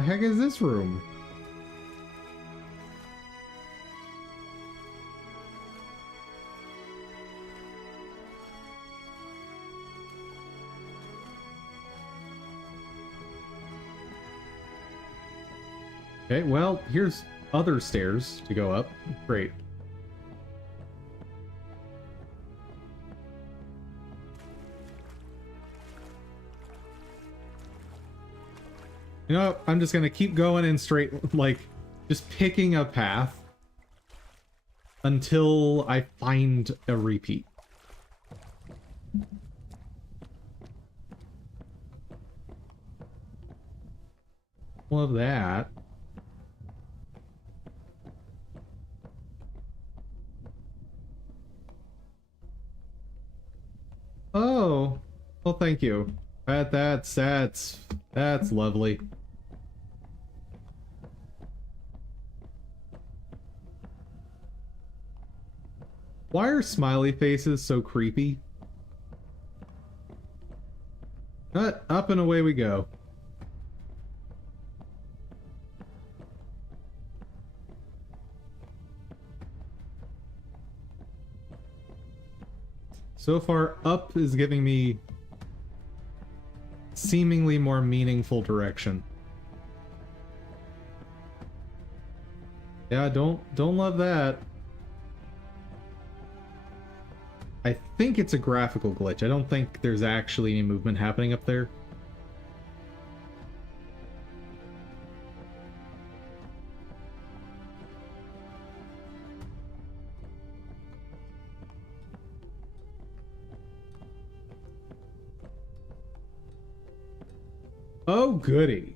heck is this room? Okay, well, here's other stairs to go up. Great. You know, I'm just gonna keep going in straight, like, just picking a path until I find a repeat. Love that. Oh, well, thank you. That's lovely. Why are smiley faces so creepy? Up and away we go. So far, up is giving me seemingly more meaningful direction. Yeah, don't love that. I think it's a graphical glitch. I don't think there's actually any movement happening up there. Oh, goody.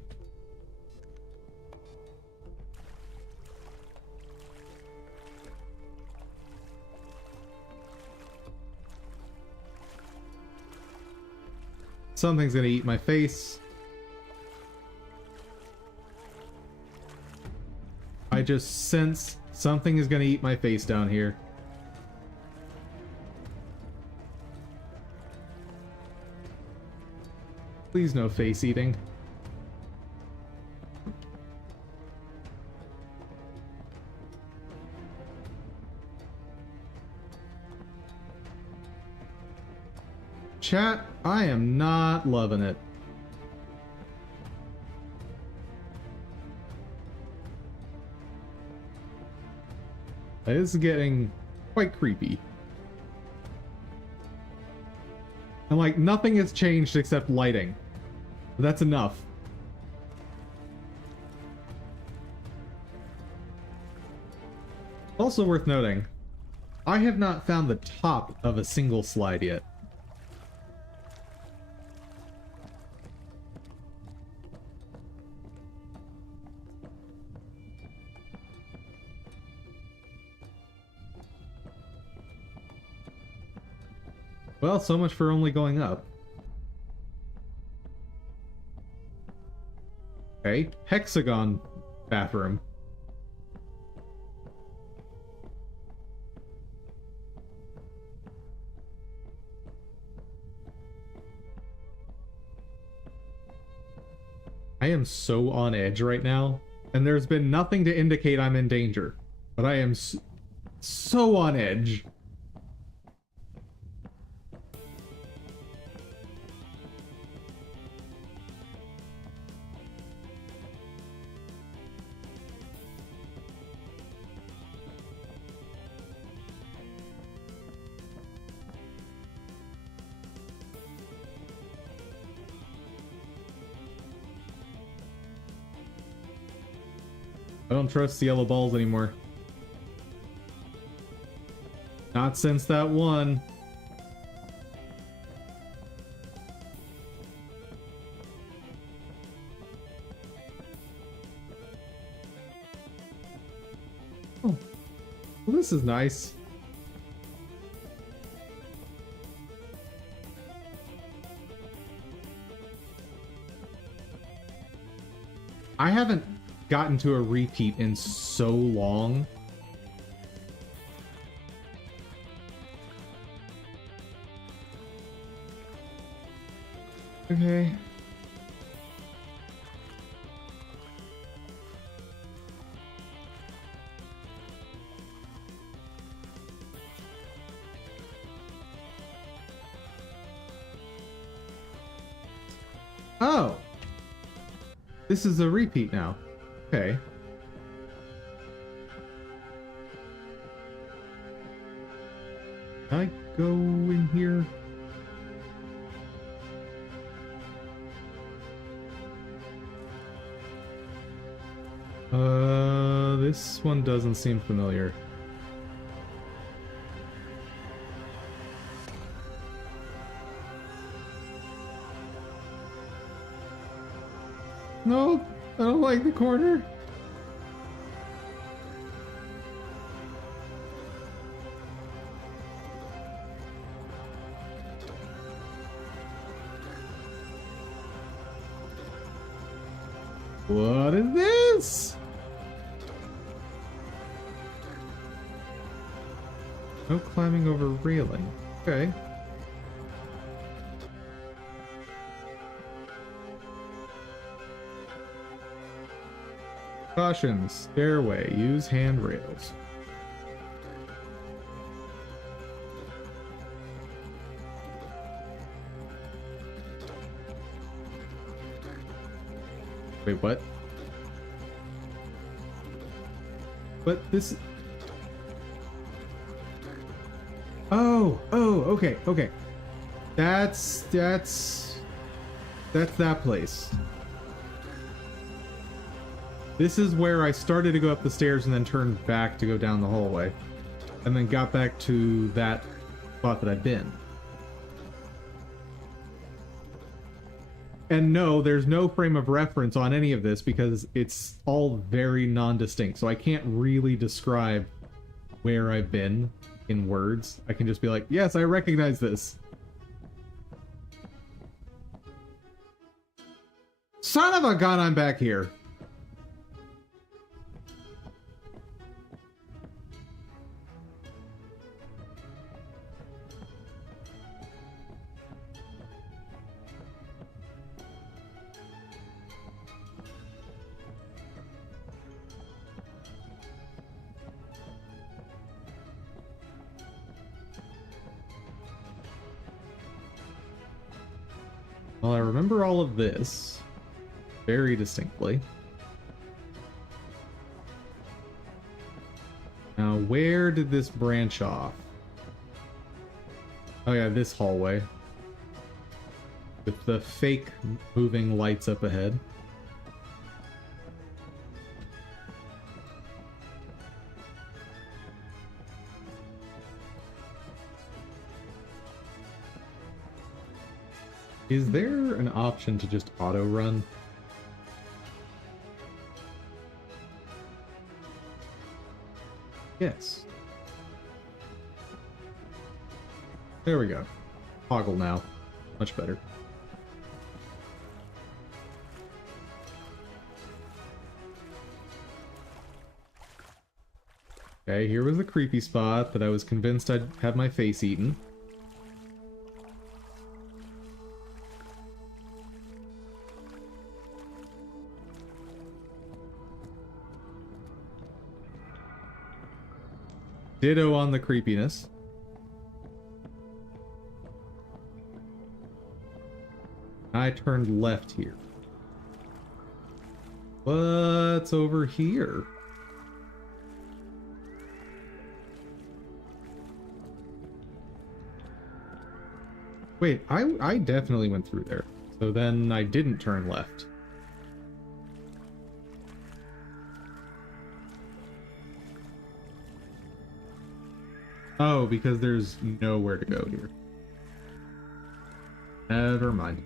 Something's gonna eat my face. I just sense something is gonna eat my face down here. Please no face eating. Chat, I am not loving it. This is getting quite creepy. And like, nothing has changed except lighting. But that's enough. Also worth noting, I have not found the top of a single slide yet. Well, so much for only going up. Okay, hexagon bathroom. I am so on edge right now, and there's been nothing to indicate I'm in danger, but I am so on edge. I don't trust the yellow balls anymore. Not since that one. Oh, well, this is nice. I haven't gotten to a repeat in so long. Okay. Oh. This is a repeat now. Okay. Can I go in here? This one doesn't seem familiar. No, I don't like the corner. What is this? No climbing over railing. Okay. Caution, stairway, use handrails. Wait, what? But this... Oh, okay, okay. That's that place. This is where I started to go up the stairs and then turned back to go down the hallway. And then got back to that spot that I'd been. And no, there's no frame of reference on any of this because it's all very non-distinct. So I can't really describe where I've been in words. I can just be like, yes, I recognize this. Son of a gun, I'm back here. Well, I remember all of this very distinctly. Now, where did this branch off? Oh yeah, this hallway. With the fake moving lights up ahead. Is there an option to just auto run? Yes. There we go. Toggle now. Much better. Okay, here was the creepy spot that I was convinced I'd have my face eaten. Ditto on the creepiness. I turned left here. What's over here? Wait, I definitely went through there. So then I didn't turn left. Oh, because there's nowhere to go here. Never mind.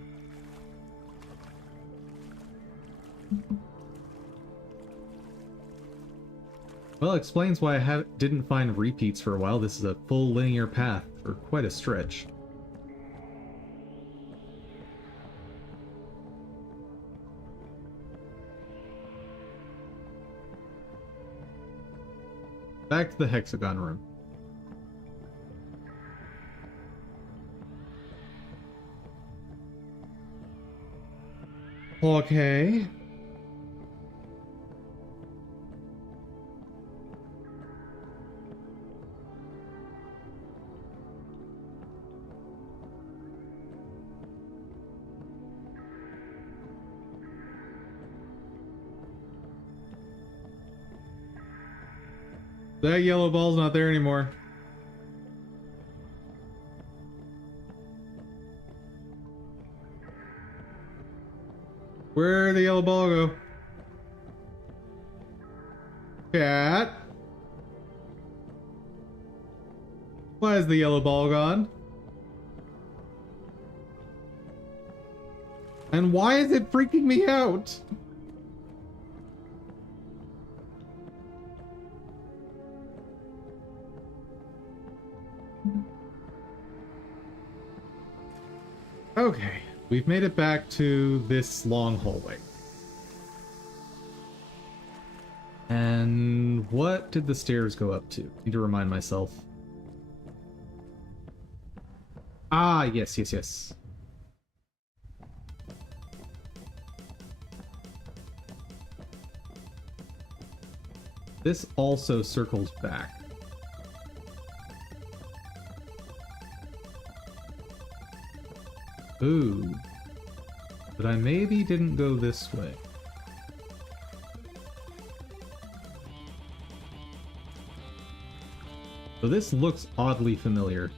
Well, it explains why I didn't find repeats for a while. This is a full linear path for quite a stretch. Back to the hexagon room. Okay. That yellow ball's not there anymore. Where'd the yellow ball go? Cat? Why is the yellow ball gone? And why is it freaking me out? Okay, we've made it back to this long hallway. And what did the stairs go up to? Need to remind myself. Ah, yes, yes, yes. This also circles back. Ooh. But I maybe didn't go this way. So this looks oddly familiar.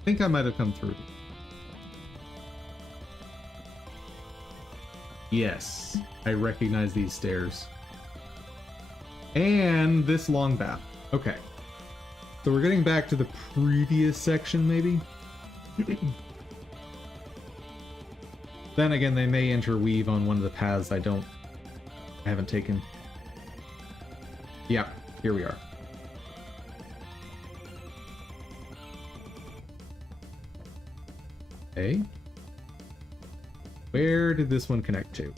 I think I might have come through. Yes, I recognize these stairs. And this long path. Okay. So we're getting back to the previous section, maybe? Then again, they may interweave on one of the paths I haven't taken. Yep, here we are. Okay. Where did this one connect to?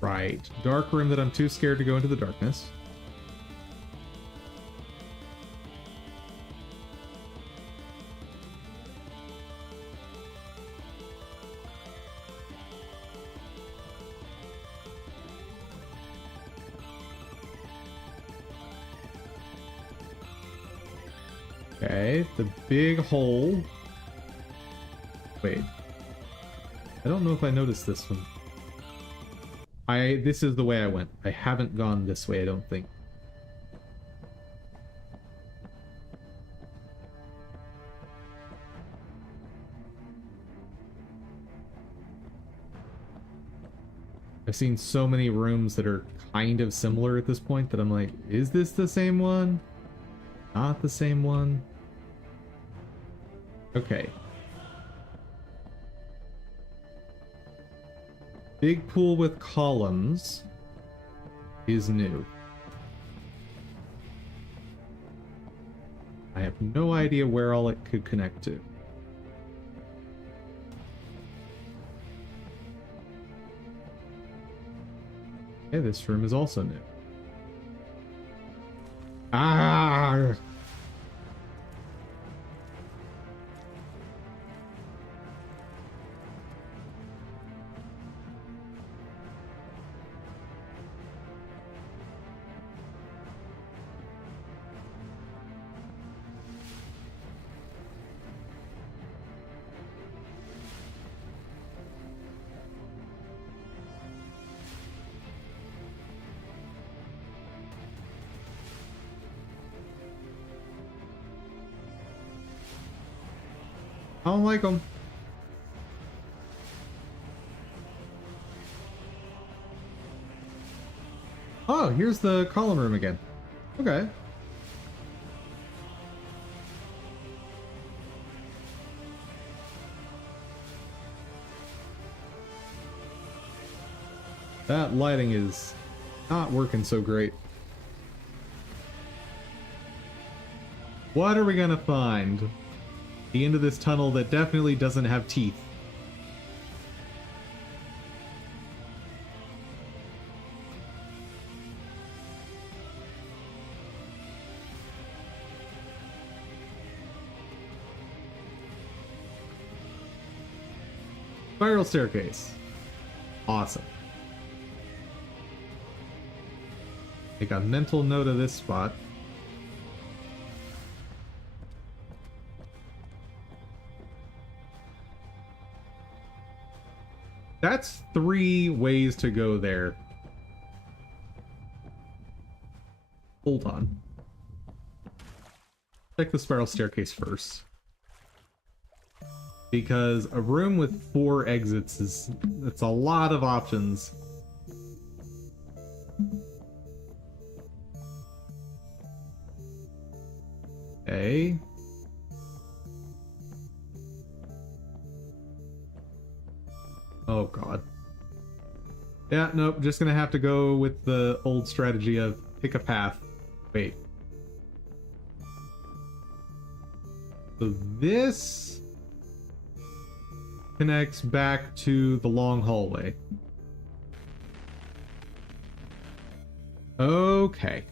Right. Dark room that I'm too scared to go into the darkness. Okay, the big hole. Wait. I don't know if I noticed this one. This is the way I went. I haven't gone this way, I don't think. I've seen so many rooms that are kind of similar at this point that I'm like, is this the same one? Not the same one? Okay. big pool with columns is new. I have no idea where all it could connect to. Okay, this room is also new. Ah! I don't like them. Oh, here's the column room again. Okay. That lighting is not working so great. What are we gonna find? The end of this tunnel that definitely doesn't have teeth. Spiral staircase. Awesome. Make a mental note of this spot. That's 3 ways to go there. Hold on. Check the spiral staircase first. Because a room with 4 exits it's a lot of options. Okay. Oh god. Yeah, nope, just gonna have to go with the old strategy of pick a path. Wait. So this connects back to the long hallway. Okay.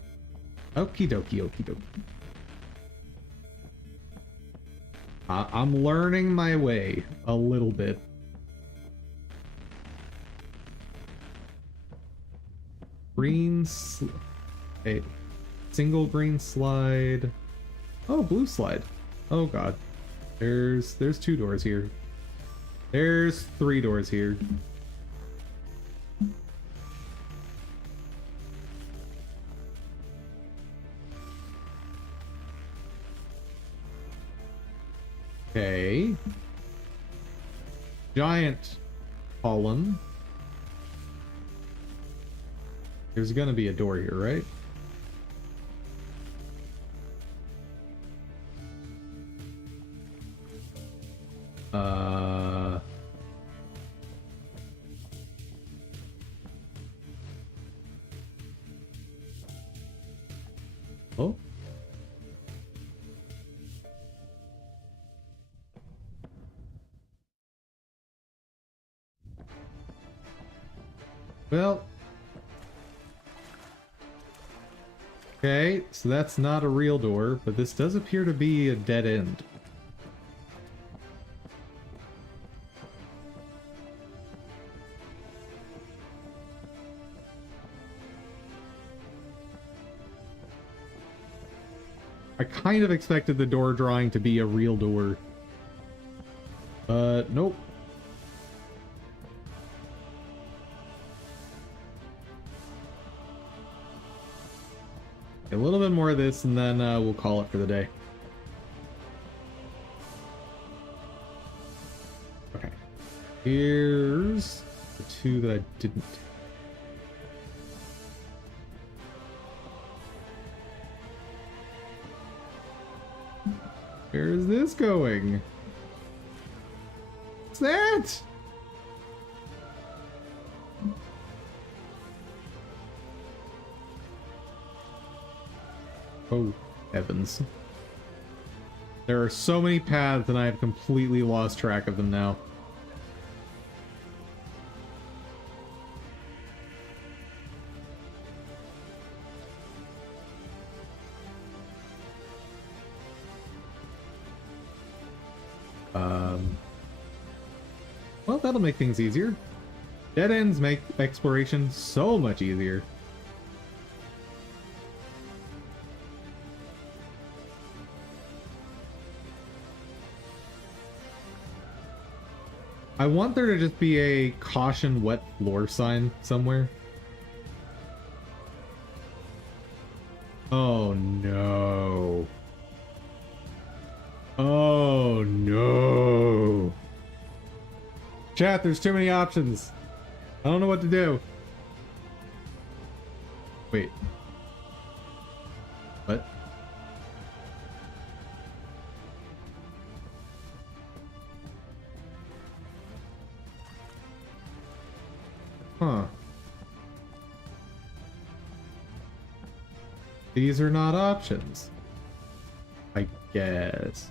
Okie dokie, okie dokie. I'm learning my way a little bit. Green okay. Single green slide. Oh, blue slide. Oh god. There's 2 doors here. There's 3 doors here. Okay. Giant column. There's gonna be a door here, right? Oh. Well. Okay, so that's not a real door, but this does appear to be a dead end. I kind of expected the door drawing to be a real door. But nope. A little bit more of this and then we'll call it for the day. Okay. Here's the 2 that I didn't. Where is this going? What's that? Oh, heavens. There are so many paths and I have completely lost track of them now. Well, that'll make things easier. Dead ends make exploration so much easier. I want there to just be a caution wet floor sign somewhere. Oh no. Oh no. Chat, there's too many options. I don't know what to do. Wait. What? Huh. These are not options. I guess.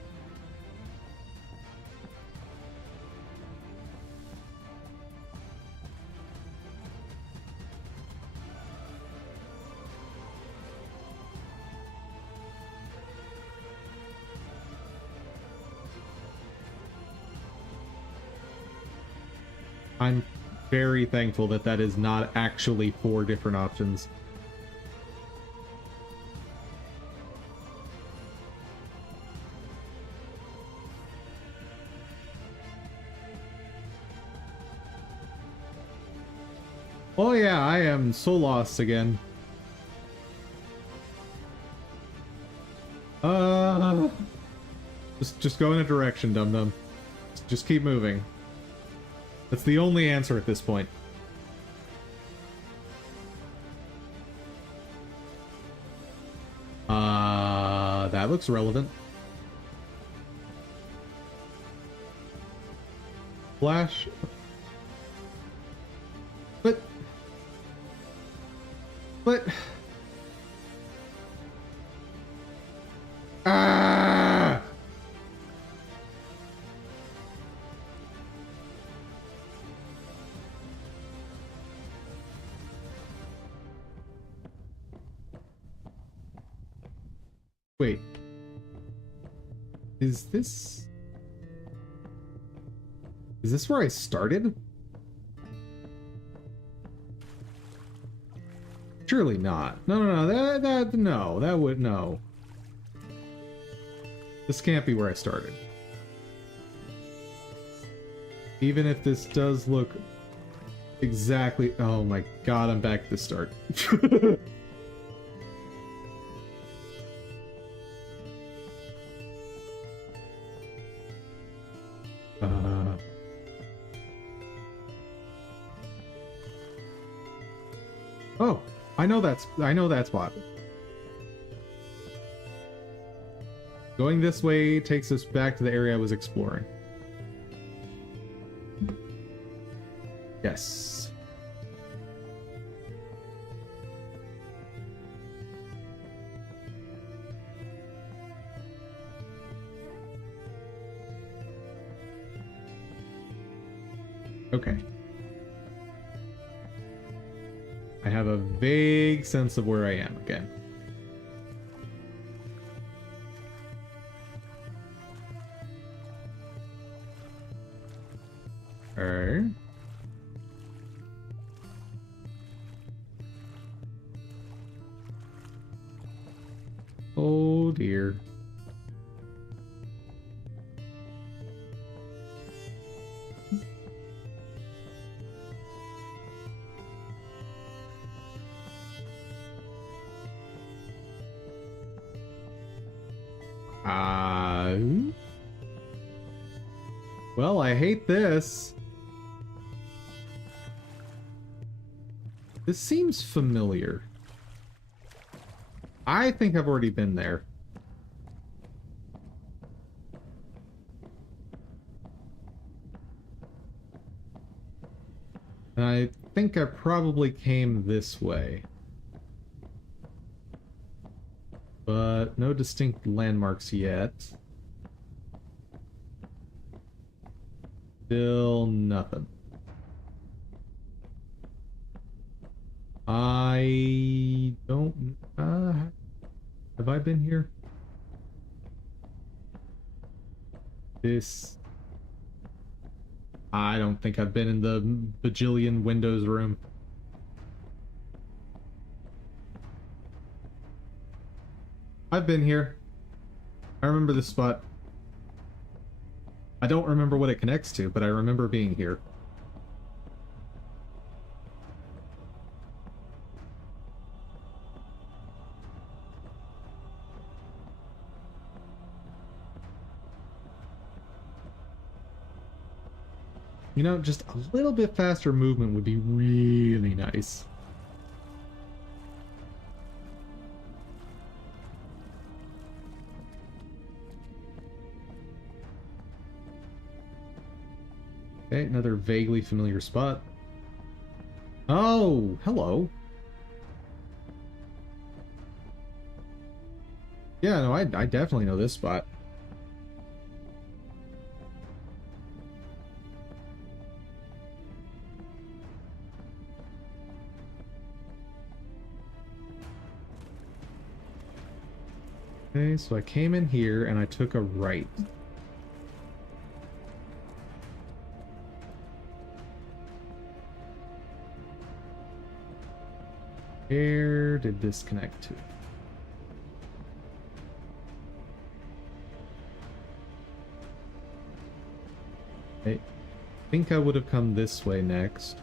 I'm very thankful that that is not actually 4 different options. Oh yeah, I am so lost again. Just go in a direction, dum-dum. Just keep moving. That's the only answer at this point. That looks relevant. Flash. But... Ah! Wait. Is this where I started? Surely not. No, that would, no. This can't be where I started. Even if this does look exactly, oh my god, I'm back at the start. Oh, I know that spot. Going this way takes us back to the area I was exploring. Yes. Okay. I have a vague sense of where I am again. Oh dear. Well, I hate this. This seems familiar. I think I've already been there. And I think I probably came this way. but no distinct landmarks yet. Still nothing. I don't... have I been here? This... I don't think I've been in the bajillion windows room. I've been here. I remember this spot. I don't remember what it connects to, but I remember being here. You know, just a little bit faster movement would be really nice. Okay, another vaguely familiar spot. Oh, hello. Yeah, no, I definitely know this spot. Okay, so I came in here and I took a right. Where did this connect to? I think I would have come this way next.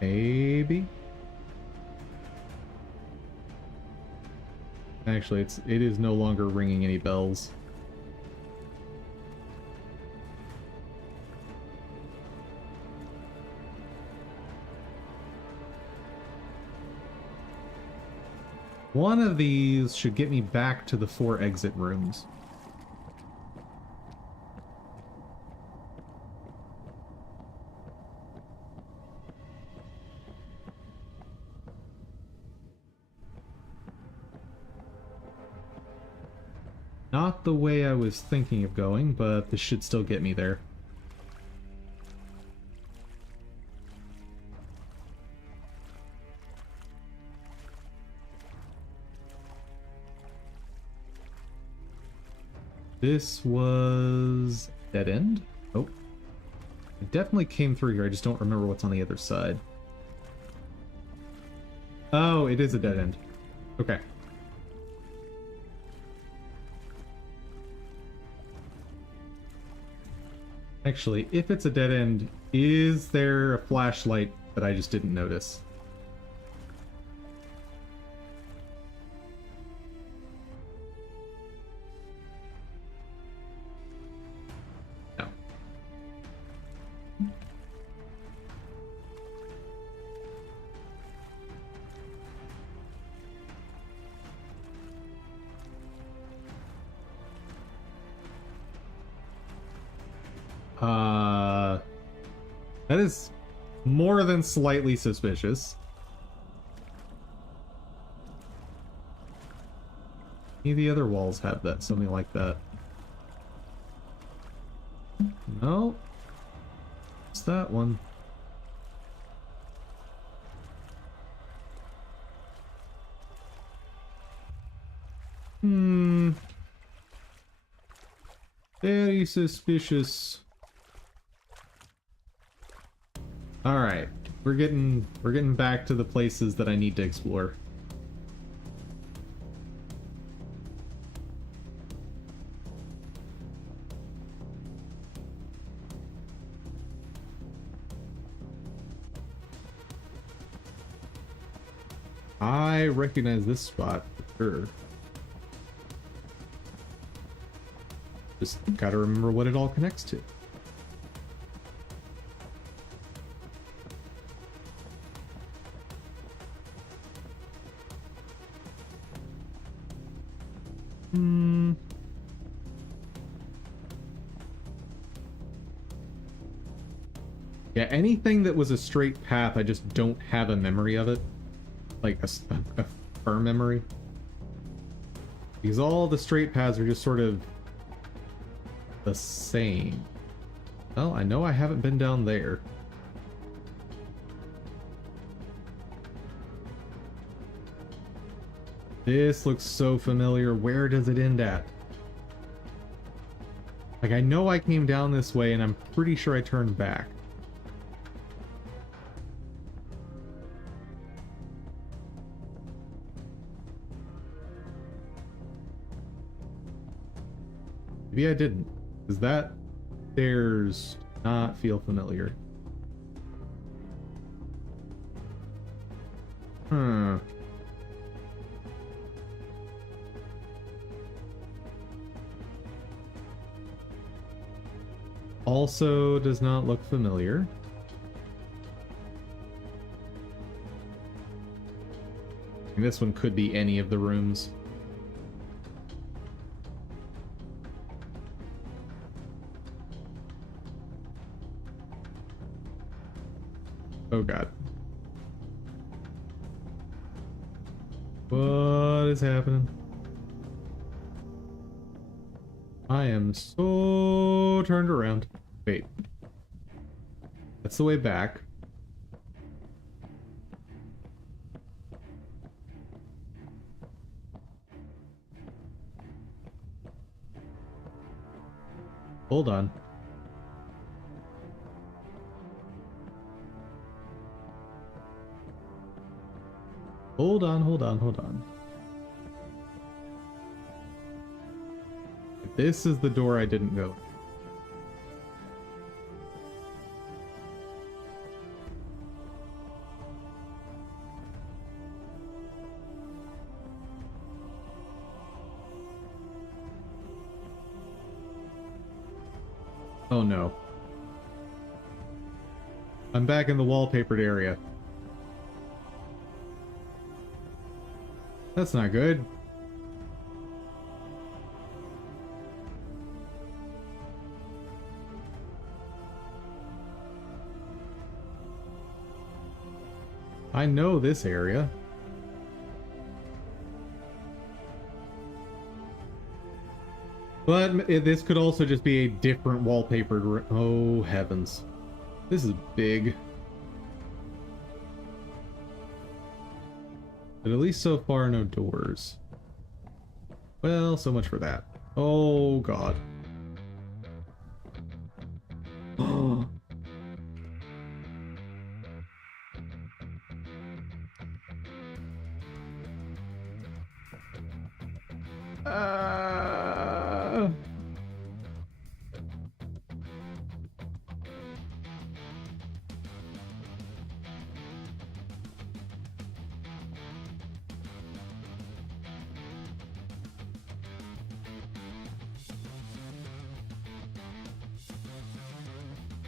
Maybe? Actually, it is no longer ringing any bells. One of these should get me back to the 4 exit rooms. Not the way I was thinking of going, but this should still get me there. This was dead end? Oh. I definitely came through here, I just don't remember what's on the other side. Oh, it is a dead end. Okay. Actually, if it's a dead end, is there a flashlight that I just didn't notice? No. That is more than slightly suspicious. Any of the other walls have that, something like that. No. It's that one. Very suspicious. Alright, we're getting back to the places that I need to explore. I recognize this spot for sure. Just gotta remember what it all connects to. Yeah, anything that was a straight path, I just don't have a memory of it. like a firm memory. Because all the straight paths are just sort of the same. Well, I know I haven't been down there. This looks so familiar. Where does it end at? Like, I know I came down this way, and I'm pretty sure I turned back. Maybe I didn't. Does that stairs not feel familiar? Hmm. Also does not look familiar. And this one could be any of the rooms. Oh god. What is happening? I am so turned around. Wait. That's the way back. Hold on. Hold on, hold on, hold on. This is the door I didn't go. Oh no. I'm back in the wallpapered area. That's not good. I know this area. But this could also just be a different wallpapered room. Oh heavens. This is big. But at least so far, no doors. Well, so much for that. Oh god. Oh.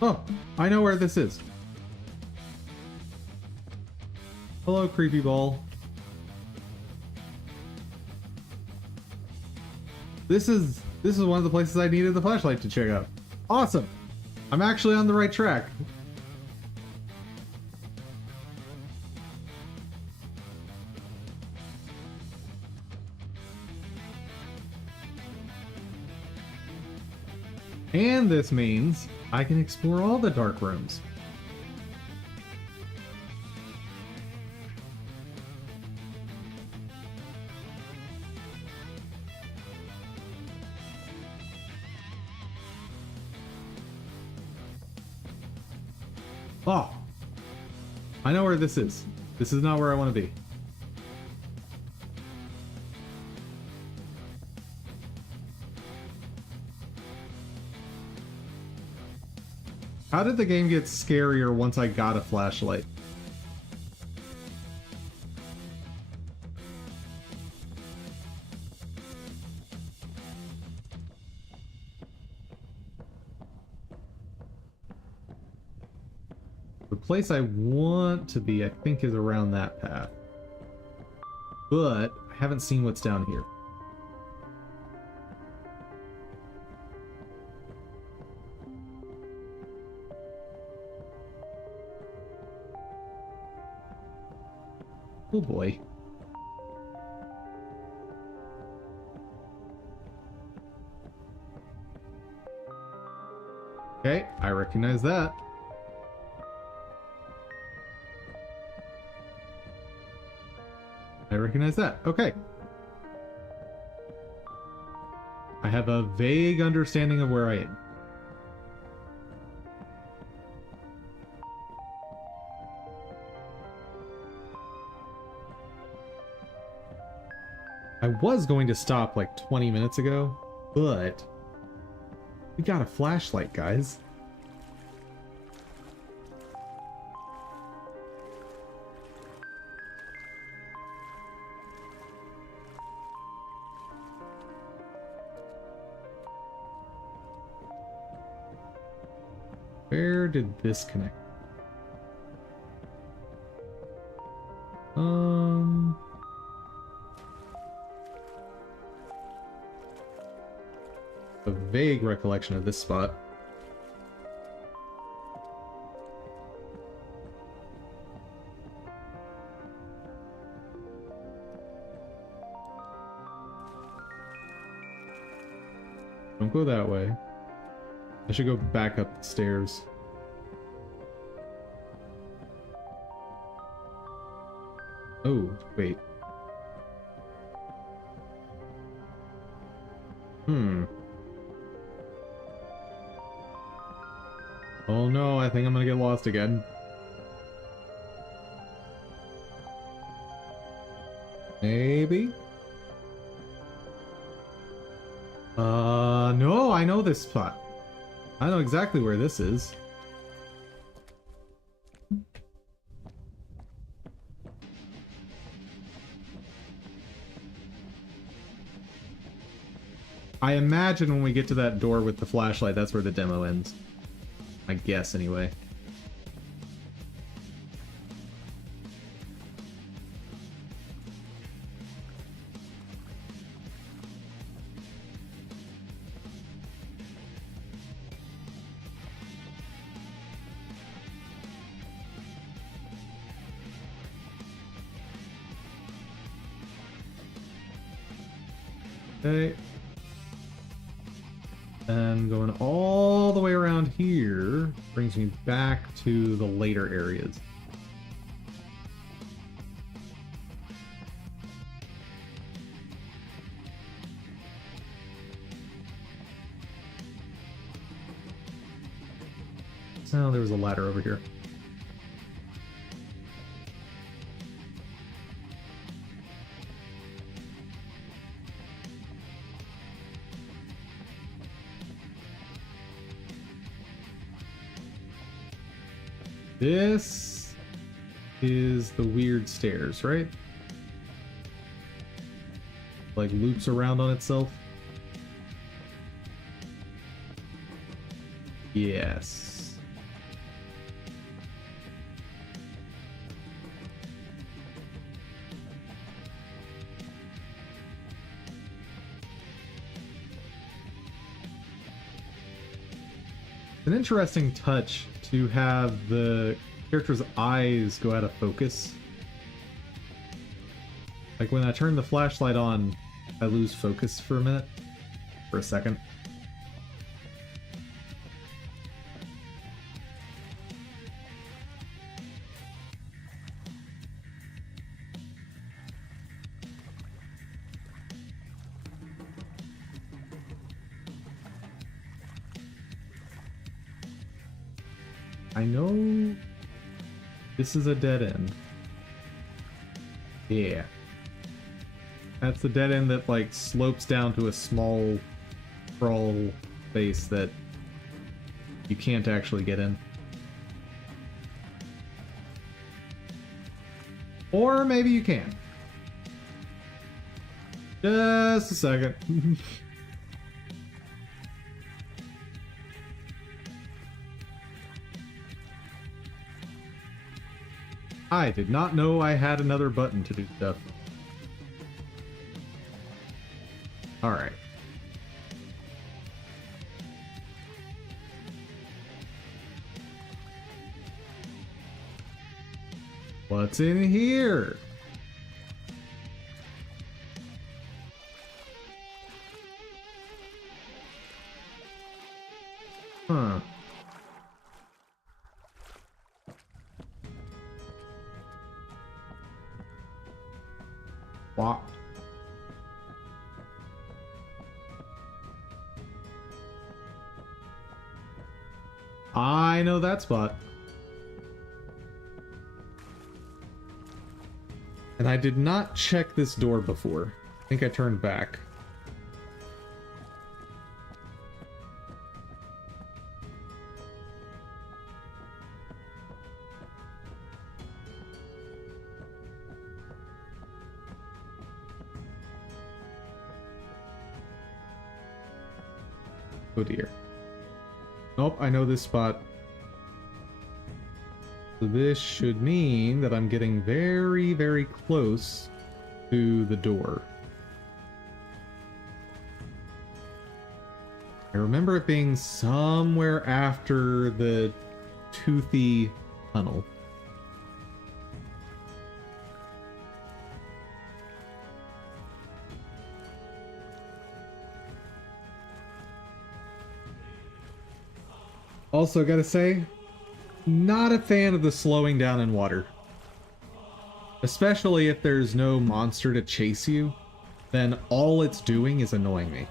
Oh, I know where this is. Hello, creepy ball. This is one of the places I needed the flashlight to check out. Awesome. I'm actually on the right track. And this means I can explore all the dark rooms. Oh, I know where this is. This is not where I want to be. How did the game get scarier once I got a flashlight? The place I want to be, I think, is around that path. But I haven't seen what's down here. Oh boy. Okay, I recognize that. I recognize that. Okay. I have a vague understanding of where I am. I was going to stop like 20 minutes ago, but we got a flashlight, guys. Where did this connect? A vague recollection of this spot. Don't go that way. I should go back up the stairs. Oh, wait. Oh no, I think I'm gonna get lost again. Maybe? No, I know this spot. I know exactly where this is. I imagine when we get to that door with the flashlight, that's where the demo ends. I guess, anyway. Okay. And going all the way around here brings me back to the later areas. So there was a ladder over here. This is the weird stairs, right? Like loops around on itself. Yes. An interesting touch to have the character's eyes go out of focus. Like when I turn the flashlight on, I lose focus for a minute, for a second. I know this is a dead end. Yeah. That's the dead end that like slopes down to a small crawl space that you can't actually get in. Or maybe you can. Just a second. I did not know I had another button to do stuff. Alright. What's in here? Wow. I know that spot. And I did not check this door before. I think I turned back. Oh dear. Nope, I know this spot. So this should mean that I'm getting very, very close to the door. I remember it being somewhere after the toothy tunnel. Also, gotta say, not a fan of the slowing down in water. Especially if there's no monster to chase you, then all it's doing is annoying me.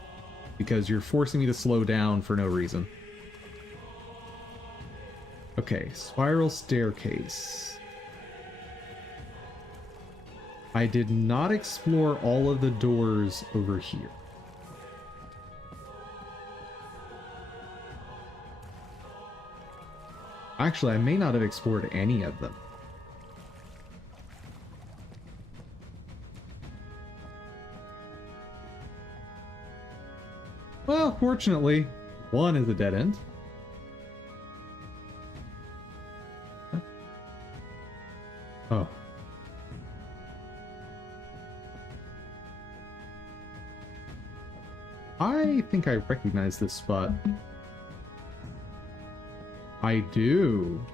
Because you're forcing me to slow down for no reason. Okay, spiral staircase. I did not explore all of the doors over here. Actually, I may not have explored any of them. Well, fortunately, one is a dead end. Oh. I think I recognize this spot. I do.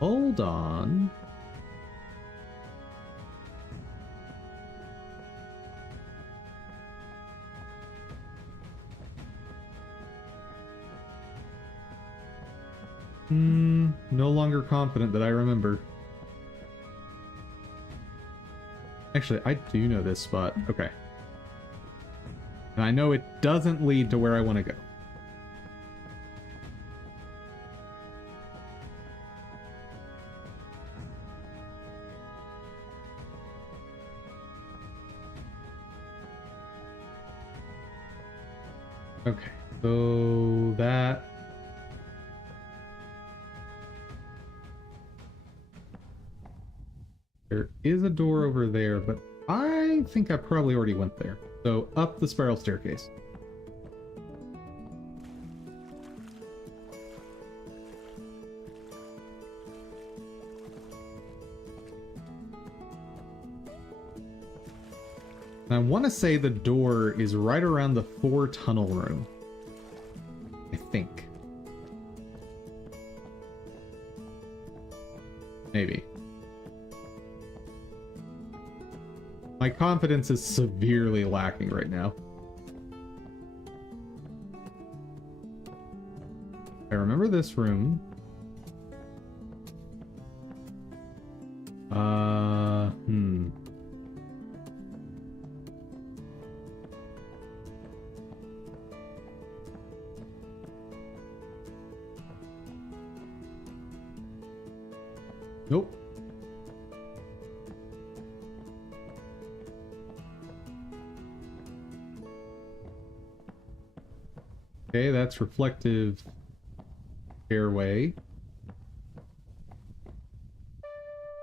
Hold on. No longer confident that I remember. Actually, I do know this spot. Okay. And I know it doesn't lead to where I want to go. Okay, so that... There is a door over there, but I think I probably already went there. So up the spiral staircase. And I want to say the door is right around the 4 tunnel room. I think. Maybe. My confidence is severely lacking right now. I remember this room. Nope. Okay, that's reflective airway.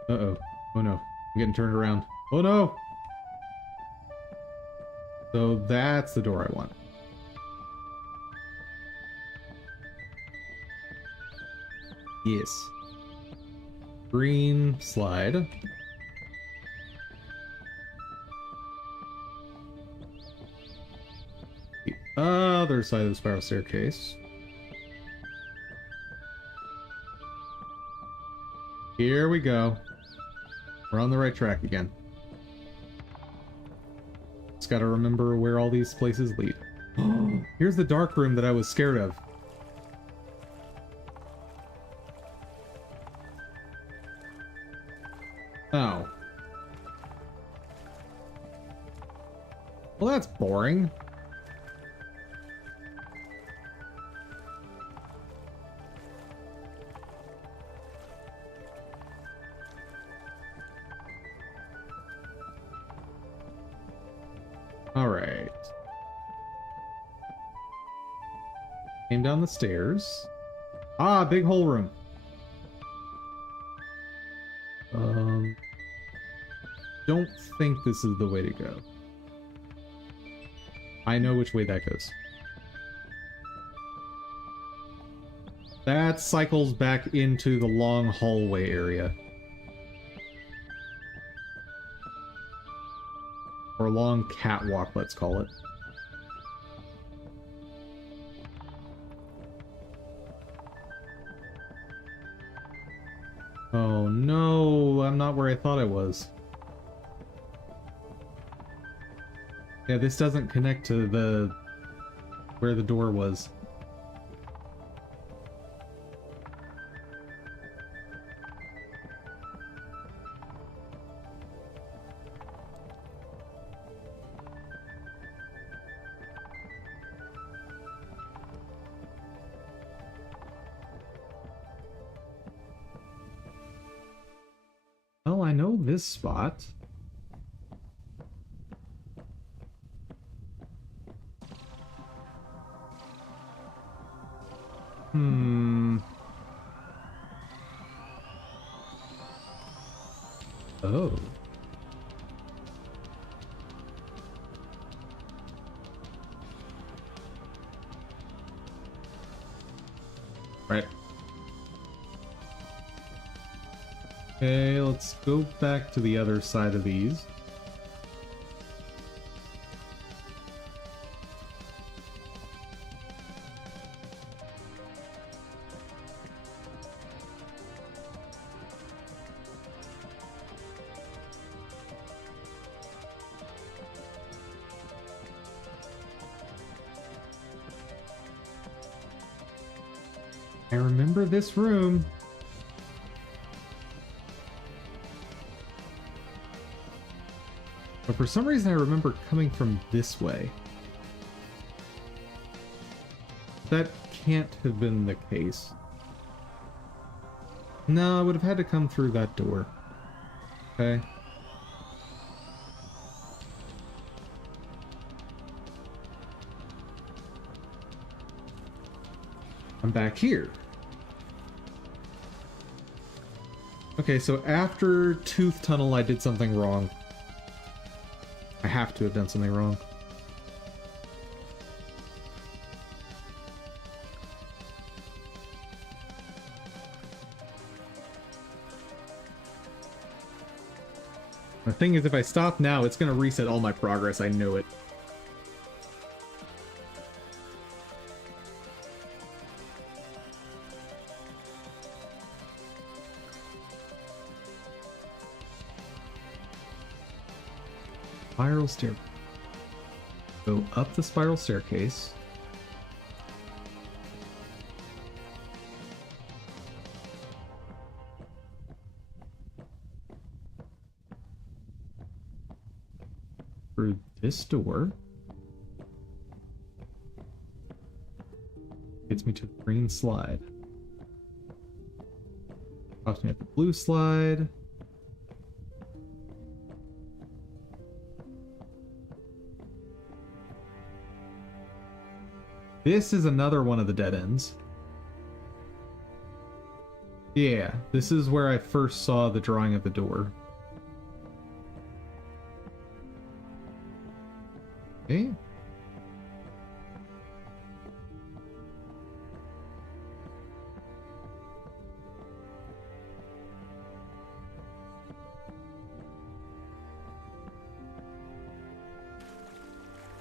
Uh-oh. Oh no. I'm getting turned around. Oh no! So that's the door I want. Yes. Green slide. The other side of the spiral staircase. Here we go. We're on the right track again. Just gotta remember where all these places lead. Here's the dark room that I was scared of. Oh. Well, that's boring. All right. Came down the stairs. Ah, big hole room. Don't think this is the way to go. I know which way that goes. That cycles back into the long hallway area. Or long catwalk, let's call it. Oh no, I'm not where I thought I was. Yeah, this doesn't connect to the... where the door was. Oh, I know this spot. Oh. Right. Okay, let's go back to the other side of these. I remember this room. But for some reason I remember coming from this way. That can't have been the case. No, I would have had to come through that door. Okay. I'm back here. Okay, so after Tooth Tunnel I did something wrong. I have to have done something wrong. The thing is, if I stop now, it's gonna reset all my progress, I know it. Spiral stair. Go up the spiral staircase. Through this door. Gets me to the green slide. Drops me at the blue slide. This is another one of the dead ends. Yeah, this is where I first saw the drawing of the door. Okay.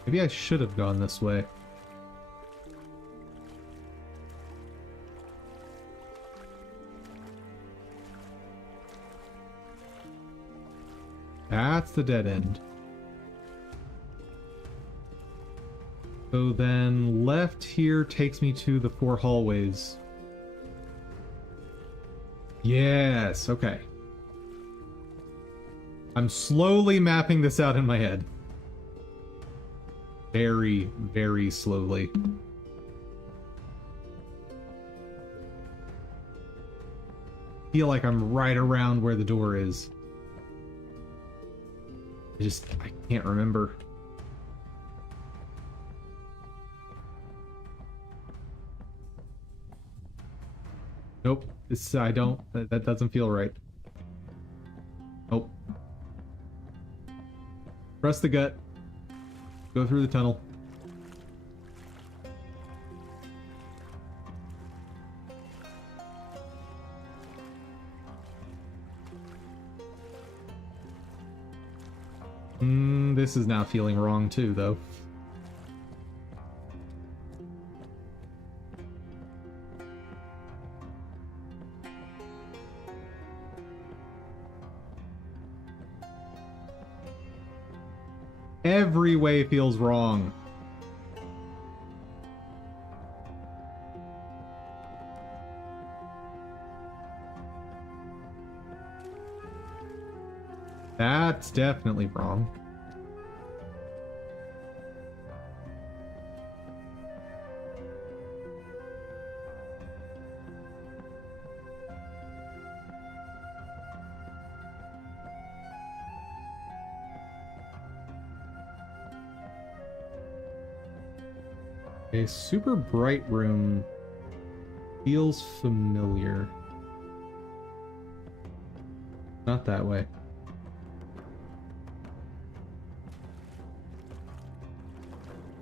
Maybe I should have gone this way. That's the dead end. So then left here takes me to the 4 hallways. Yes, okay. I'm slowly mapping this out in my head. very, very slowly. Feel like I'm right around where the door is. I can't remember. Nope. That doesn't feel right. Nope. Press the gut. Go through the tunnel. This is now feeling wrong too, though. Every way feels wrong. That's definitely wrong. A super bright room feels familiar. Not that way.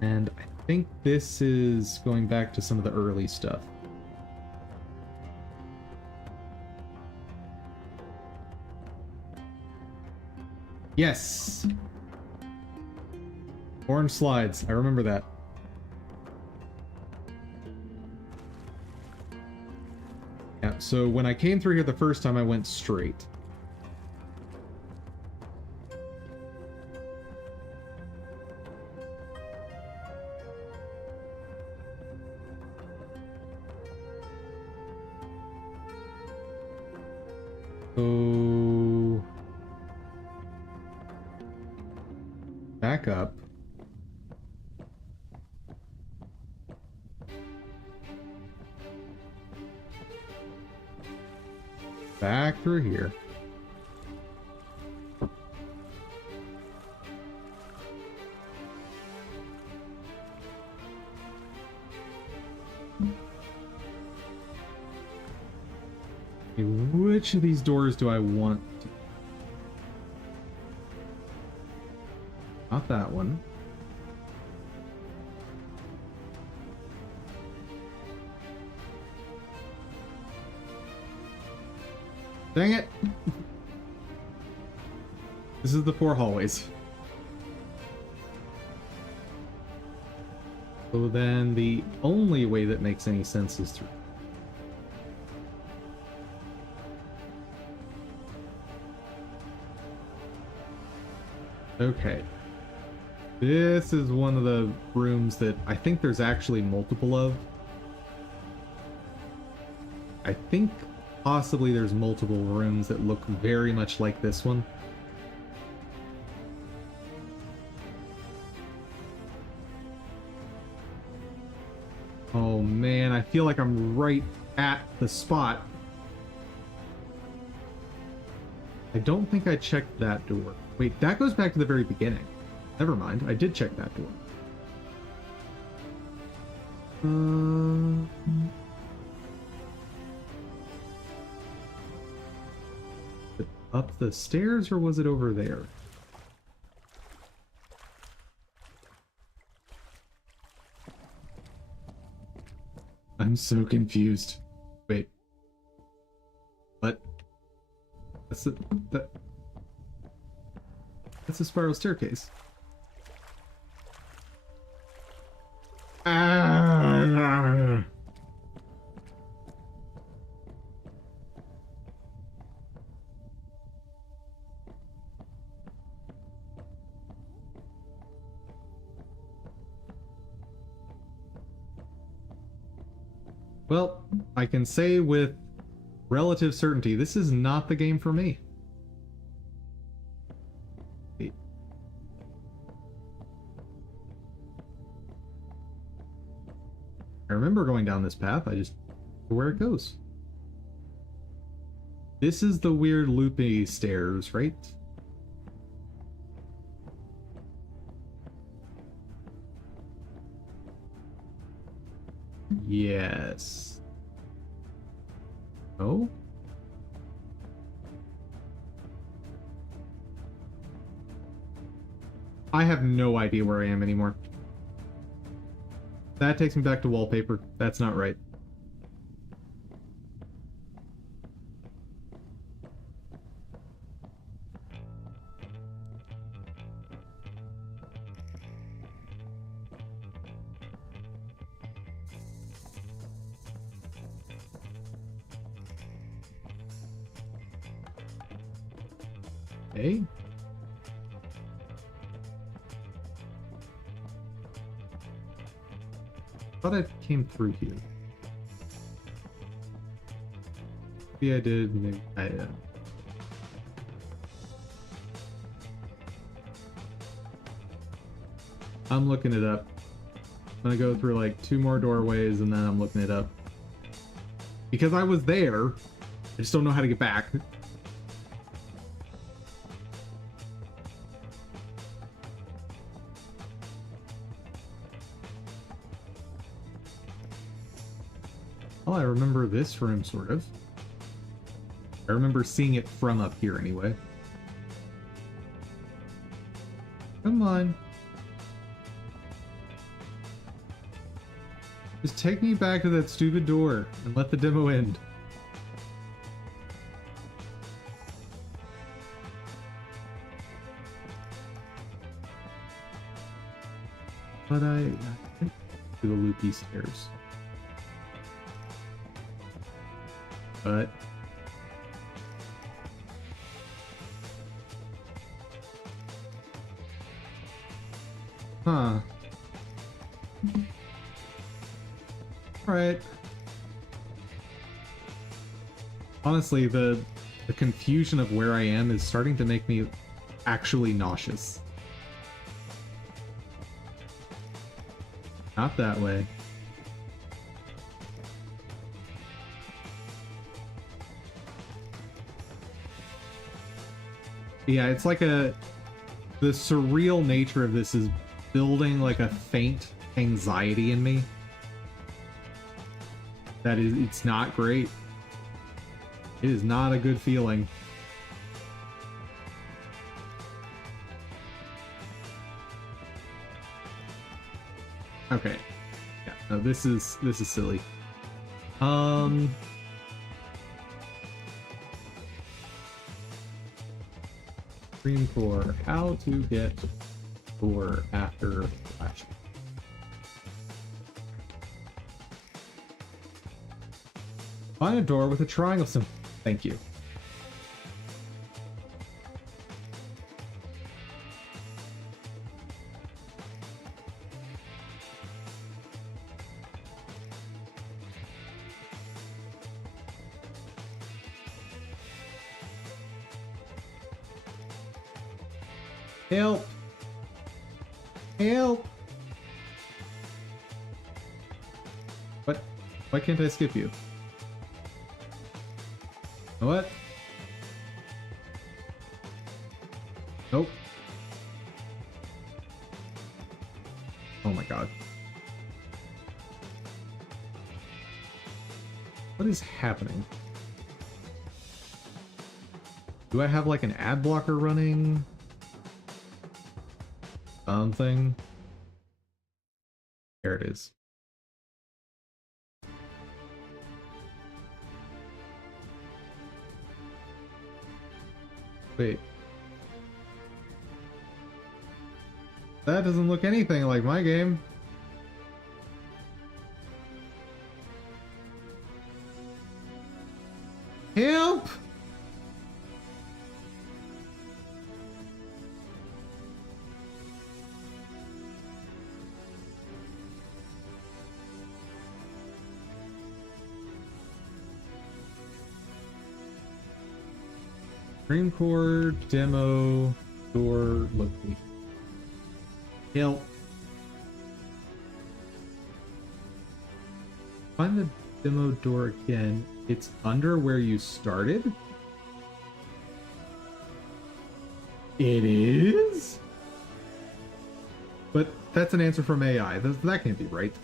And I think this is going back to some of the early stuff. Yes! Orange slides. I remember that. Yeah, so when I came through here the first time, I went straight. So... back up. Back through here. Okay, which of these doors do I want to... Not that one. Dang it! This is the 4 hallways. So then the only way that makes any sense is through. Okay. This is one of the rooms that I think there's actually multiple of. I think possibly there's multiple rooms that look very much like this one. Oh man, I feel like I'm right at the spot. I don't think I checked that door. Wait, that goes back to the very beginning. Never mind, I did check that door. Up the stairs, or was it over there? I'm so confused. Wait. What? That's a spiral staircase. Ah! Well, I can say with relative certainty, this is not the game for me. I remember going down this path, I just know where it goes. This is the weird loopy stairs, right? Yes. Oh? I have no idea where I am anymore. That takes me back to wallpaper. That's not right. Okay. Thought I came through here. Maybe I did. Maybe I I'm looking it up. I'm gonna go through like 2 more doorways and then I'm looking it up. Because I was there. I just don't know how to get back. Well, I remember this room, sort of. I remember seeing it from up here, anyway. Come on. Just take me back to that stupid door and let the demo end. But I think to the loopy stairs. But huh. Alright. Honestly, the confusion of where I am is starting to make me actually nauseous. Not that way. Yeah, it's like the surreal nature of this is building like a faint anxiety in me. That is, it's not great. It is not a good feeling. Okay. Yeah, no, this is silly. Dream Core, how to get door after flash. Find a door with a triangle symbol. Thank you. Help! Help! What? Why can't I skip you? What? Nope. Oh my god. What is happening? Do I have like an ad blocker running? Something? There it is. Wait. That doesn't look anything like my game. Help! Dream Core demo door location. Help. Find the demo door again. It's under where you started? It is? But that's an answer from AI. That can't be right.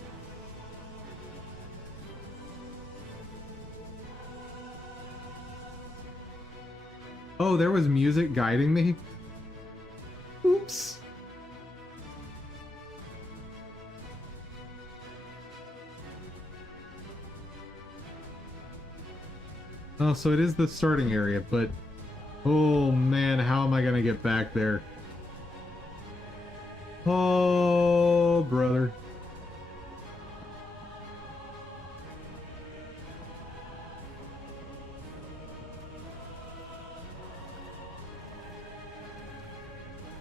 Oh, there was music guiding me? Oops. Oh, so it is the starting area, but... Oh man, how am I gonna get back there? Oh, brother.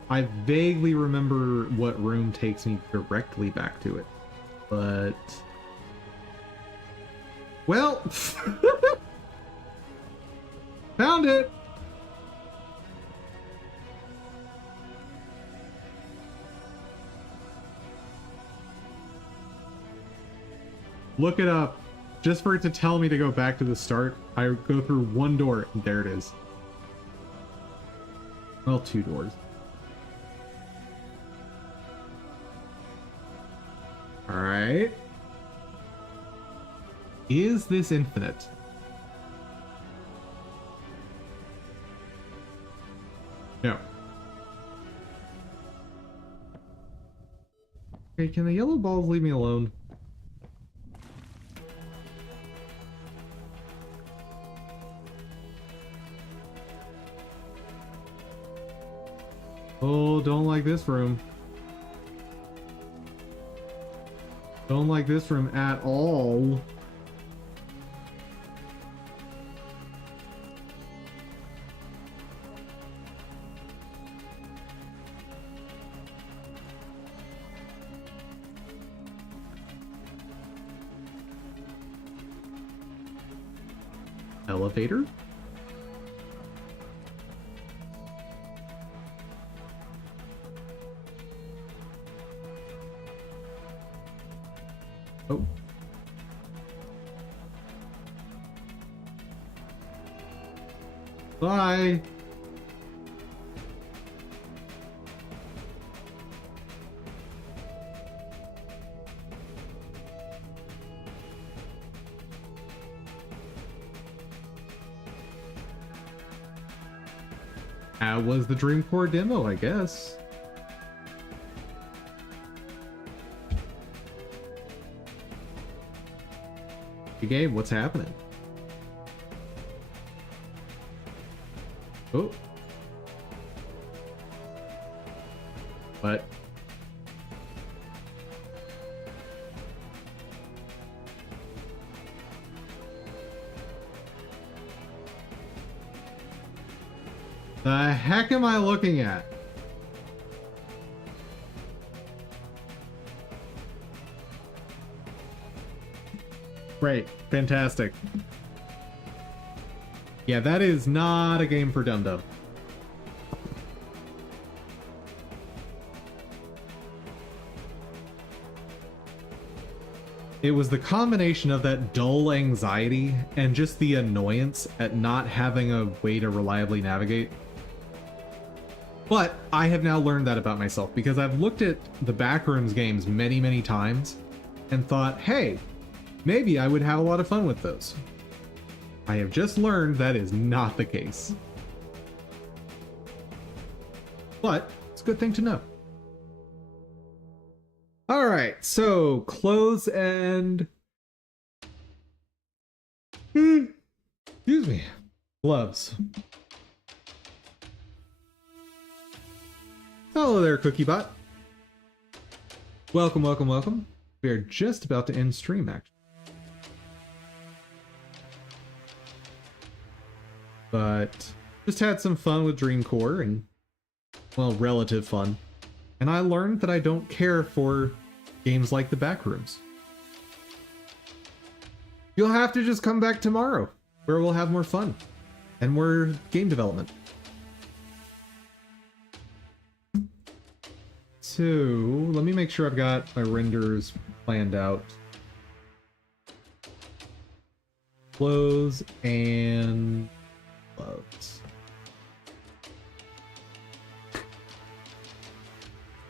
I vaguely remember what room takes me directly back to it, but... Well... Found it! Look it up. Just for it to tell me to go back to the start, I go through one door, and there it is. Well, 2 doors. Alright. Is this infinite? No. Okay, can the yellow balls leave me alone? Oh, don't like this room. Don't like this room at all. Elevator? Oh. Bye. That was the Dream Core demo, I guess. Hey game, what's happening? Oh. What? The heck am I looking at? Great. Fantastic. Yeah, that is not a game for Dum Dum. It was the combination of that dull anxiety and just the annoyance at not having a way to reliably navigate. But I have now learned that about myself because I've looked at the Backrooms games many, many times and thought, hey, maybe I would have a lot of fun with those. I have just learned that is not the case. But it's a good thing to know. Alright, so clothes and... excuse me. Gloves. Hello there, CookieBot. Welcome, welcome, welcome. We are just about to end stream, actually. But just had some fun with Dream Core and, well, relative fun. And I learned that I don't care for games like the Backrooms. You'll have to just come back tomorrow, where we'll have more fun and more game development. So, let me make sure I've got my renders planned out. clothes and gloves.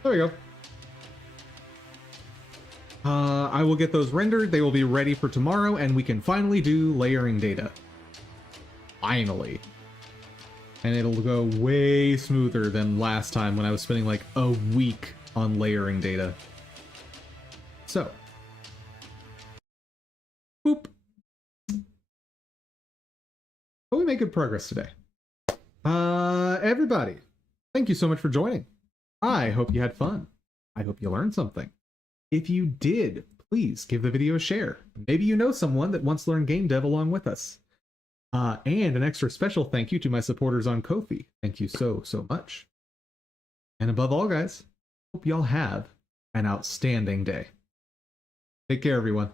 There we go. I will get those rendered. They will be ready for tomorrow, and we can finally do layering data. Finally. And it'll go way smoother than last time when I was spending like a week on layering data. So. Boop. But we made good progress today. Everybody, thank you so much for joining. I hope you had fun. I hope you learned something. If you did, please give the video a share. Maybe you know someone that wants to learn game dev along with us. And an extra special thank you to my supporters on Ko-fi. Thank you so much. And above all, guys, hope y'all have an outstanding day. Take care, everyone.